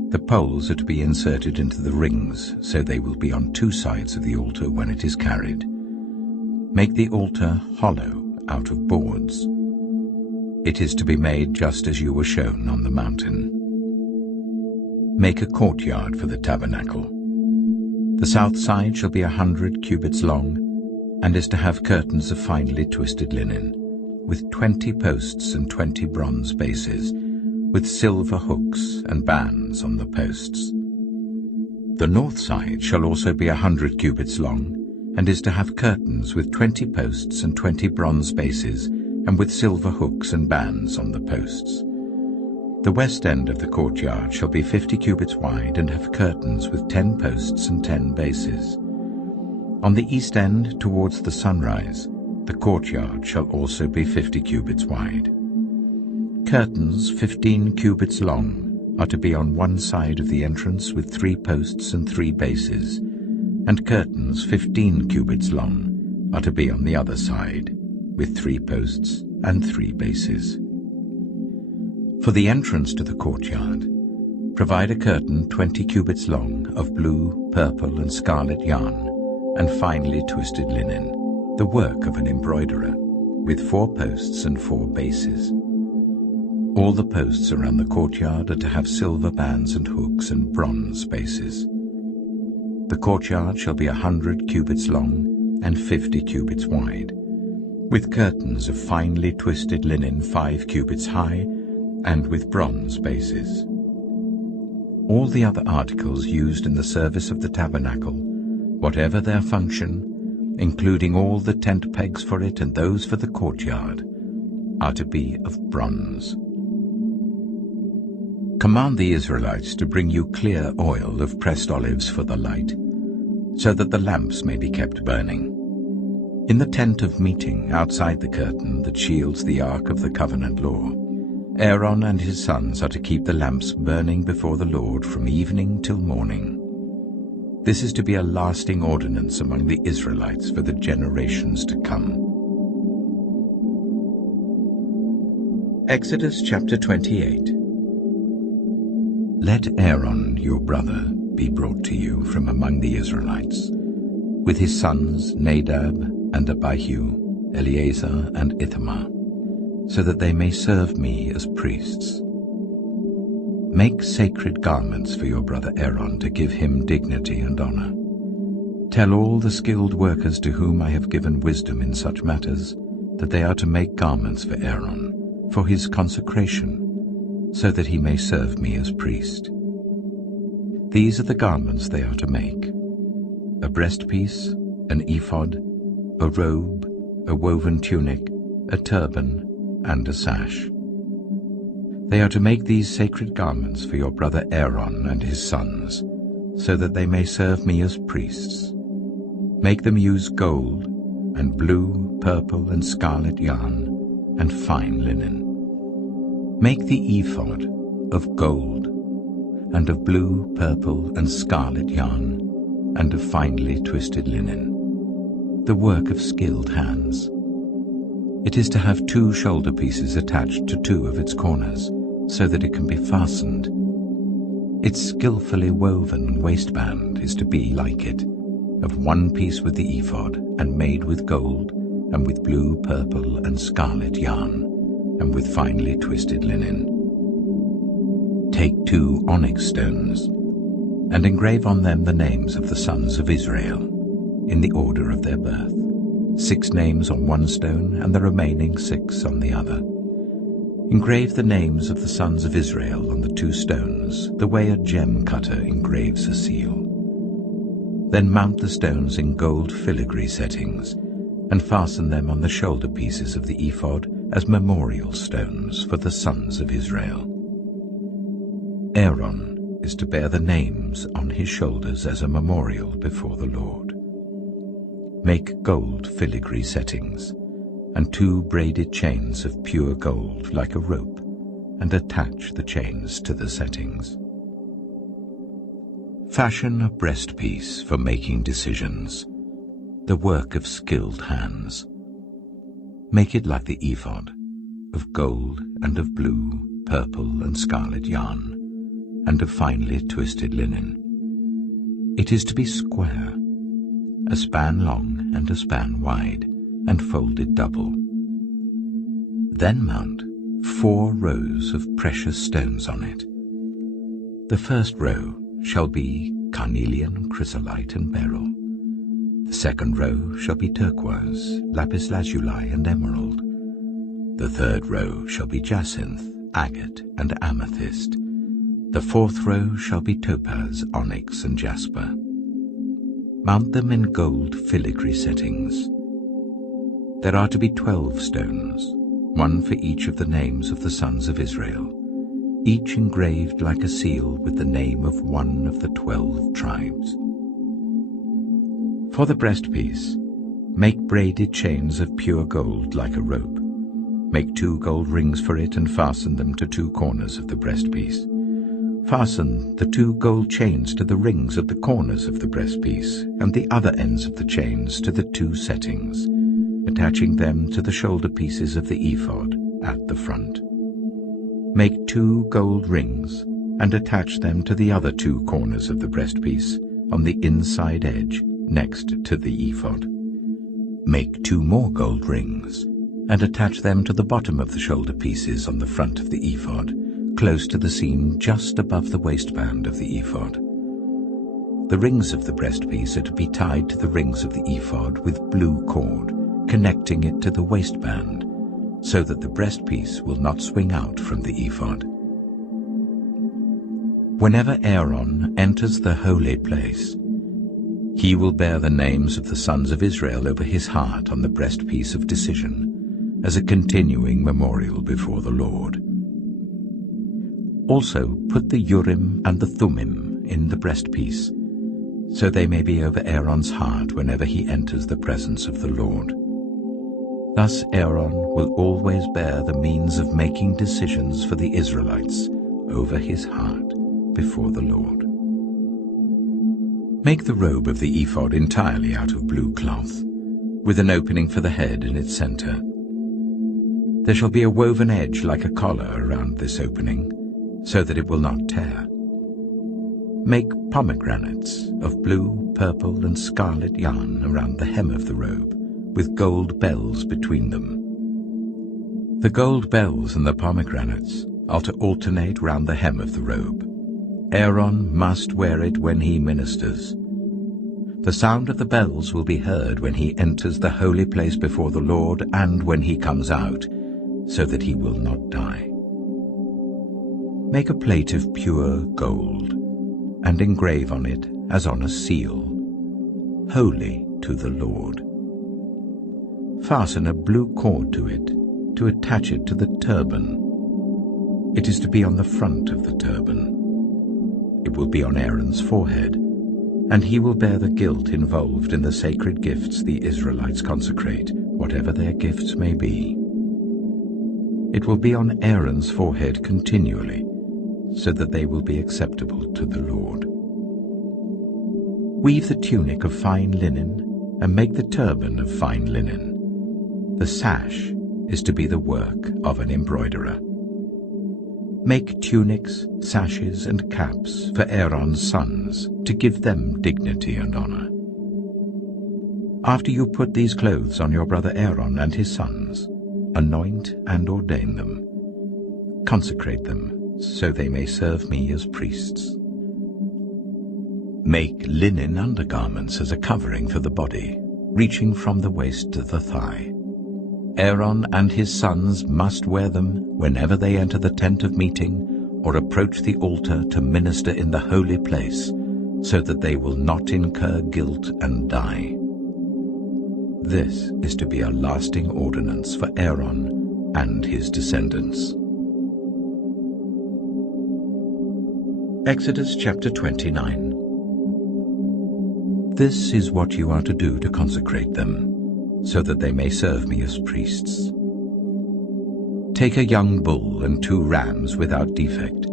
The poles are to be inserted into the rings, so they will be on 2 sides of the altar when it is carried. Make the altar hollow out of boards. It is to be made just as you were shown on the mountain. Make a courtyard for the tabernacle. The south side shall be 100 cubits long, and is to have curtains of finely twisted linen, with 20 posts and 20 bronze bases, with silver hooks and bands on the posts. The north side shall also be 100 cubits long, and is to have curtains with 20 posts and 20 bronze bases, and with silver hooks and bands on the posts. The west end of the courtyard shall be 50 cubits wide, and have curtains with 10 posts and 10 bases. On the east end, towards the sunrise, the courtyard shall also be 50 cubits wide. Curtains 15 cubits long are to be on one side of the entrance with 3 posts and 3 bases, and curtains 15 cubits long are to be on the other side, with 3 posts and 3 bases. For the entrance to the courtyard, provide a curtain 20 cubits long of blue, purple, and scarlet yarn, and finely twisted linen, the work of an embroiderer, with 4 posts and 4 bases. All the posts around the courtyard are to have silver bands and hooks and bronze bases. The courtyard shall be 100 cubits long and 50 cubits wide, with curtains of finely twisted linen 5 cubits high and with bronze bases. All the other articles used in the service of the tabernacle, whatever their function, including all the tent pegs for it and those for the courtyard, are to be of bronze. Command the Israelites to bring you clear oil of pressed olives for the light, so that the lamps may be kept burning. In the tent of meeting outside the curtain that shields the ark of the covenant law, Aaron and his sons are to keep the lamps burning before the Lord from evening till morning. This is to be a lasting ordinance among the Israelites for the generations to come. Exodus chapter 28. Let Aaron your brother be brought to you from among the Israelites, with his sons Nadab and Abihu, Eleazar and Ithamar, so that they may serve me as priests. Make sacred garments for your brother Aaron to give him dignity and honor. Tell all the skilled workers to whom I have given wisdom in such matters that they are to make garments for Aaron, for his consecration, so that he may serve me as priest. These are the garments they are to make: a breastpiece, an ephod, a robe, a woven tunic, a turban, and a sash. They are to make these sacred garments for your brother Aaron and his sons, so that they may serve me as priests. Make them use gold, and blue, purple, and scarlet yarn, and fine linen. Make the ephod of gold, and of blue, purple, and scarlet yarn, and of finely twisted linen, the work of skilled hands. It is to have 2 shoulder pieces attached to 2 of its corners, so that it can be fastened. Its skillfully woven waistband is to be like it, of 1 piece with the ephod, and made with gold, and with blue, purple, and scarlet yarn, and with finely twisted linen. Take 2 onyx stones, and engrave on them the names of the sons of Israel, in the order of their birth, 6 names on 1 stone, and the remaining 6 on the other. Engrave the names of the sons of Israel on the 2 stones, the way a gem cutter engraves a seal. Then mount the stones in gold filigree settings, and fasten them on the shoulder pieces of the ephod as memorial stones for the sons of Israel. Aaron is to bear the names on his shoulders as a memorial before the Lord. Make gold filigree settings, and 2 braided chains of pure gold like a rope, and attach the chains to the settings. Fashion a breastpiece for making decisions, the work of skilled hands. Make it like the ephod, of gold and of blue, purple, and scarlet yarn, and of finely twisted linen. It is to be square, a span long and a span wide, and folded double. Then mount 4 rows of precious stones on it. The first row shall be carnelian, chrysolite, and beryl. The second row shall be turquoise, lapis lazuli, and emerald. The third row shall be jacinth, agate, and amethyst. The fourth row shall be topaz, onyx, and jasper. Mount them in gold filigree settings. There are to be 12 stones, 1 for each of the names of the sons of Israel, each engraved like a seal with the name of one of the 12 tribes. For the breastpiece, make braided chains of pure gold like a rope. Make 2 gold rings for it and fasten them to 2 corners of the breastpiece. Fasten the 2 gold chains to the rings at the corners of the breastpiece, and the other ends of the chains to the 2 settings, attaching them to the shoulder pieces of the ephod at the front. Make 2 gold rings, and attach them to the other 2 corners of the breastpiece, on the inside edge, next to the ephod. Make 2 more gold rings, and attach them to the bottom of the shoulder pieces on the front of the ephod, close to the seam just above the waistband of the ephod. The rings of the breastpiece are to be tied to the rings of the ephod with blue cord, connecting it to the waistband, so that the breastpiece will not swing out from the ephod. Whenever Aaron enters the holy place, he will bear the names of the sons of Israel over his heart on the breastpiece of decision, as a continuing memorial before the Lord. Also put the Urim and the Thummim in the breastpiece, so they may be over Aaron's heart whenever he enters the presence of the Lord. Thus Aaron will always bear the means of making decisions for the Israelites over his heart before the Lord. Make the robe of the ephod entirely out of blue cloth, with an opening for the head in its center. There shall be a woven edge like a collar around this opening, so that it will not tear. Make pomegranates of blue, purple, and scarlet yarn around the hem of the robe, with gold bells between them. The gold bells and the pomegranates are to alternate round the hem of the robe. Aaron must wear it when he ministers. The sound of the bells will be heard when he enters the holy place before the Lord and when he comes out, so that he will not die. Make a plate of pure gold, and engrave on it, as on a seal, "Holy to the Lord." Fasten a blue cord to it, to attach it to the turban. It is to be on the front of the turban. It will be on Aaron's forehead, and he will bear the guilt involved in the sacred gifts the Israelites consecrate, whatever their gifts may be. It will be on Aaron's forehead continually, so that they will be acceptable to the Lord. Weave the tunic of fine linen, and make the turban of fine linen. The sash is to be the work of an embroiderer. Make tunics, sashes, and caps for Aaron's sons, to give them dignity and honor. After you put these clothes on your brother Aaron and his sons, anoint and ordain them. Consecrate them, so they may serve me as priests. Make linen undergarments as a covering for the body, reaching from the waist to the thigh. Aaron and his sons must wear them whenever they enter the tent of meeting or approach the altar to minister in the holy place, so that they will not incur guilt and die. This is to be a lasting ordinance for Aaron and his descendants. Exodus chapter 29. This is what you are to do to consecrate them, so that they may serve me as priests. Take a young bull and 2 rams without defect,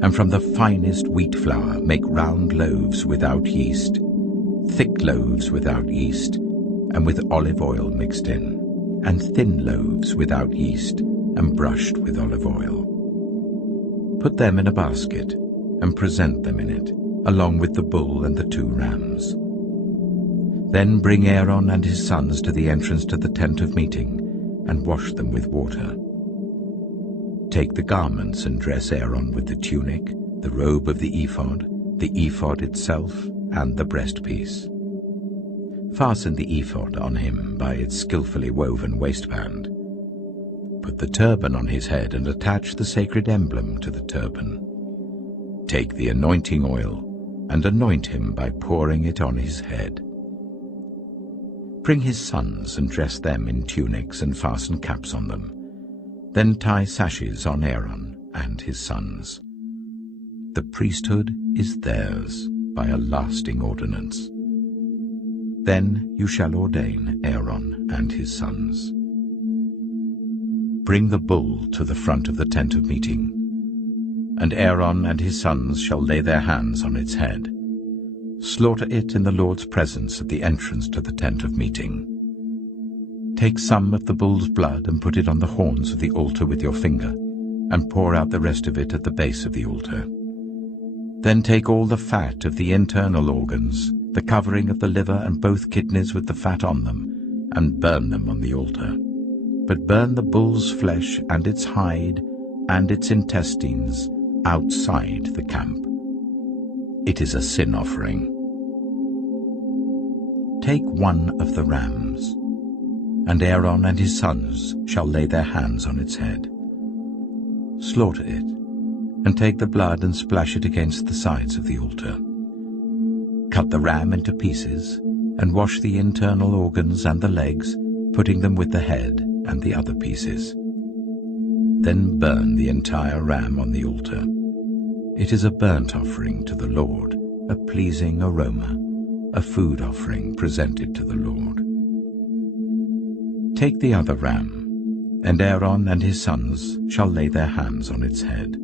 and from the finest wheat flour make round loaves without yeast, thick loaves without yeast, and with olive oil mixed in, and thin loaves without yeast, and brushed with olive oil. Put them in a basket, and present them in it, along with the bull and the 2 rams. Then bring Aaron and his sons to the entrance to the tent of meeting, and wash them with water. Take the garments and dress Aaron with the tunic, the robe of the ephod itself, and the breastpiece. Fasten the ephod on him by its skillfully woven waistband. Put the turban on his head and attach the sacred emblem to the turban. Take the anointing oil and anoint him by pouring it on his head. Bring his sons and dress them in tunics and fasten caps on them. Then tie sashes on Aaron and his sons. The priesthood is theirs by a lasting ordinance. Then you shall ordain Aaron and his sons. Bring the bull to the front of the tent of meeting, and Aaron and his sons shall lay their hands on its head. Slaughter it in the Lord's presence at the entrance to the tent of meeting. Take some of the bull's blood and put it on the horns of the altar with your finger, and pour out the rest of it at the base of the altar. Then take all the fat of the internal organs, the covering of the liver and both kidneys with the fat on them, and burn them on the altar. but burn the bull's flesh and its hide and its intestines outside the camp. It is a sin offering. Take one of the rams, and Aaron and his sons shall lay their hands on its head. Slaughter it, and take the blood and splash it against the sides of the altar. Cut the ram into pieces, and wash the internal organs and the legs, putting them with the head and the other pieces. Then burn the entire ram on the altar. It is a burnt offering to the Lord, a pleasing aroma, a food offering presented to the Lord. Take the other ram, and Aaron and his sons shall lay their hands on its head.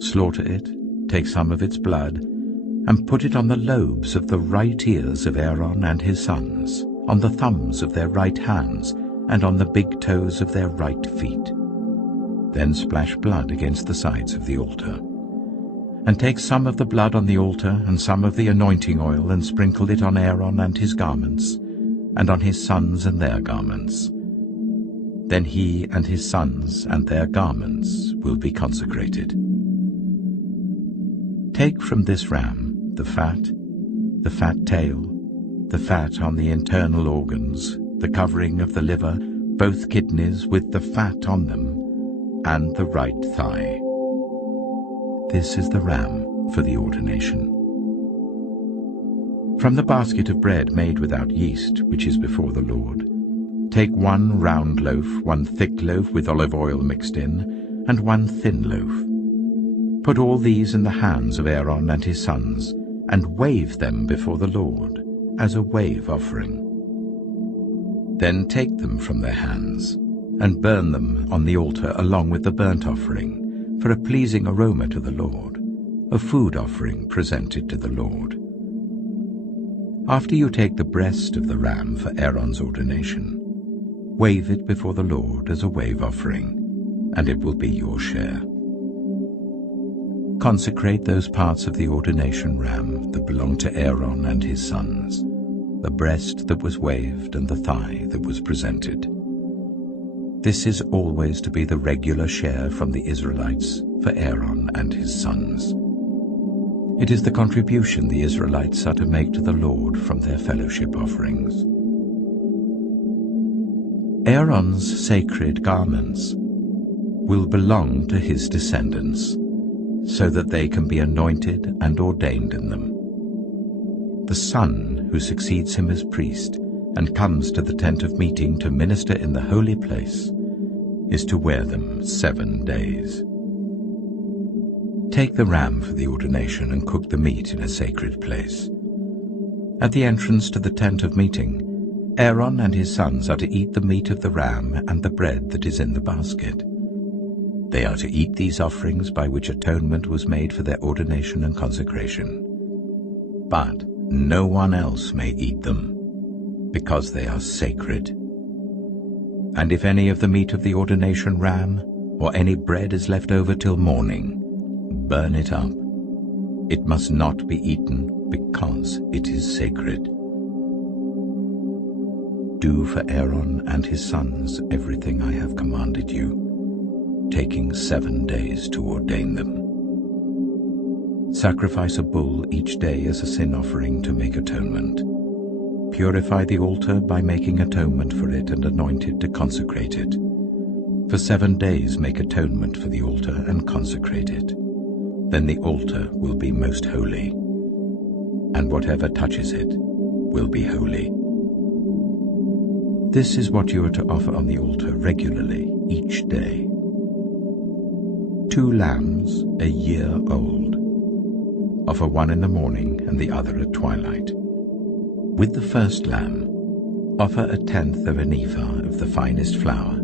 Slaughter it, take some of its blood, and put it on the lobes of the right ears of Aaron and his sons, on the thumbs of their right hands, and on the big toes of their right feet. Then splash blood against the sides of the altar. And take some of the blood on the altar and some of the anointing oil, and sprinkle it on Aaron and his garments, and on his sons and their garments. Then he and his sons and their garments will be consecrated. Take from this ram the fat tail, the fat on the internal organs, the covering of the liver, both kidneys with the fat on them, and the right thigh. This is the ram for the ordination. From the basket of bread made without yeast, which is before the Lord, take 1 round loaf, 1 thick loaf with olive oil mixed in, and 1 thin loaf. Put all these in the hands of Aaron and his sons, and wave them before the Lord, as a wave offering. Then take them from their hands, and burn them on the altar along with the burnt offering, for a pleasing aroma to the Lord, a food offering presented to the Lord. After you take the breast of the ram for Aaron's ordination, wave it before the Lord as a wave offering, and it will be your share. Consecrate those parts of the ordination ram that belong to Aaron and his sons, the breast that was waved and the thigh that was presented. This is always to be the regular share from the Israelites for Aaron and his sons. It is the contribution the Israelites are to make to the Lord from their fellowship offerings. Aaron's sacred garments will belong to his descendants, so that they can be anointed and ordained in them. The son who succeeds him as priest and comes to the tent of meeting to minister in the holy place is to wear them 7 days. Take the ram for the ordination and cook the meat in a sacred place. At the entrance to the tent of meeting, Aaron and his sons are to eat the meat of the ram and the bread that is in the basket. They are to eat these offerings by which atonement was made for their ordination and consecration. But no one else may eat them, because they are sacred. And if any of the meat of the ordination ram or any bread is left over till morning, burn it up. It must not be eaten, because it is sacred. Do for Aaron and his sons everything I have commanded you, taking 7 days to ordain them. Sacrifice a bull each day as a sin offering to make atonement. Purify the altar by making atonement for it and anoint it to consecrate it. For 7 days make atonement for the altar and consecrate it. Then the altar will be most holy, and whatever touches it will be holy. This is what you are to offer on the altar regularly each day. 2 lambs a year old. Offer one in the morning and the other at twilight. With the first lamb, offer 1/10 of an ephah of the finest flour,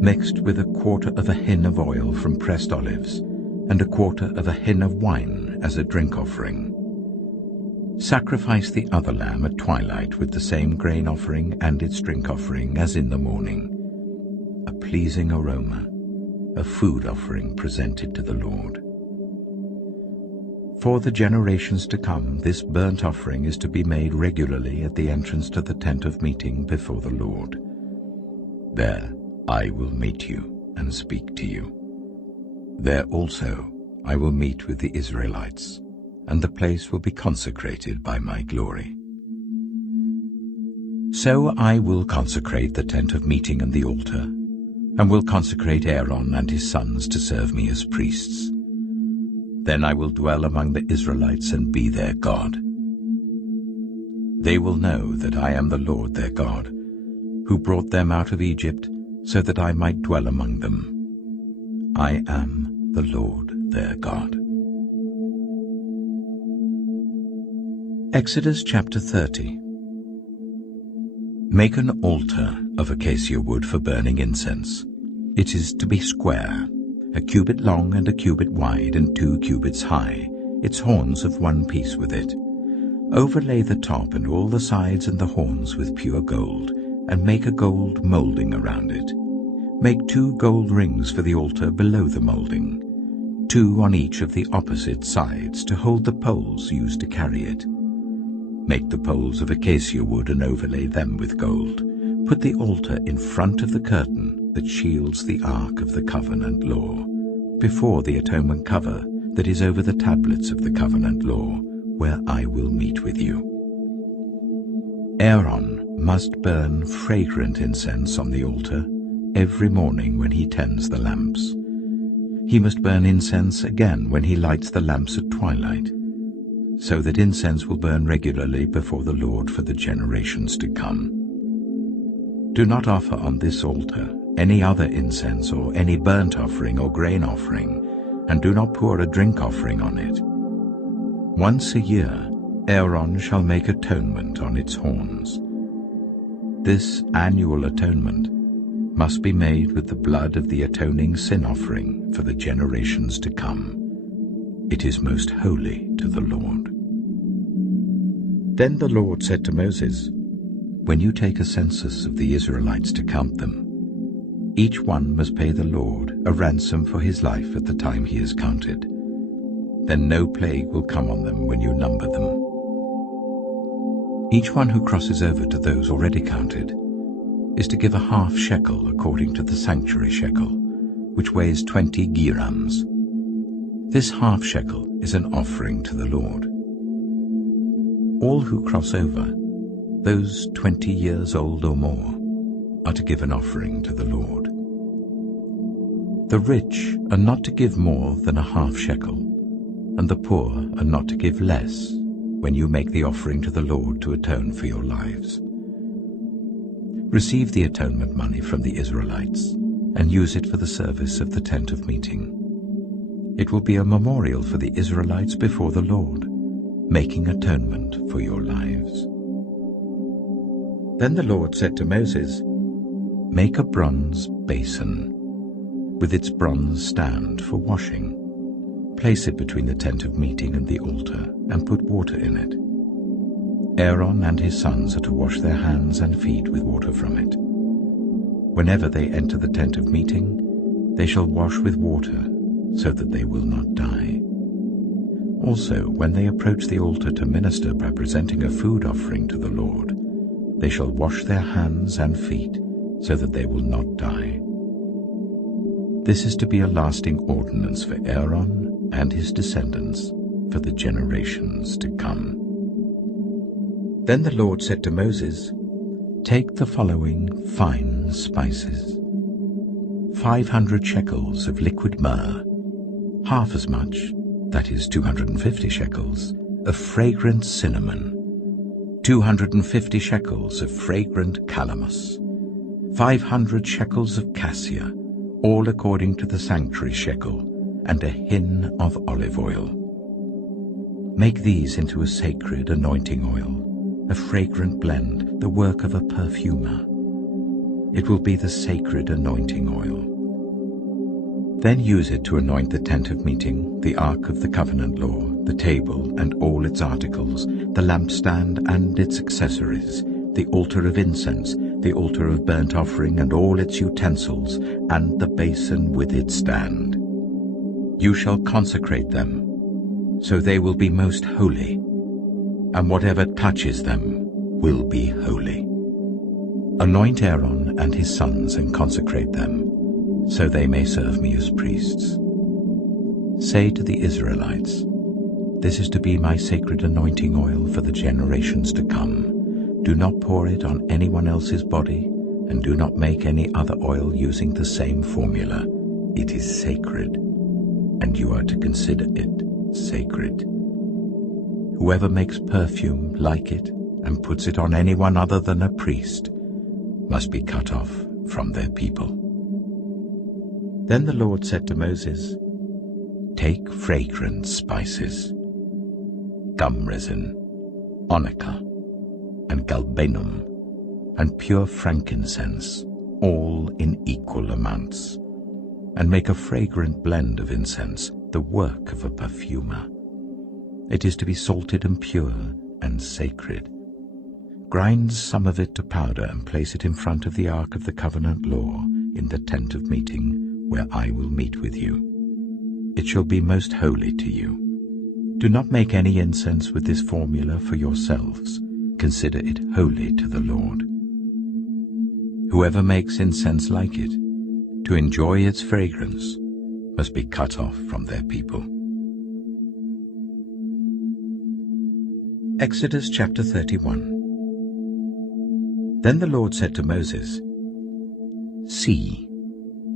mixed with 1/4 of a hin of oil from pressed olives, and 1/4 of a hin of wine as a drink offering. Sacrifice the other lamb at twilight with the same grain offering and its drink offering as in the morning, a pleasing aroma, a food offering presented to the Lord. For the generations to come, this burnt offering is to be made regularly at the entrance to the tent of meeting before the Lord. There I will meet you and speak to you. There also I will meet with the Israelites, and the place will be consecrated by my glory. So I will consecrate the tent of meeting and the altar, and will consecrate Aaron and his sons to serve me as priests. Then I will dwell among the Israelites and be their God. They will know that I am the Lord their God, who brought them out of Egypt, so that I might dwell among them. I am the Lord their God. Exodus chapter 30. Make an altar of acacia wood for burning incense. It is to be square, a cubit long and a cubit wide and 2 cubits high, its horns of one piece with it. Overlay the top and all the sides and the horns with pure gold, and make a gold molding around it. Make 2 gold rings for the altar below the molding, 2 on each of the opposite sides to hold the poles used to carry it. Make the poles of acacia wood and overlay them with gold. Put the altar in front of the curtain that shields the Ark of the Covenant Law, before the atonement cover that is over the tablets of the Covenant Law, where I will meet with you. Aaron must burn fragrant incense on the altar every morning when he tends the lamps. He must burn incense again when he lights the lamps at twilight, so that incense will burn regularly before the Lord for the generations to come. Do not offer on this altar any other incense or any burnt offering or grain offering, and do not pour a drink offering on it. Once a year Aaron shall make atonement on its horns. This annual atonement must be made with the blood of the atoning sin offering for the generations to come. It is most holy to the Lord. Then the Lord said to Moses, "When you take a census of the Israelites to count them, each one must pay the Lord a ransom for his life at the time he is counted. Then no plague will come on them when you number them. Each one who crosses over to those already counted is to give a half shekel according to the sanctuary shekel, which weighs 20 gerams. This half shekel is an offering to the Lord. All who cross over, those 20 years old or more, are to give an offering to the Lord. The rich are not to give more than a half shekel, and the poor are not to give less when you make the offering to the Lord to atone for your lives. Receive the atonement money from the Israelites and use it for the service of the tent of meeting. It will be a memorial for the Israelites before the Lord, making atonement for your lives." Then the Lord said to Moses, "Make a bronze basin with its bronze stand for washing. Place it between the tent of meeting and the altar, and put water in it. Aaron and his sons are to wash their hands and feet with water from it. Whenever they enter the tent of meeting, they shall wash with water, so that they will not die. Also, when they approach the altar to minister by presenting a food offering to the Lord, they shall wash their hands and feet, so that they will not die. This is to be a lasting ordinance for Aaron and his descendants for the generations to come." Then the Lord said to Moses, "Take the following fine spices: 500 shekels of liquid myrrh, half as much, that is 250 shekels, of fragrant cinnamon, 250 shekels of fragrant calamus, 500 shekels of cassia, all according to the sanctuary shekel, and a hin of olive oil. Make these into a sacred anointing oil, a fragrant blend, the work of a perfumer. It will be the sacred anointing oil. Then use it to anoint the tent of meeting, the Ark of the Covenant Law, the table and all its articles, the lampstand and its accessories, the altar of incense, the altar of burnt offering and all its utensils, and the basin with its stand. You shall consecrate them, so they will be most holy, and whatever touches them will be holy. Anoint Aaron Aaron and his sons and consecrate them, so they may serve me as priests. Say to the Israelites, this is to be my sacred anointing oil for the generations to come. Do not pour it on anyone else's body, and do not make any other oil using the same formula. It is sacred, and you are to consider it sacred. Whoever makes perfume like it and puts it on anyone other than a priest must be cut off from their people. Then the Lord said to Moses, take fragrant spices, gum resin, onycha, and galbanum, and pure frankincense, all in equal amounts, and make a fragrant blend of incense, the work of a perfumer. It is to be salted and pure and sacred. Grind some of it to powder and place it in front of the Ark of the Covenant law in the tent of meeting, where I will meet with you. It shall be most holy to you. Do not make any incense with this formula for yourselves. Consider it holy to the Lord. Whoever makes incense like it, to enjoy its fragrance, must be cut off from their people. Exodus chapter 31. Then the Lord said to Moses, see,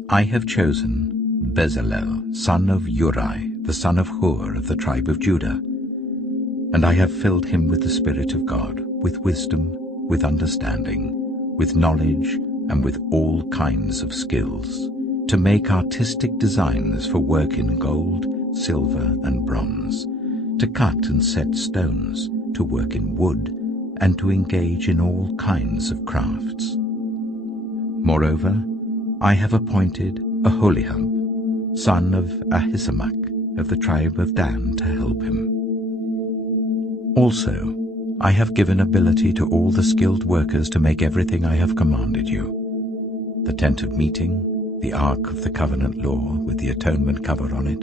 I have chosen Bezalel, son of Uri, the son of Hur of the tribe of Judah, and I have filled him with the Spirit of God, with wisdom, with understanding, with knowledge, and with all kinds of skills, to make artistic designs for work in gold, silver, and bronze, to cut and set stones, to work in wood, and to engage in all kinds of crafts. Moreover, I have appointed Aholiab, son of Ahisamach, of the tribe of Dan, to help him. Also, I have given ability to all the skilled workers to make everything I have commanded you: the tent of meeting, the Ark of the Covenant law with the atonement cover on it,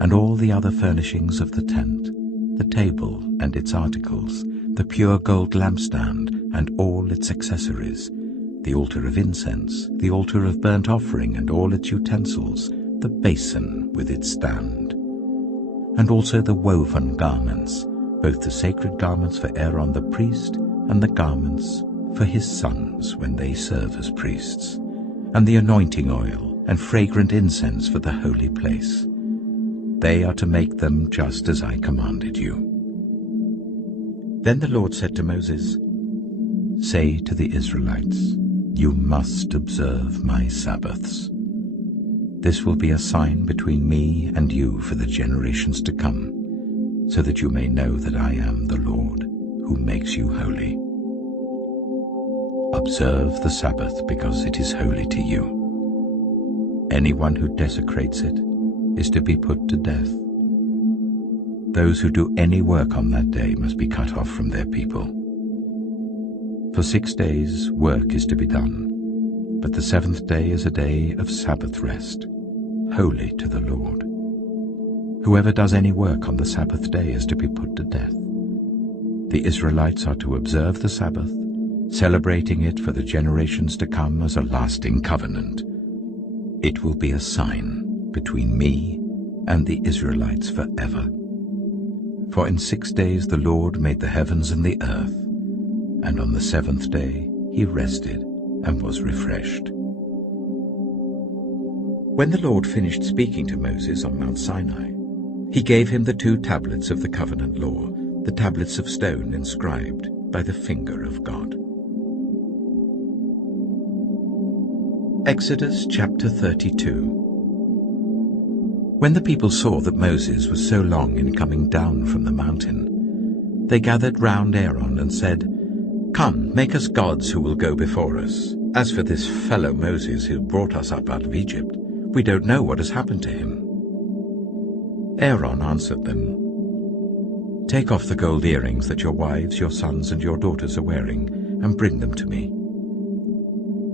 and all the other furnishings of the tent, the table and its articles, the pure gold lampstand and all its accessories, the altar of incense, the altar of burnt offering and all its utensils, the basin with its stand, and also the woven garments, both the sacred garments for Aaron the priest and the garments for his sons when they serve as priests, and the anointing oil and fragrant incense for the holy place. They are to make them just as I commanded you. Then the Lord said to Moses, say to the Israelites, you must observe my Sabbaths. This will be a sign between me and you for the generations to come, so that you may know that I am the Lord, who makes you holy. Observe the Sabbath because it is holy to you. Anyone who desecrates it is to be put to death. Those who do any work on that day must be cut off from their people. For 6 days work is to be done, but the 7th day is a day of Sabbath rest, holy to the Lord. Whoever does any work on the Sabbath day is to be put to death. The Israelites are to observe the Sabbath, celebrating it for the generations to come as a lasting covenant. It will be a sign between me and the Israelites forever. For in 6 days the Lord made the heavens and the earth, and on the 7th day he rested and was refreshed. When the Lord finished speaking to Moses on Mount Sinai, he gave him the 2 tablets of the covenant law, the tablets of stone inscribed by the finger of God. Exodus chapter 32. When the people saw that Moses was so long in coming down from the mountain, they gathered round Aaron and said, come, make us gods who will go before us. As for this fellow Moses who brought us up out of Egypt, we don't know what has happened to him. Aaron answered them, take off the gold earrings that your wives, your sons, and your daughters are wearing, and bring them to me.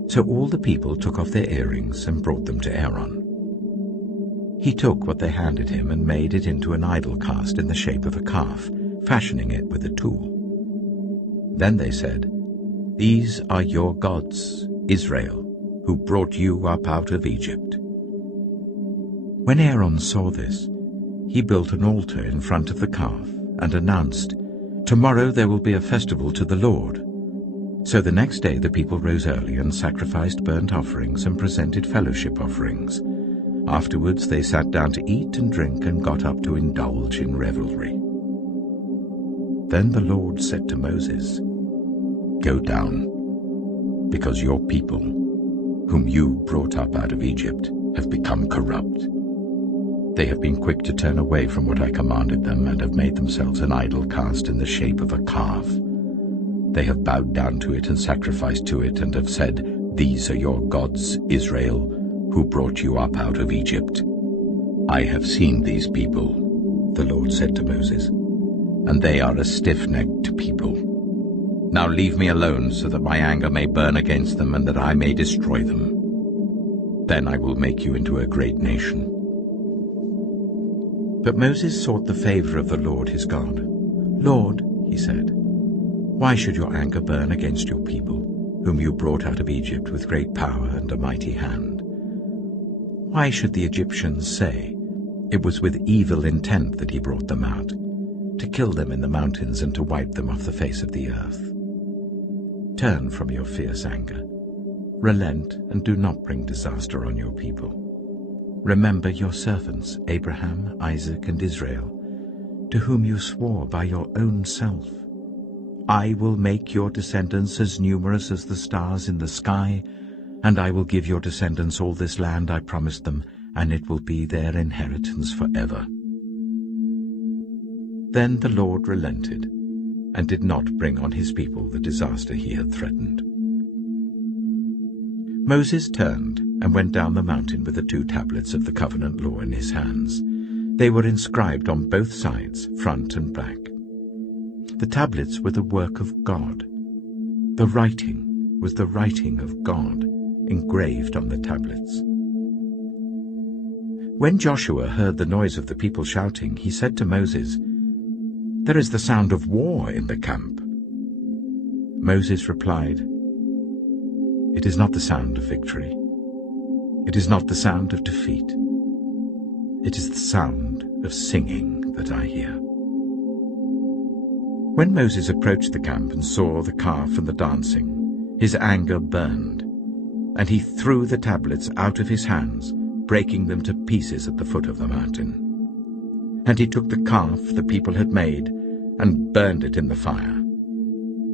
So all the people took off their earrings and brought them to Aaron. He took what they handed him and made it into an idol cast in the shape of a calf, fashioning it with a tool. Then they said, these are your gods, Israel, who brought you up out of Egypt." When Aaron saw this, he built an altar in front of the calf and announced, "Tomorrow there will be a festival to the Lord." So the next day the people rose early and sacrificed burnt offerings and presented fellowship offerings. Afterwards they sat down to eat and drink and got up to indulge in revelry. Then the Lord said to Moses, "Go down, because your people, whom you brought up out of Egypt, have become corrupt. They have been quick to turn away from what I commanded them and have made themselves an idol cast in the shape of a calf. They have bowed down to it and sacrificed to it and have said, 'These are your gods, Israel, who brought you up out of Egypt.' I have seen these people," the Lord said to Moses, "and they are a stiff-necked people. Now leave me alone so that my anger may burn against them and that I may destroy them. Then I will make you into a great nation." But Moses sought the favor of the Lord his God. "Lord," he said, "why should your anger burn against your people, whom you brought out of Egypt with great power and a mighty hand? Why should the Egyptians say, 'It was with evil intent that he brought them out, to kill them in the mountains and to wipe them off the face of the earth'? Turn from your fierce anger. Relent and do not bring disaster on your people. Remember your servants, Abraham, Isaac, and Israel, to whom you swore by your own self. I will make your descendants as numerous as the stars in the sky, and I will give your descendants all this land I promised them, and it will be their inheritance forever." Then the Lord relented, and did not bring on his people the disaster he had threatened. Moses turned and went down the mountain with the 2 tablets of the covenant law in his hands. They were inscribed on both sides, front and back. The tablets were the work of God. The writing was the writing of God, engraved on the tablets. When Joshua heard the noise of the people shouting, he said to Moses, "There is the sound of war in the camp." Moses replied, "It is not the sound of victory. It is not the sound of defeat. It is the sound of singing that I hear." When Moses approached the camp and saw the calf and the dancing, his anger burned, and he threw the tablets out of his hands, breaking them to pieces at the foot of the mountain. And he took the calf the people had made and burned it in the fire.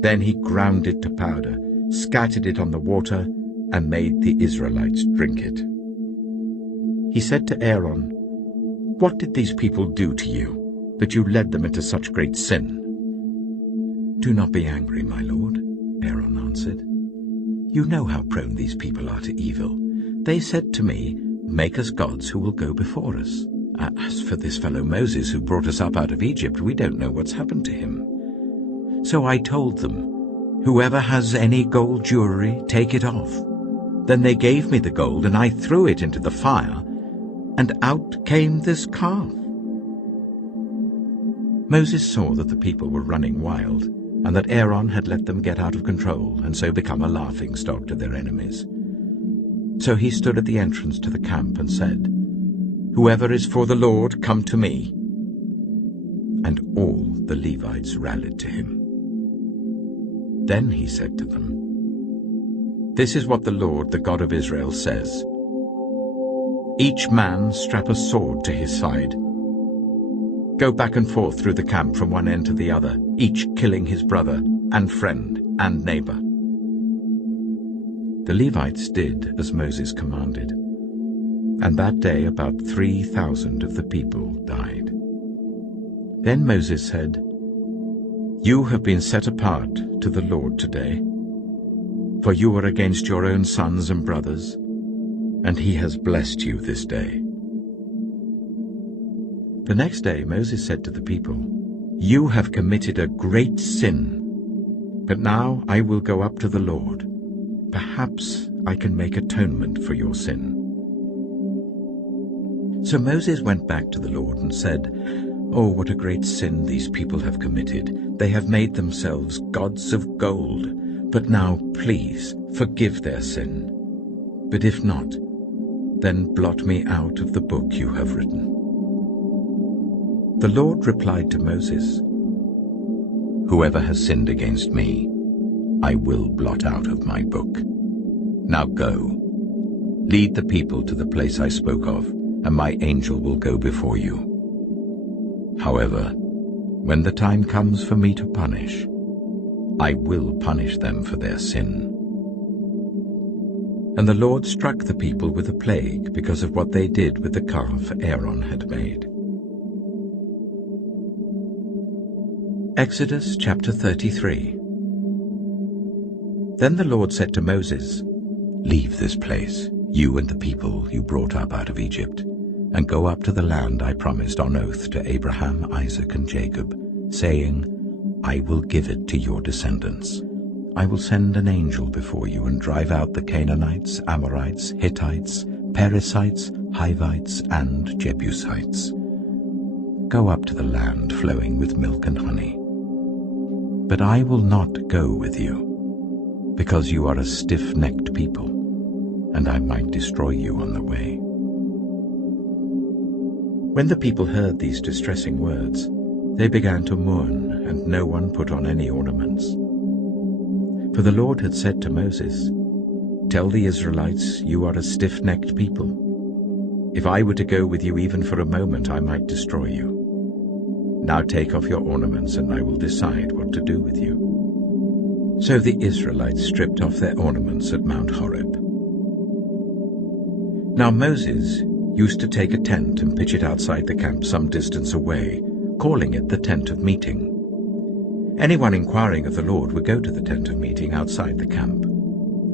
Then he ground it to powder, scattered it on the water, and made the Israelites drink it. He said to Aaron, "What did these people do to you, that you led them into such great sin?" "Do not be angry, my lord," Aaron answered. "You know how prone these people are to evil. They said to me, 'Make us gods who will go before us.' As for this fellow Moses who brought us up out of Egypt, we don't know what's happened to him. So I told them, 'Whoever has any gold jewelry, take it off.' Then they gave me the gold, and I threw it into the fire, and out came this calf." Moses saw that the people were running wild, and that Aaron had let them get out of control and so become a laughingstock to their enemies. So he stood at the entrance to the camp and said, "Whoever is for the Lord, come to me." And all the Levites rallied to him. Then he said to them, "This is what the Lord, the God of Israel, says. Each man strap a sword to his side. Go back and forth through the camp from one end to the other, each killing his brother and friend and neighbor." The Levites did as Moses commanded, and that day about 3,000 of the people died. Then Moses said, "You have been set apart to the Lord today, for you are against your own sons and brothers, and he has blessed you this day." The next day Moses said to the people, "You have committed a great sin, but now I will go up to the Lord. Perhaps I can make atonement for your sin." So Moses went back to the Lord and said, "Oh, what a great sin these people have committed. They have made themselves gods of gold, But now, please, forgive their sin. But if not, then blot me out of the book you have written." The Lord replied to Moses, "Whoever has sinned against me, I will blot out of my book. Now go, lead the people to the place I spoke of, and my angel will go before you. However, when the time comes for me to punish, I will punish them for their sin." And the Lord struck the people with a plague because of what they did with the calf Aaron had made. Exodus chapter 33. Then the Lord said to Moses, "Leave this place, you and the people you brought up out of Egypt, and go up to the land I promised on oath to Abraham, Isaac, and Jacob, saying, I will give it to your descendants. I will send an angel before you and drive out the Canaanites, Amorites, Hittites, Perizzites, Hivites, and Jebusites. Go up to the land flowing with milk and honey. But I will not go with you, because you are a stiff-necked people, and I might destroy you on the way." When the people heard these distressing words, they began to mourn, and no one put on any ornaments. For the Lord had said to Moses, "Tell the Israelites, you are a stiff-necked people. If I were to go with you even for a moment, I might destroy you. Now take off your ornaments, and I will decide what to do with you." So the Israelites stripped off their ornaments at Mount Horeb. Now Moses used to take a tent and pitch it outside the camp some distance away, calling it the tent of meeting. Anyone inquiring of the Lord would go to the tent of meeting outside the camp.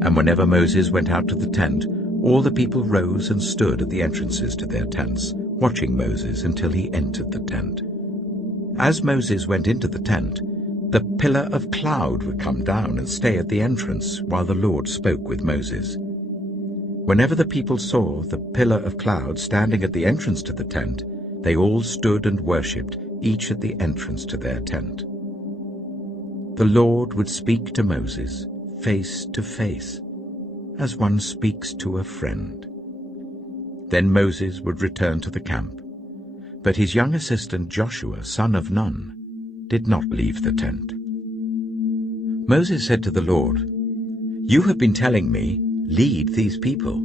And whenever Moses went out to the tent, all the people rose and stood at the entrances to their tents, watching Moses until he entered the tent. As Moses went into the tent, the pillar of cloud would come down and stay at the entrance while the Lord spoke with Moses. Whenever the people saw the pillar of cloud standing at the entrance to the tent, they all stood and worshipped, each at the entrance to their tent. The Lord would speak to Moses face to face, as one speaks to a friend. Then Moses would return to the camp. But his young assistant Joshua, son of Nun, did not leave the tent. Moses said to the Lord, "You have been telling me, 'Lead these people.'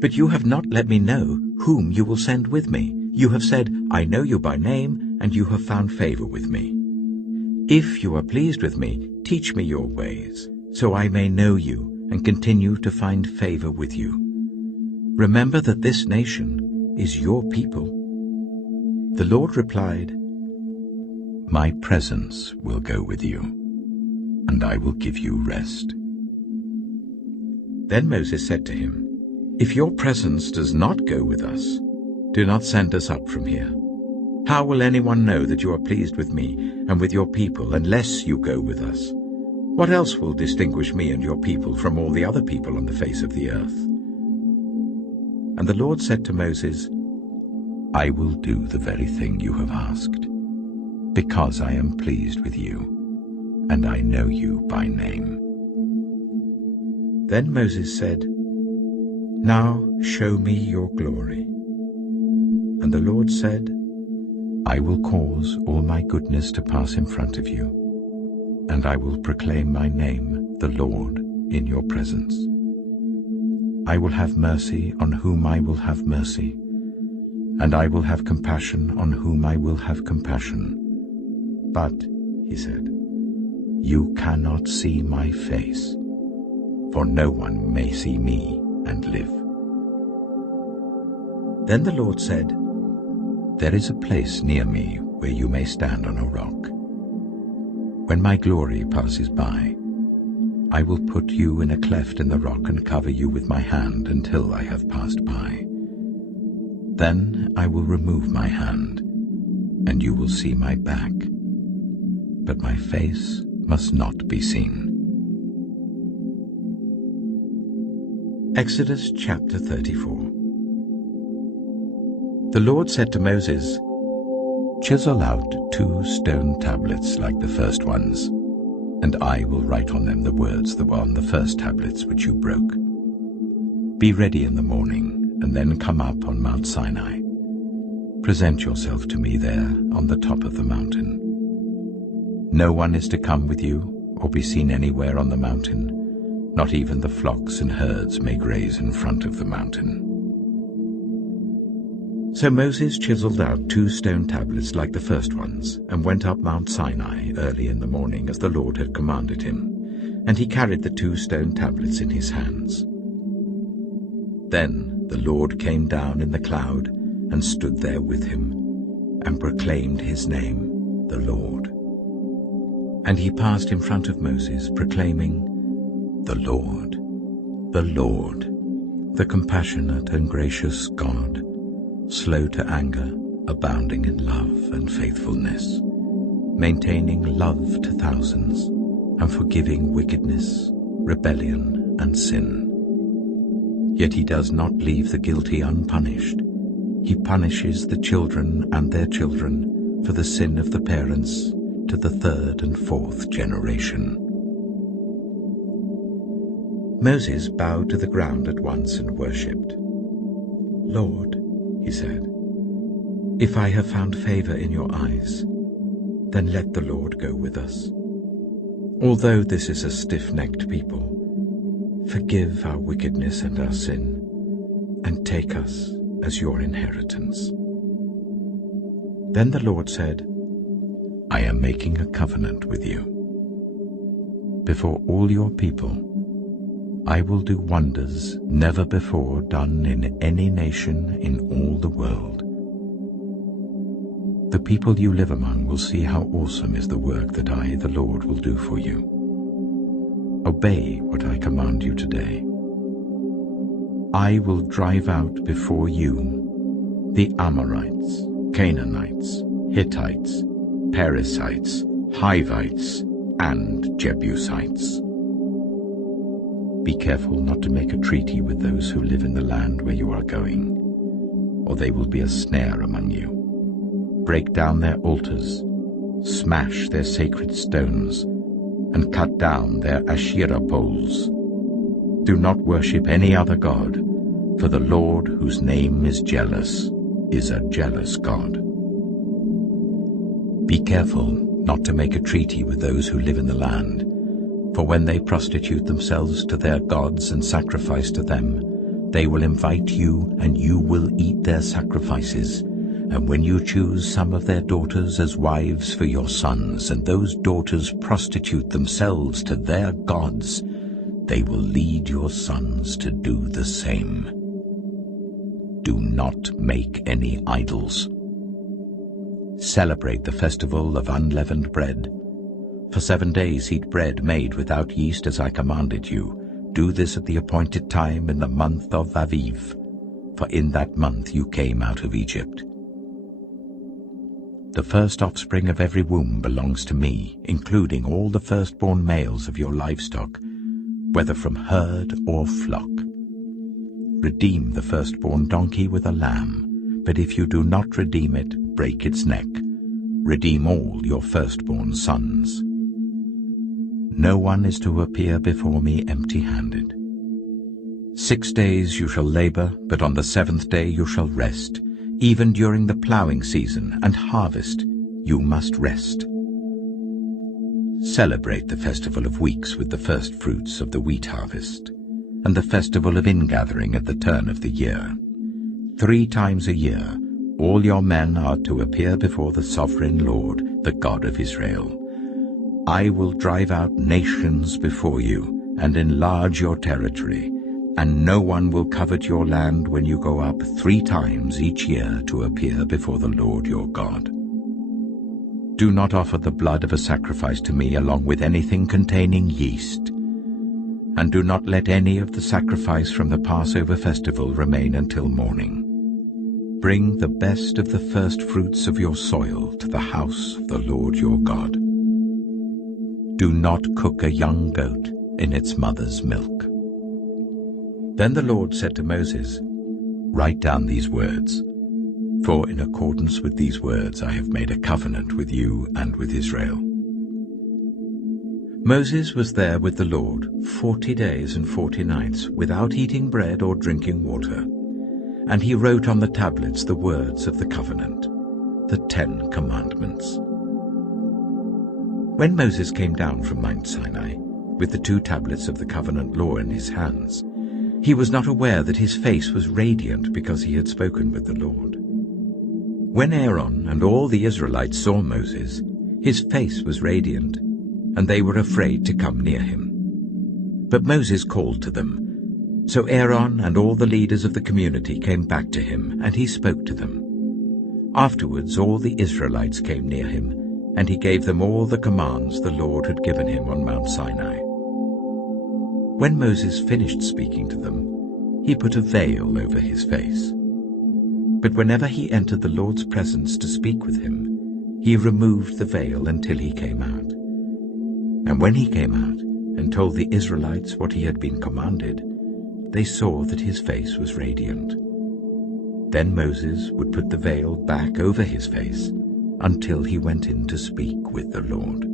But you have not let me know whom you will send with me. You have said, 'I know you by name, and you have found favor with me.' If you are pleased with me, teach me your ways, so I may know you and continue to find favor with you. Remember that this nation is your people." The Lord replied, "My presence will go with you, and I will give you rest." Then Moses said to him, "If your presence does not go with us, do not send us up from here. How will anyone know that you are pleased with me and with your people unless you go with us? What else will distinguish me and your people from all the other people on the face of the earth?" And the Lord said to Moses, "I will do the very thing you have asked, because I am pleased with you, and I know you by name." Then Moses said, "Now show me your glory." And the Lord said, "I will cause all my goodness to pass in front of you, and I will proclaim my name, the Lord, in your presence. I will have mercy on whom I will have mercy, and I will have compassion on whom I will have compassion. But," he said, "you cannot see my face, for no one may see me and live." Then the Lord said, "There is a place near me where you may stand on a rock. When my glory passes by, I will put you in a cleft in the rock and cover you with my hand until I have passed by. Then I will remove my hand, and you will see my back, but my face must not be seen." Exodus chapter 34. The Lord said to Moses, "Chisel out 2 stone tablets like the first ones, and I will write on them the words that were on the first tablets which you broke. Be ready in the morning, and then come up on Mount Sinai. Present yourself to me there on the top of the mountain. No one is to come with you or be seen anywhere on the mountain. Not even the flocks and herds may graze in front of the mountain. So Moses chiseled out 2 stone tablets like the first ones, and went up Mount Sinai early in the morning as the Lord had commanded him, and he carried the 2 stone tablets in his hands. Then the Lord came down in the cloud and stood there with him, and proclaimed his name, the Lord. And he passed in front of Moses, proclaiming, the Lord, the compassionate and gracious God, slow to anger, abounding in love and faithfulness, maintaining love to thousands, and forgiving wickedness, rebellion, and sin. Yet he does not leave the guilty unpunished. He punishes the children and their children for the sin of the parents to the 3rd and 4th generation. Moses bowed to the ground at once and worshipped. Lord, he said, if I have found favor in your eyes, then let the Lord go with us. Although this is a stiff-necked people, forgive our wickedness and our sin, and take us as your inheritance. Then the Lord said, I am making a covenant with you. Before all your people, I will do wonders never before done in any nation in all the world. The people you live among will see how awesome is the work that I, the Lord, will do for you. Obey what I command you today. I will drive out before you the Amorites, Canaanites, Hittites, Perizzites, Hivites, and Jebusites. Be careful not to make a treaty with those who live in the land where you are going, or they will be a snare among you. Break down their altars, smash their sacred stones, and cut down their Asherah poles. Do not worship any other god, for the Lord, whose name is jealous, is a jealous God. Be careful not to make a treaty with those who live in the land, for when they prostitute themselves to their gods and sacrifice to them, they will invite you, and you will eat their sacrifices. And when you choose some of their daughters as wives for your sons, and those daughters prostitute themselves to their gods, they will lead your sons to do the same. Do not make any idols. Celebrate the festival of unleavened bread. For 7 days eat bread made without yeast as I commanded you. Do this at the appointed time in the month of Aviv, for in that month you came out of Egypt. The first offspring of every womb belongs to me, including all the firstborn males of your livestock, whether from herd or flock. Redeem the firstborn donkey with a lamb, but if you do not redeem it, break its neck. Redeem all your firstborn sons. No one is to appear before me empty-handed. 6 days you shall labor, but on the 7th day you shall rest. Even during the plowing season and harvest you must rest. Celebrate the festival of weeks with the first fruits of the wheat harvest, and the festival of ingathering at the turn of the year. 3 times a year all your men are to appear before the sovereign Lord, the God of Israel. I will drive out nations before you and enlarge your territory, and no one will covet your land when you go up 3 times each year to appear before the Lord your God. Do not offer the blood of a sacrifice to me along with anything containing yeast, and do not let any of the sacrifice from the Passover festival remain until morning. Bring the best of the first fruits of your soil to the house of the Lord your God. Do not cook a young goat in its mother's milk. Then the Lord said to Moses, Write down these words, for in accordance with these words I have made a covenant with you and with Israel. Moses was there with the Lord 40 days and 40 nights, without eating bread or drinking water. And he wrote on the tablets the words of the covenant, the 10 Commandments. When Moses came down from Mount Sinai, with the 2 tablets of the covenant law in his hands, he was not aware that his face was radiant because he had spoken with the Lord. When Aaron and all the Israelites saw Moses, his face was radiant, and they were afraid to come near him. But Moses called to them. So Aaron and all the leaders of the community came back to him, and he spoke to them. Afterwards all the Israelites came near him, and he gave them all the commands the Lord had given him on Mount Sinai. When Moses finished speaking to them, he put a veil over his face. But whenever he entered the Lord's presence to speak with him, he removed the veil until he came out. And when he came out and told the Israelites what he had been commanded, they saw that his face was radiant. Then Moses would put the veil back over his face until he went in to speak with the Lord.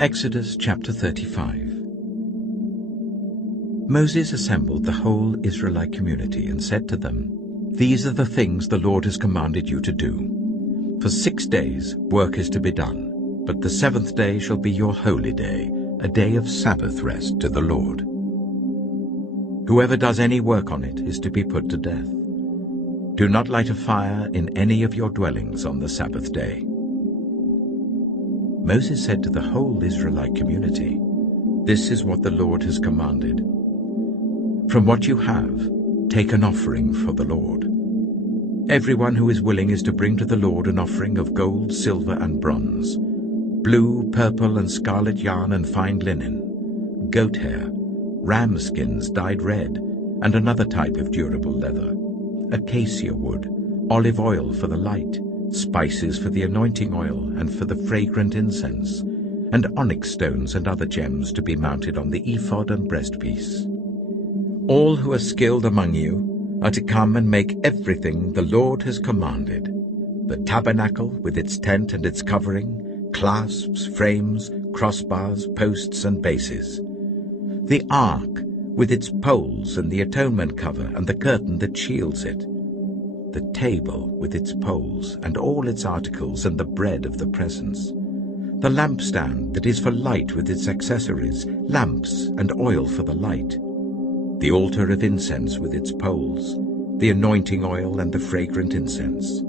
Exodus chapter 35. Moses assembled the whole Israelite community and said to them, "These are the things the Lord has commanded you to do. For 6 days work is to be done, but the 7th day shall be your holy day, a day of Sabbath rest to the Lord. Whoever does any work on it is to be put to death. Do not light a fire in any of your dwellings on the Sabbath day." Moses said to the whole Israelite community, "This is what the Lord has commanded. From what you have, take an offering for the Lord. Everyone who is willing is to bring to the Lord an offering of gold, silver, and bronze, blue, purple, and scarlet yarn and fine linen, goat hair, ram skins dyed red, and another type of durable leather, acacia wood, olive oil for the light, spices for the anointing oil and for the fragrant incense, and onyx stones and other gems to be mounted on the ephod and breastpiece. All who are skilled among you are to come and make everything the Lord has commanded: the tabernacle with its tent and its covering, clasps, frames, crossbars, posts, and bases; the ark with its poles and the atonement cover and the curtain that shields it; the table with its poles and all its articles and the bread of the presence; the lampstand that is for light with its accessories, lamps and oil for the light; the altar of incense with its poles, the anointing oil and the fragrant incense;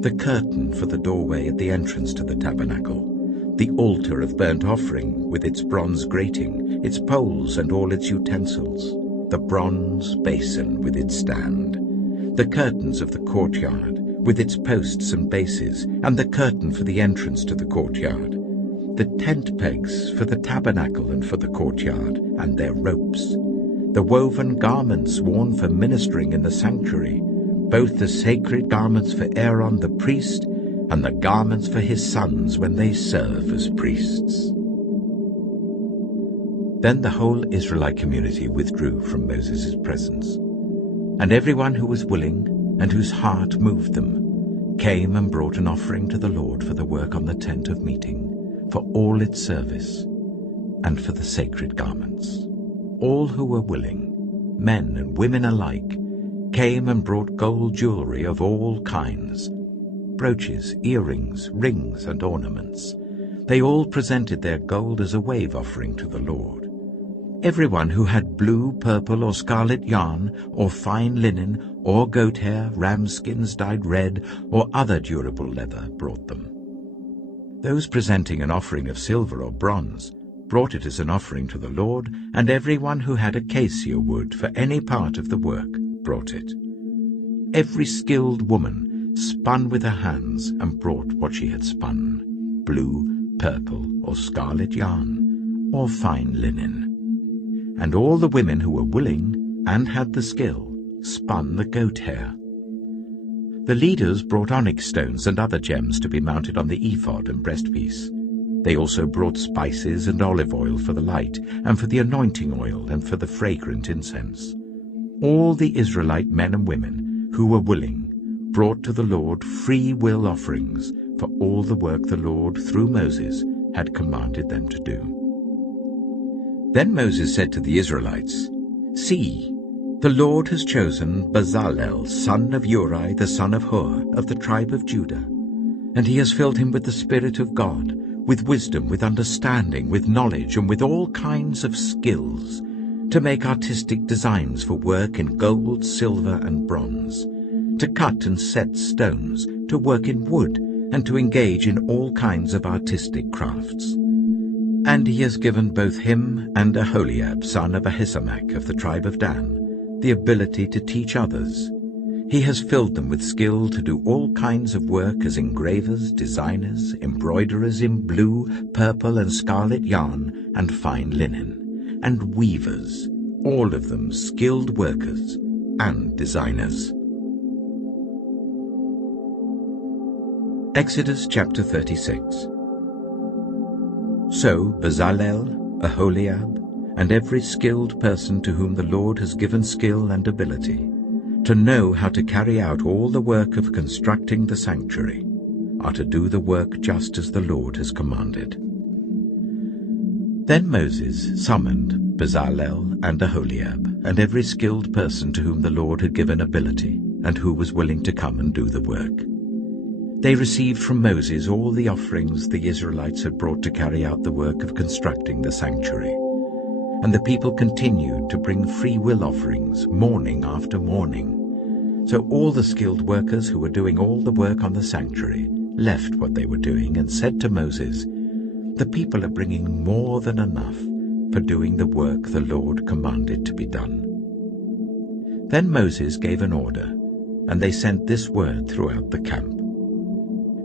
the curtain for the doorway at the entrance to the tabernacle; the altar of burnt offering with its bronze grating, its poles and all its utensils; the bronze basin with its stand; the curtains of the courtyard with its posts and bases, and the curtain for the entrance to the courtyard; the tent pegs for the tabernacle and for the courtyard, and their ropes; the woven garments worn for ministering in the sanctuary, both the sacred garments for Aaron the priest and the garments for his sons when they serve as priests. Then the whole Israelite community withdrew from Moses' presence, and everyone who was willing and whose heart moved them came and brought an offering to the Lord for the work on the tent of meeting, for all its service, and for the sacred garments. All who were willing, men and women alike, came and brought gold jewelry of all kinds, brooches, earrings, rings, and ornaments. They all presented their gold as a wave offering to the Lord. Everyone who had blue, purple, or scarlet yarn, or fine linen, or goat hair, ram skins dyed red, or other durable leather brought them. Those presenting an offering of silver or bronze brought it as an offering to the Lord, and everyone who had acacia wood for any part of the work brought it. Every skilled woman spun with her hands and brought what she had spun, blue, purple, or scarlet yarn, or fine linen. And all the women who were willing and had the skill spun the goat hair. The leaders brought onyx stones and other gems to be mounted on the ephod and breastpiece. They also brought spices and olive oil for the light, and for the anointing oil, and for the fragrant incense. All the Israelite men and women who were willing brought to the Lord free will offerings for all the work the Lord, through Moses, had commanded them to do. Then Moses said to the Israelites, "See, the Lord has chosen Bezalel, son of Uri, the son of Hur, of the tribe of Judah, and he has filled him with the Spirit of God, with wisdom, with understanding, with knowledge, and with all kinds of skills, to make artistic designs for work in gold, silver, and bronze, to cut and set stones, to work in wood, and to engage in all kinds of artistic crafts. And he has given both him and Aholiab, son of Ahisamach, of the tribe of Dan, the ability to teach others. He has filled them with skill to do all kinds of work as engravers, designers, embroiderers in blue, purple, and scarlet yarn and fine linen, and weavers, all of them skilled workers and designers." Exodus chapter 36. So Bezalel, Aholiab, and every skilled person to whom the Lord has given skill and ability, to know how to carry out all the work of constructing the sanctuary, are to do the work just as the Lord has commanded. Then Moses summoned Bezalel and Aholiab, and every skilled person to whom the Lord had given ability, and who was willing to come and do the work. They received from Moses all the offerings the Israelites had brought to carry out the work of constructing the sanctuary. And the people continued to bring free will offerings morning after morning. So all the skilled workers who were doing all the work on the sanctuary left what they were doing and said to Moses, "The people are bringing more than enough for doing the work the Lord commanded to be done." Then Moses gave an order, and they sent this word throughout the camp: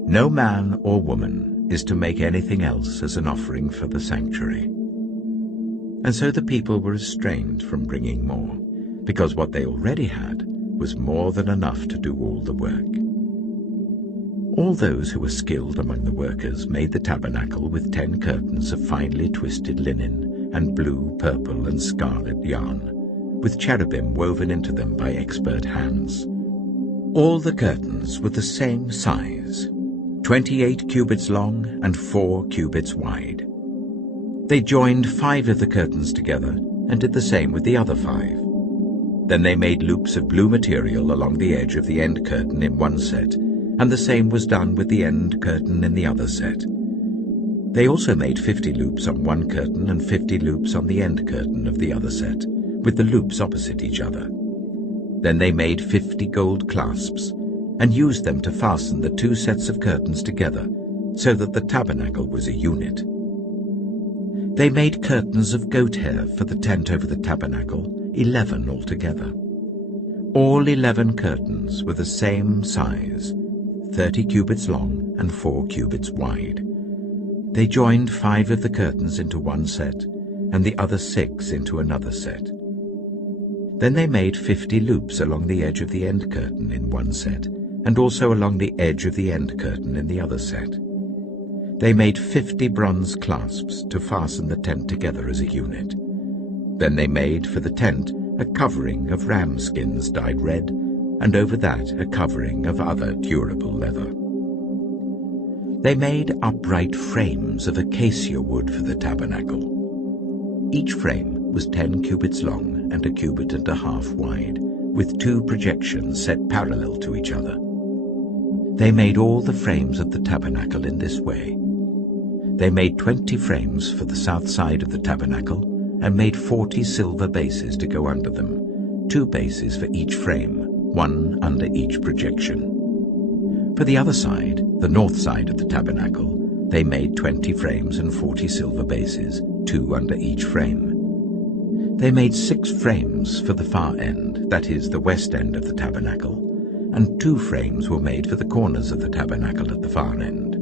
"No man or woman is to make anything else as an offering for the sanctuary." And so the people were restrained from bringing more, because what they already had was more than enough to do all the work. All those who were skilled among the workers made the tabernacle with 10 curtains of finely twisted linen and blue, purple, and scarlet yarn, with cherubim woven into them by expert hands. All the curtains were the same size, 28 cubits long and 4 cubits wide. They joined 5 of the curtains together and did the same with the other 5. Then they made loops of blue material along the edge of the end curtain in one set, and the same was done with the end curtain in the other set. They also made 50 loops on one curtain and 50 loops on the end curtain of the other set, with the loops opposite each other. Then they made 50 gold clasps, and used them to fasten the 2 sets of curtains together, so that the tabernacle was a unit. They made curtains of goat hair for the tent over the tabernacle, 11 altogether. All 11 curtains were the same size, 30 cubits long and 4 cubits wide. They joined 5 of the curtains into one set, and the other 6 into another set. Then they made 50 loops along the edge of the end curtain in one set, and also along the edge of the end curtain in the other set. They made 50 bronze clasps to fasten the tent together as a unit. Then they made for the tent a covering of ram skins dyed red, and over that a covering of other durable leather. They made upright frames of acacia wood for the tabernacle. Each frame was 10 cubits long and 1.5 cubits wide, with 2 projections set parallel to each other. They made all the frames of the tabernacle in this way. They made 20 frames for the south side of the tabernacle, and made 40 silver bases to go under them, 2 bases for each frame, 1 under each projection. For the other side, the north side of the tabernacle, they made 20 frames and 40 silver bases, 2 under each frame. They made 6 frames for the far end, that is, the west end of the tabernacle, and 2 frames were made for the corners of the tabernacle at the far end.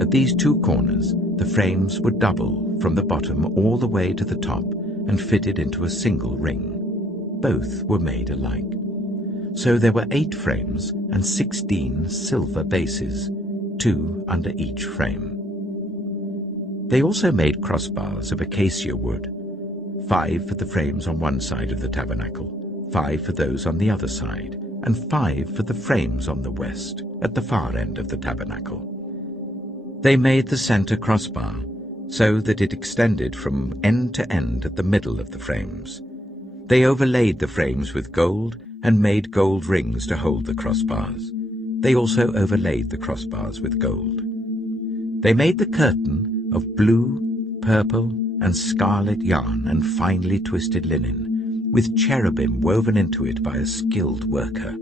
At these 2 corners, the frames were double from the bottom all the way to the top and fitted into a single ring. Both were made alike. So there were 8 frames and 16 silver bases, 2 under each frame. They also made crossbars of acacia wood, 5 for the frames on one side of the tabernacle, 5 for those on the other side, and 5 for the frames on the west, at the far end of the tabernacle. They made the center crossbar so that it extended from end to end at the middle of the frames. They overlaid the frames with gold and made gold rings to hold the crossbars. They also overlaid the crossbars with gold. They made the curtain of blue, purple, and scarlet yarn and finely twisted linen, with cherubim woven into it by a skilled worker.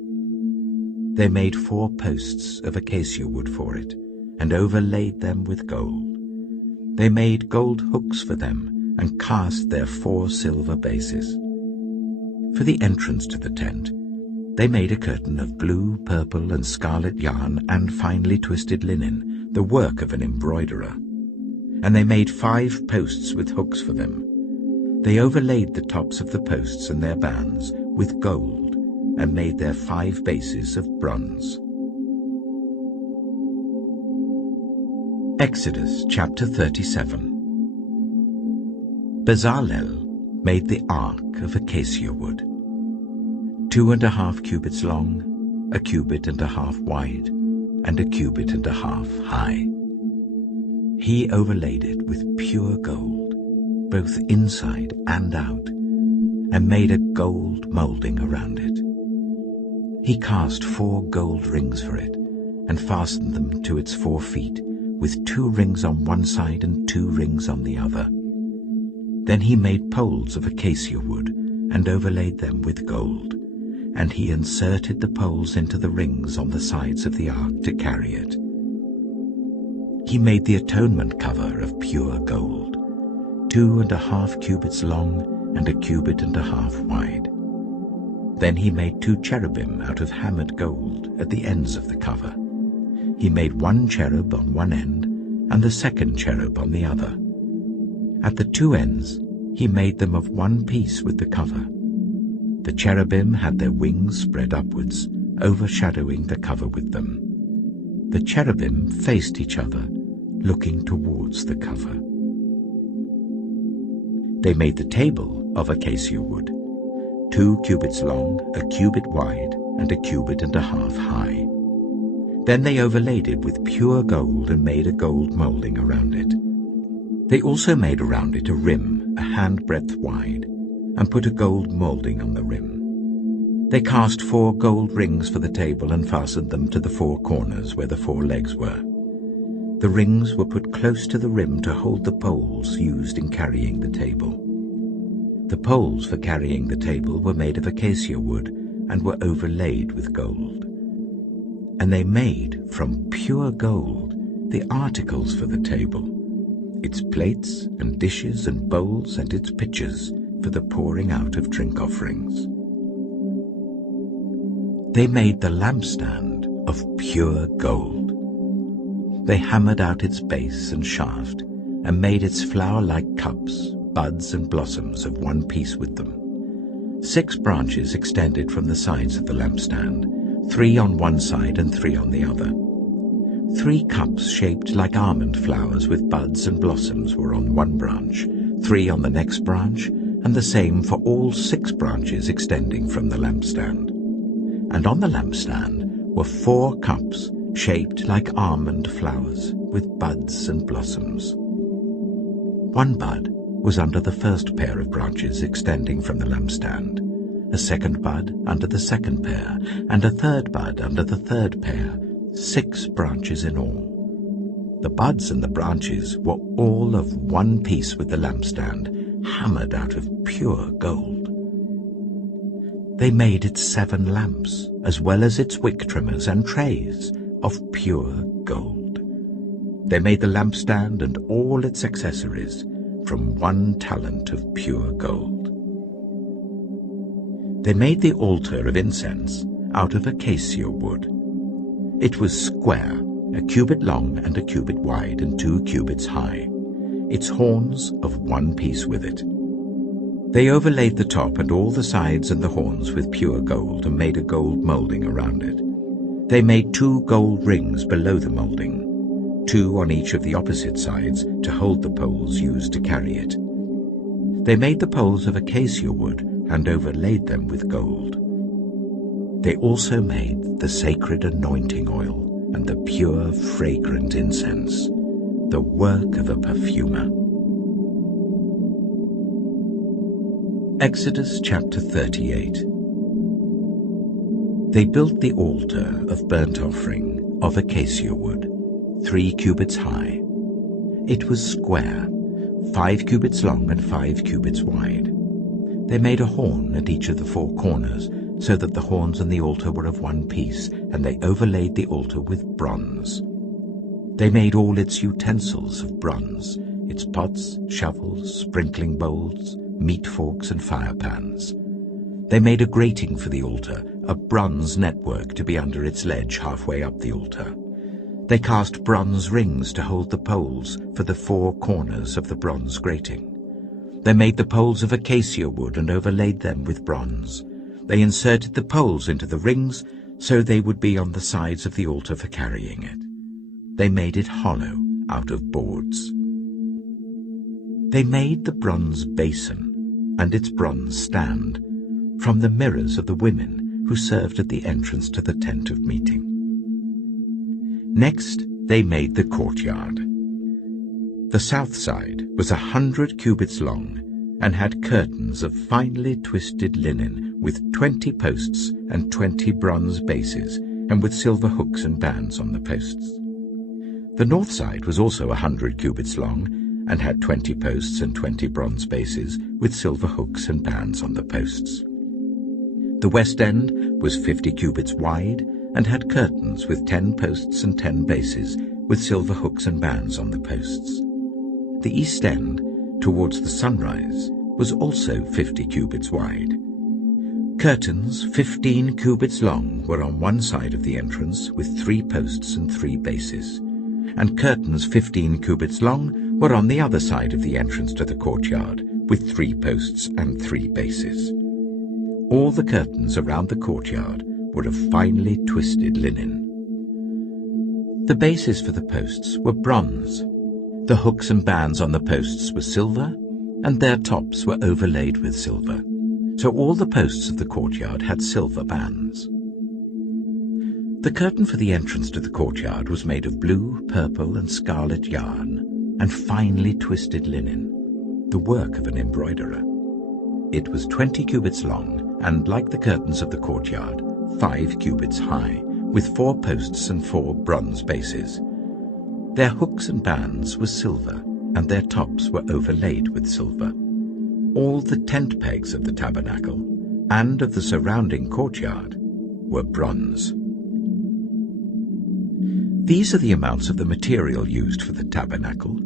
They made 4 posts of acacia wood for it, and overlaid them with gold. They made gold hooks for them, and cast their 4 silver bases. For the entrance to the tent, they made a curtain of blue, purple, and scarlet yarn and finely twisted linen, the work of an embroiderer. And they made 5 posts with hooks for them. They overlaid the tops of the posts and their bands with gold, and made their 5 bases of bronze. Exodus chapter 37. Bezalel made the ark of acacia wood, 2.5 cubits long, 1.5 cubits wide, and 1.5 cubits high. He overlaid it with pure gold, both inside and out, and made a gold molding around it. He cast 4 gold rings for it, and fastened them to its 4 feet, with 2 rings on one side and 2 rings on the other. Then he made poles of acacia wood, and overlaid them with gold, and he inserted the poles into the rings on the sides of the ark to carry it. He made the atonement cover of pure gold, 2.5 cubits long and 1.5 cubits wide. Then he made 2 cherubim out of hammered gold at the ends of the cover. He made 1 cherub on one end and the 2nd cherub on the other. At the 2 ends he made them of one piece with the cover. The cherubim had their wings spread upwards, overshadowing the cover with them. The cherubim faced each other, looking towards the cover. They made the table of acacia wood, 2 cubits long, 1 cubit wide, and 1.5 cubits high. Then they overlaid it with pure gold and made a gold molding around it. They also made around it a rim, a handbreadth wide, and put a gold molding on the rim. They cast 4 gold rings for the table and fastened them to the 4 corners where the 4 legs were. The rings were put close to the rim to hold the poles used in carrying the table. The poles for carrying the table were made of acacia wood and were overlaid with gold. And they made from pure gold the articles for the table, its plates and dishes and bowls and its pitchers for the pouring out of drink offerings. They made the lampstand of pure gold. They hammered out its base and shaft, and made its flower-like cups, buds and blossoms of one piece with them. 6 branches extended from the sides of the lampstand, 3 on one side and 3 on the other. 3 cups shaped like almond flowers with buds and blossoms were on one branch, 3 on the next branch, and the same for all 6 branches extending from the lampstand. And on the lampstand were 4 cups shaped like almond flowers with buds and blossoms. 1 bud was under the first pair of branches extending from the lampstand, a 2nd bud under the 2nd pair, and a 3rd bud under the 3rd pair, 6 branches in all. The buds and the branches were all of one piece with the lampstand, hammered out of pure gold. They made its 7 lamps, as well as its wick trimmers and trays, of pure gold. They made the lampstand and all its accessories from 1 talent of pure gold. They made the altar of incense out of acacia wood. It was square, 1 cubit long and 1 cubit wide and 2 cubits high, its horns of one piece with it. They overlaid the top and all the sides and the horns with pure gold and made a gold molding around it. They made 2 gold rings below the molding, 2 on each of the opposite sides to hold the poles used to carry it. They made the poles of acacia wood and overlaid them with gold. They also made the sacred anointing oil and the pure fragrant incense, the work of a perfumer. Exodus chapter 38. They built the altar of burnt offering of acacia wood, 3 cubits high. It was square, 5 cubits long and 5 cubits wide. They made a horn at each of the 4 corners, so that the horns and the altar were of one piece, and they overlaid the altar with bronze. They made all its utensils of bronze, its pots, shovels, sprinkling bowls, meat forks and fire pans. They made a grating for the altar, a bronze network to be under its ledge halfway up the altar. They cast bronze rings to hold the poles for the 4 corners of the bronze grating. They made the poles of acacia wood and overlaid them with bronze. They inserted the poles into the rings so they would be on the sides of the altar for carrying it. They made it hollow out of boards. They made the bronze basin and its bronze stand from the mirrors of the women who served at the entrance to the tent of meeting. Next, they made the courtyard. The south side was 100 cubits long and had curtains of finely twisted linen with 20 posts and 20 bronze bases, and with silver hooks and bands on the posts. The north side was also 100 cubits long and had 20 posts and 20 bronze bases, with silver hooks and bands on the posts. The west end was 50 cubits wide and had curtains with 10 posts and 10 bases, with silver hooks and bands on the posts. The east end, towards the sunrise, was also 50 cubits wide. Curtains 15 cubits long were on one side of the entrance with 3 posts and 3 bases, and curtains 15 cubits long were on the other side of the entrance to the courtyard with 3 posts and 3 bases. All the curtains around the courtyard were of finely twisted linen. The bases for the posts were bronze. The hooks and bands on the posts were silver, and their tops were overlaid with silver. So all the posts of the courtyard had silver bands. The curtain for the entrance to the courtyard was made of blue, purple, and scarlet yarn, and finely twisted linen, the work of an embroiderer. It was 20 cubits long, and like the curtains of the courtyard, 5 cubits high, with 4 posts and 4 bronze bases. Their hooks and bands were silver, and their tops were overlaid with silver. All the tent pegs of the tabernacle and of the surrounding courtyard were bronze. These are the amounts of the material used for the tabernacle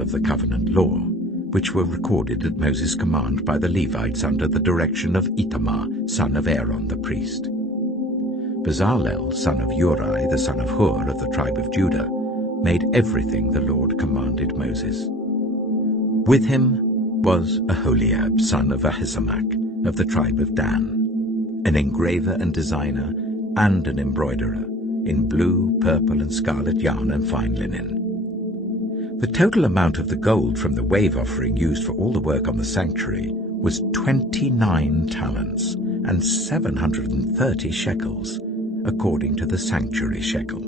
of the covenant law, which were recorded at Moses' command by the Levites under the direction of Itamar, son of Aaron the priest. Bezalel, son of Uri, the son of Hur of the tribe of Judah, made everything the Lord commanded Moses. With him was Aholiab, son of Ahisamach, of the tribe of Dan, an engraver and designer and an embroiderer, in blue, purple, and scarlet yarn and fine linen. The total amount of the gold from the wave offering used for all the work on the sanctuary was 29 talents and 730 shekels, according to the sanctuary shekel.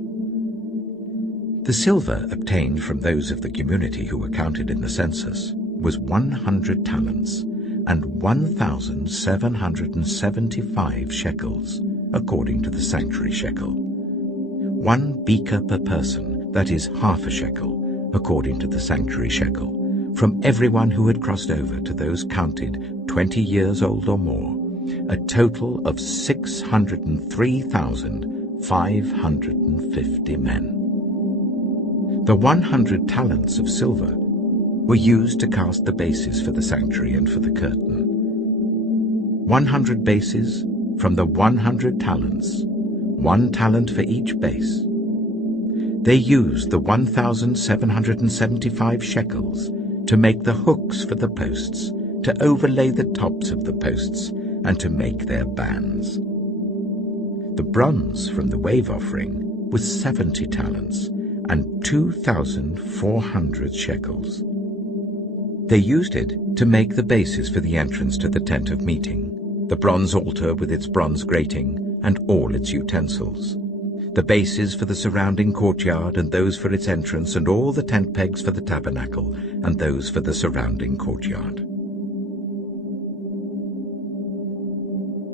The silver obtained from those of the community who were counted in the census was 100 talents and 1,775 shekels, according to the sanctuary shekel. 1 beaker per person, that is half a shekel, according to the sanctuary shekel, from everyone who had crossed over to those counted 20 years old or more, a total of 603,550 men. The 100 talents of silver were used to cast the bases for the sanctuary and for the curtain. 100 bases from the 100 talents, 1 talent for each base. They used the 1,775 shekels to make the hooks for the posts, to overlay the tops of the posts, and to make their bands. The bronze from the wave offering was 70 talents and 2,400 shekels. They used it to make the bases for the entrance to the tent of meeting, the bronze altar with its bronze grating and all its utensils, the bases for the surrounding courtyard and those for its entrance, and all the tent pegs for the tabernacle and those for the surrounding courtyard.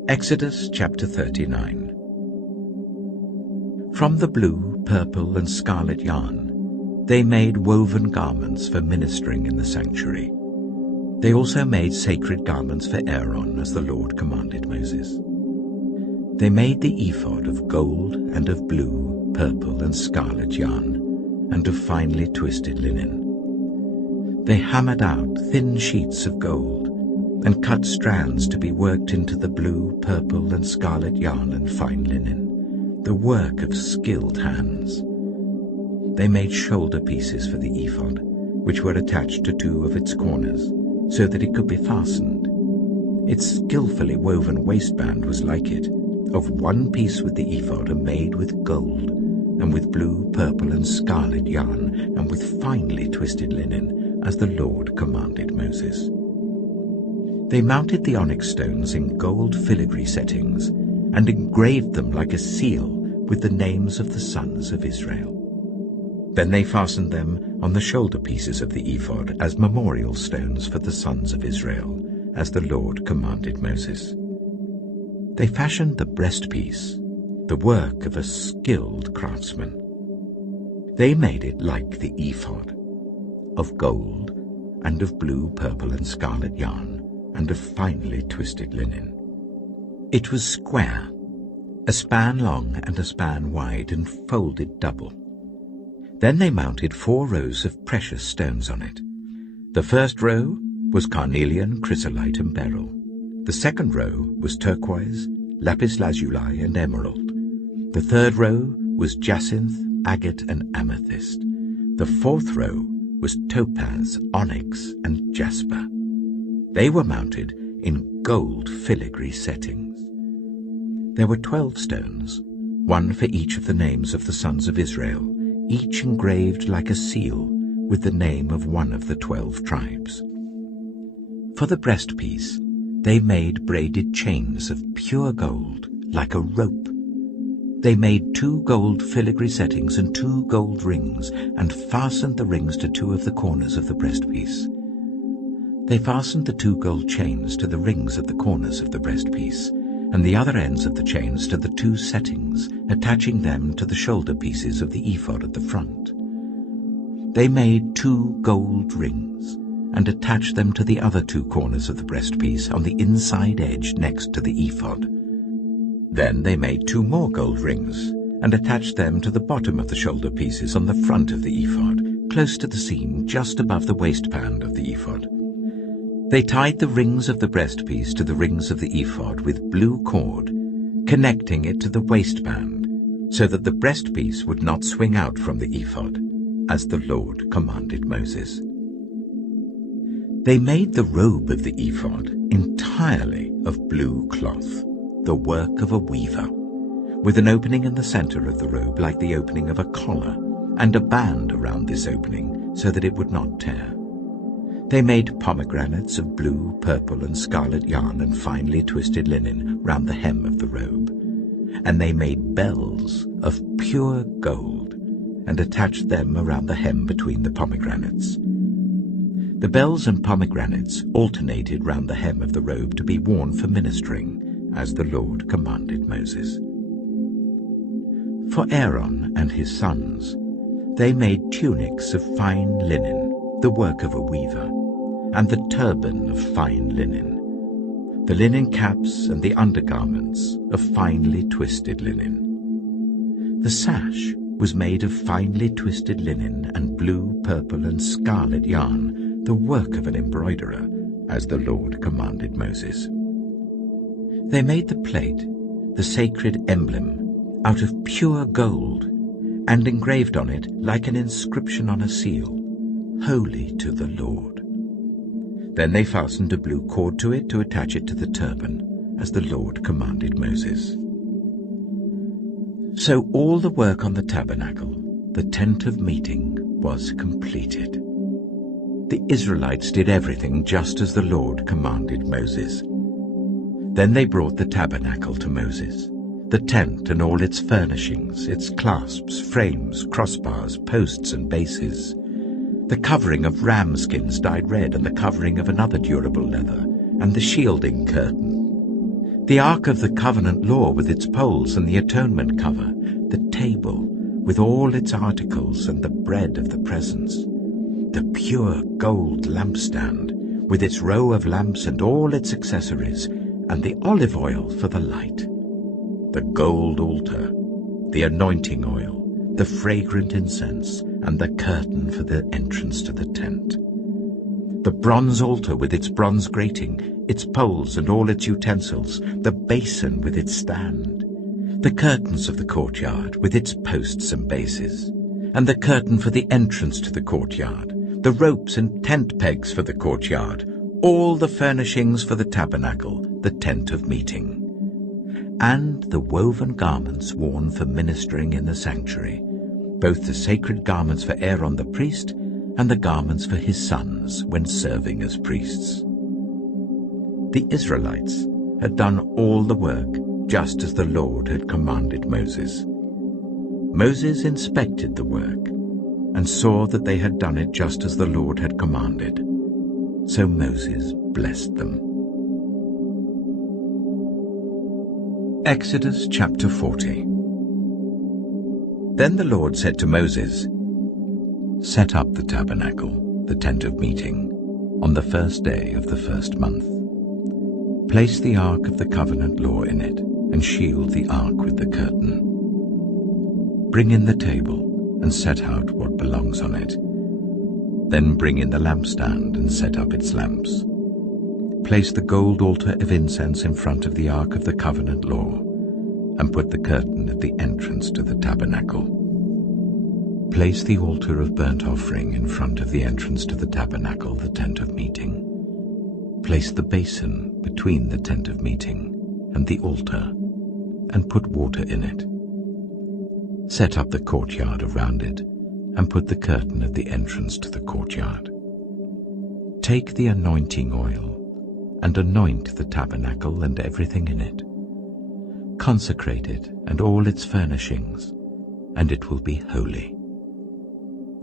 Exodus chapter 39. From the blue, purple, and scarlet yarn, they made woven garments for ministering in the sanctuary. They also made sacred garments for Aaron, as the Lord commanded Moses. They made the ephod of gold and of blue, purple, and scarlet yarn, and of finely twisted linen. They hammered out thin sheets of gold, and cut strands to be worked into the blue, purple, and scarlet yarn and fine linen, the work of skilled hands. They made shoulder pieces for the ephod, which were attached to 2 of its corners, so that it could be fastened. Its skillfully woven waistband was like it, of 1 piece with the ephod, and made with gold, and with blue, purple, and scarlet yarn, and with finely twisted linen, as the Lord commanded Moses. They mounted the onyx stones in gold filigree settings, and engraved them like a seal with the names of the sons of Israel. Then they fastened them on the shoulder pieces of the ephod as memorial stones for the sons of Israel, as the Lord commanded Moses. They fashioned the breastpiece, the work of a skilled craftsman. They made it like the ephod, of gold and of blue, purple, and scarlet yarn, and of finely twisted linen. It was square, a span long and a span wide, and folded double. Then they mounted 4 rows of precious stones on it. The first row was carnelian, chrysolite, and beryl. The second row was turquoise, lapis lazuli, and emerald. The third row was jacinth, agate, and amethyst. The fourth row was topaz, onyx, and jasper. They were mounted in gold filigree settings. There were 12 stones, 1 for each of the names of the sons of Israel, each engraved like a seal with the name of 1 of the 12 tribes. For the breastpiece, they made braided chains of pure gold, like a rope. They made 2 gold filigree settings and 2 gold rings, and fastened the rings to 2 of the corners of the breastpiece. They fastened the 2 gold chains to the rings at the corners of the breastpiece, and the other ends of the chains to the 2 settings, attaching them to the shoulder pieces of the ephod at the front. They made 2 gold rings, and attached them to the other 2 corners of the breastpiece on the inside edge next to the ephod. Then they made 2 more gold rings, and attached them to the bottom of the shoulder pieces on the front of the ephod, close to the seam just above the waistband of the ephod. They tied the rings of the breastpiece to the rings of the ephod with blue cord, connecting it to the waistband, so that the breastpiece would not swing out from the ephod, as the Lord commanded Moses. They made the robe of the ephod entirely of blue cloth, the work of a weaver, with an opening in the center of the robe like the opening of a collar, and a band around this opening so that it would not tear. They made pomegranates of blue, purple, and scarlet yarn and finely twisted linen round the hem of the robe. And they made bells of pure gold, and attached them around the hem between the pomegranates. The bells and pomegranates alternated round the hem of the robe to be worn for ministering, as the Lord commanded Moses. For Aaron and his sons, they made tunics of fine linen, the work of a weaver, and the turban of fine linen, the linen caps and the undergarments of finely twisted linen. The sash was made of finely twisted linen and blue, purple, and scarlet yarn, the work of an embroiderer, as the Lord commanded Moses. They made the plate, the sacred emblem, out of pure gold, and engraved on it, like an inscription on a seal, "Holy to the Lord." Then they fastened a blue cord to it to attach it to the turban, as the Lord commanded Moses. So all the work on the tabernacle, the tent of meeting, was completed. The Israelites did everything just as the Lord commanded Moses. Then they brought the tabernacle to Moses, the tent and all its furnishings, its clasps, frames, crossbars, posts and bases, the covering of ram skins dyed red and the covering of another durable leather, and the shielding curtain, the ark of the covenant law with its poles and the atonement cover, the table with all its articles and the bread of the presence, the pure gold lampstand with its row of lamps and all its accessories, and the olive oil for the light, the gold altar, the anointing oil, the fragrant incense, and the curtain for the entrance to the tent, the bronze altar with its bronze grating, its poles and all its utensils, the basin with its stand, the curtains of the courtyard with its posts and bases, and the curtain for the entrance to the courtyard, the ropes and tent pegs for the courtyard, all the furnishings for the tabernacle, the tent of meeting, and the woven garments worn for ministering in the sanctuary, both the sacred garments for Aaron the priest and the garments for his sons when serving as priests. The Israelites had done all the work just as the Lord had commanded Moses. Moses inspected the work and saw that they had done it just as the Lord had commanded. So Moses blessed them. Exodus chapter 40. Then the Lord said to Moses, "Set up the tabernacle, the tent of meeting, on the first day of the first month. Place the ark of the covenant law in it, and shield the ark with the curtain. Bring in the table, and set out what belongs on it. Then bring in the lampstand, and set up its lamps. Place the gold altar of incense in front of the ark of the covenant law, and put the curtain at the entrance to the tabernacle. Place the altar of burnt offering in front of the entrance to the tabernacle, the tent of meeting. Place the basin between the tent of meeting and the altar, and put water in it. Set up the courtyard around it, and put the curtain at the entrance to the courtyard. Take the anointing oil, and anoint the tabernacle and everything in it. Consecrate it and all its furnishings, and it will be holy.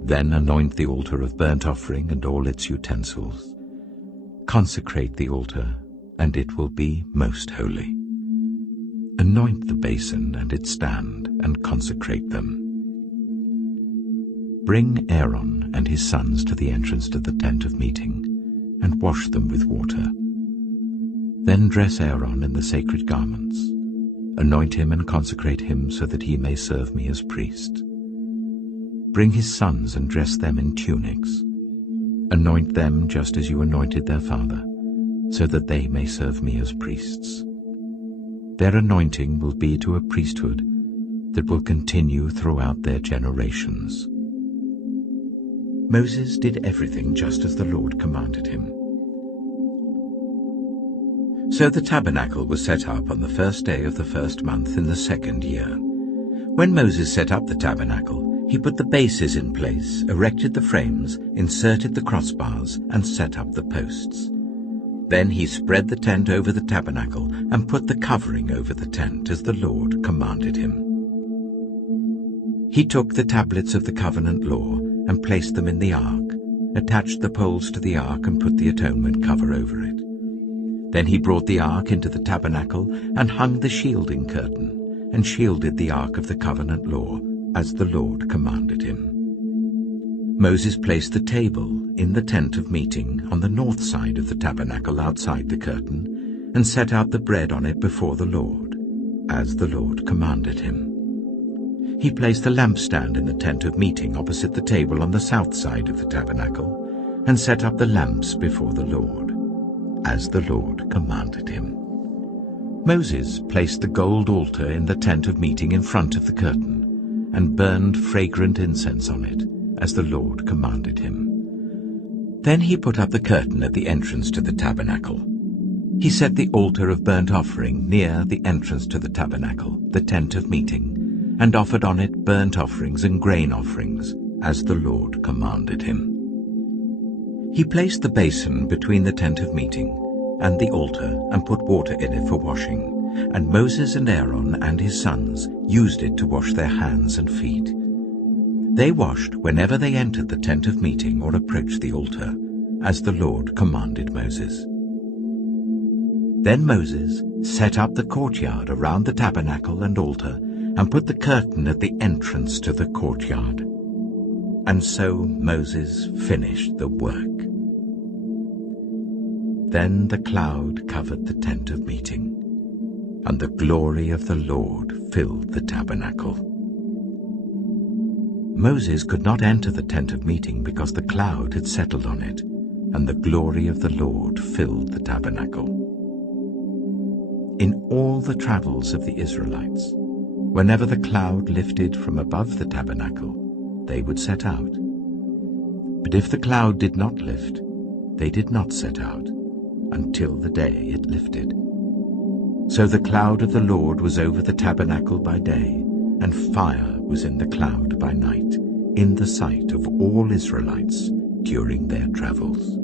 Then anoint the altar of burnt offering and all its utensils. Consecrate the altar, and it will be most holy. Anoint the basin and its stand, and consecrate them. Bring Aaron and his sons to the entrance to the tent of meeting, and wash them with water. Then dress Aaron in the sacred garments. Anoint him and consecrate him so that he may serve me as priest. Bring his sons and dress them in tunics. Anoint them just as you anointed their father, so that they may serve me as priests. Their anointing will be to a priesthood that will continue throughout their generations." Moses did everything just as the Lord commanded him. So the tabernacle was set up on the first day of the first month in the second year. When Moses set up the tabernacle, he put the bases in place, erected the frames, inserted the crossbars, and set up the posts. Then he spread the tent over the tabernacle and put the covering over the tent as the Lord commanded him. He took the tablets of the covenant law and placed them in the ark, attached the poles to the ark and put the atonement cover over it. Then he brought the ark into the tabernacle and hung the shielding curtain, and shielded the ark of the covenant law, as the Lord commanded him. Moses placed the table in the tent of meeting on the north side of the tabernacle outside the curtain, and set out the bread on it before the Lord, as the Lord commanded him. He placed the lampstand in the tent of meeting opposite the table on the south side of the tabernacle, and set up the lamps before the Lord, as the Lord commanded him. Moses placed the gold altar in the tent of meeting in front of the curtain, and burned fragrant incense on it, as the Lord commanded him. Then he put up the curtain at the entrance to the tabernacle. He set the altar of burnt offering near the entrance to the tabernacle, the tent of meeting, and offered on it burnt offerings and grain offerings, as the Lord commanded him. He placed the basin between the tent of meeting and the altar, and put water in it for washing, and Moses and Aaron and his sons used it to wash their hands and feet. They washed whenever they entered the tent of meeting or approached the altar, as the Lord commanded Moses. Then Moses set up the courtyard around the tabernacle and altar, and put the curtain at the entrance to the courtyard. And so Moses finished the work. Then the cloud covered the tent of meeting, and the glory of the Lord filled the tabernacle. Moses could not enter the tent of meeting because the cloud had settled on it, and the glory of the Lord filled the tabernacle. In all the travels of the Israelites, whenever the cloud lifted from above the tabernacle, they would set out. But if the cloud did not lift, they did not set out until the day it lifted. So the cloud of the Lord was over the tabernacle by day, and fire was in the cloud by night, in the sight of all Israelites during their travels.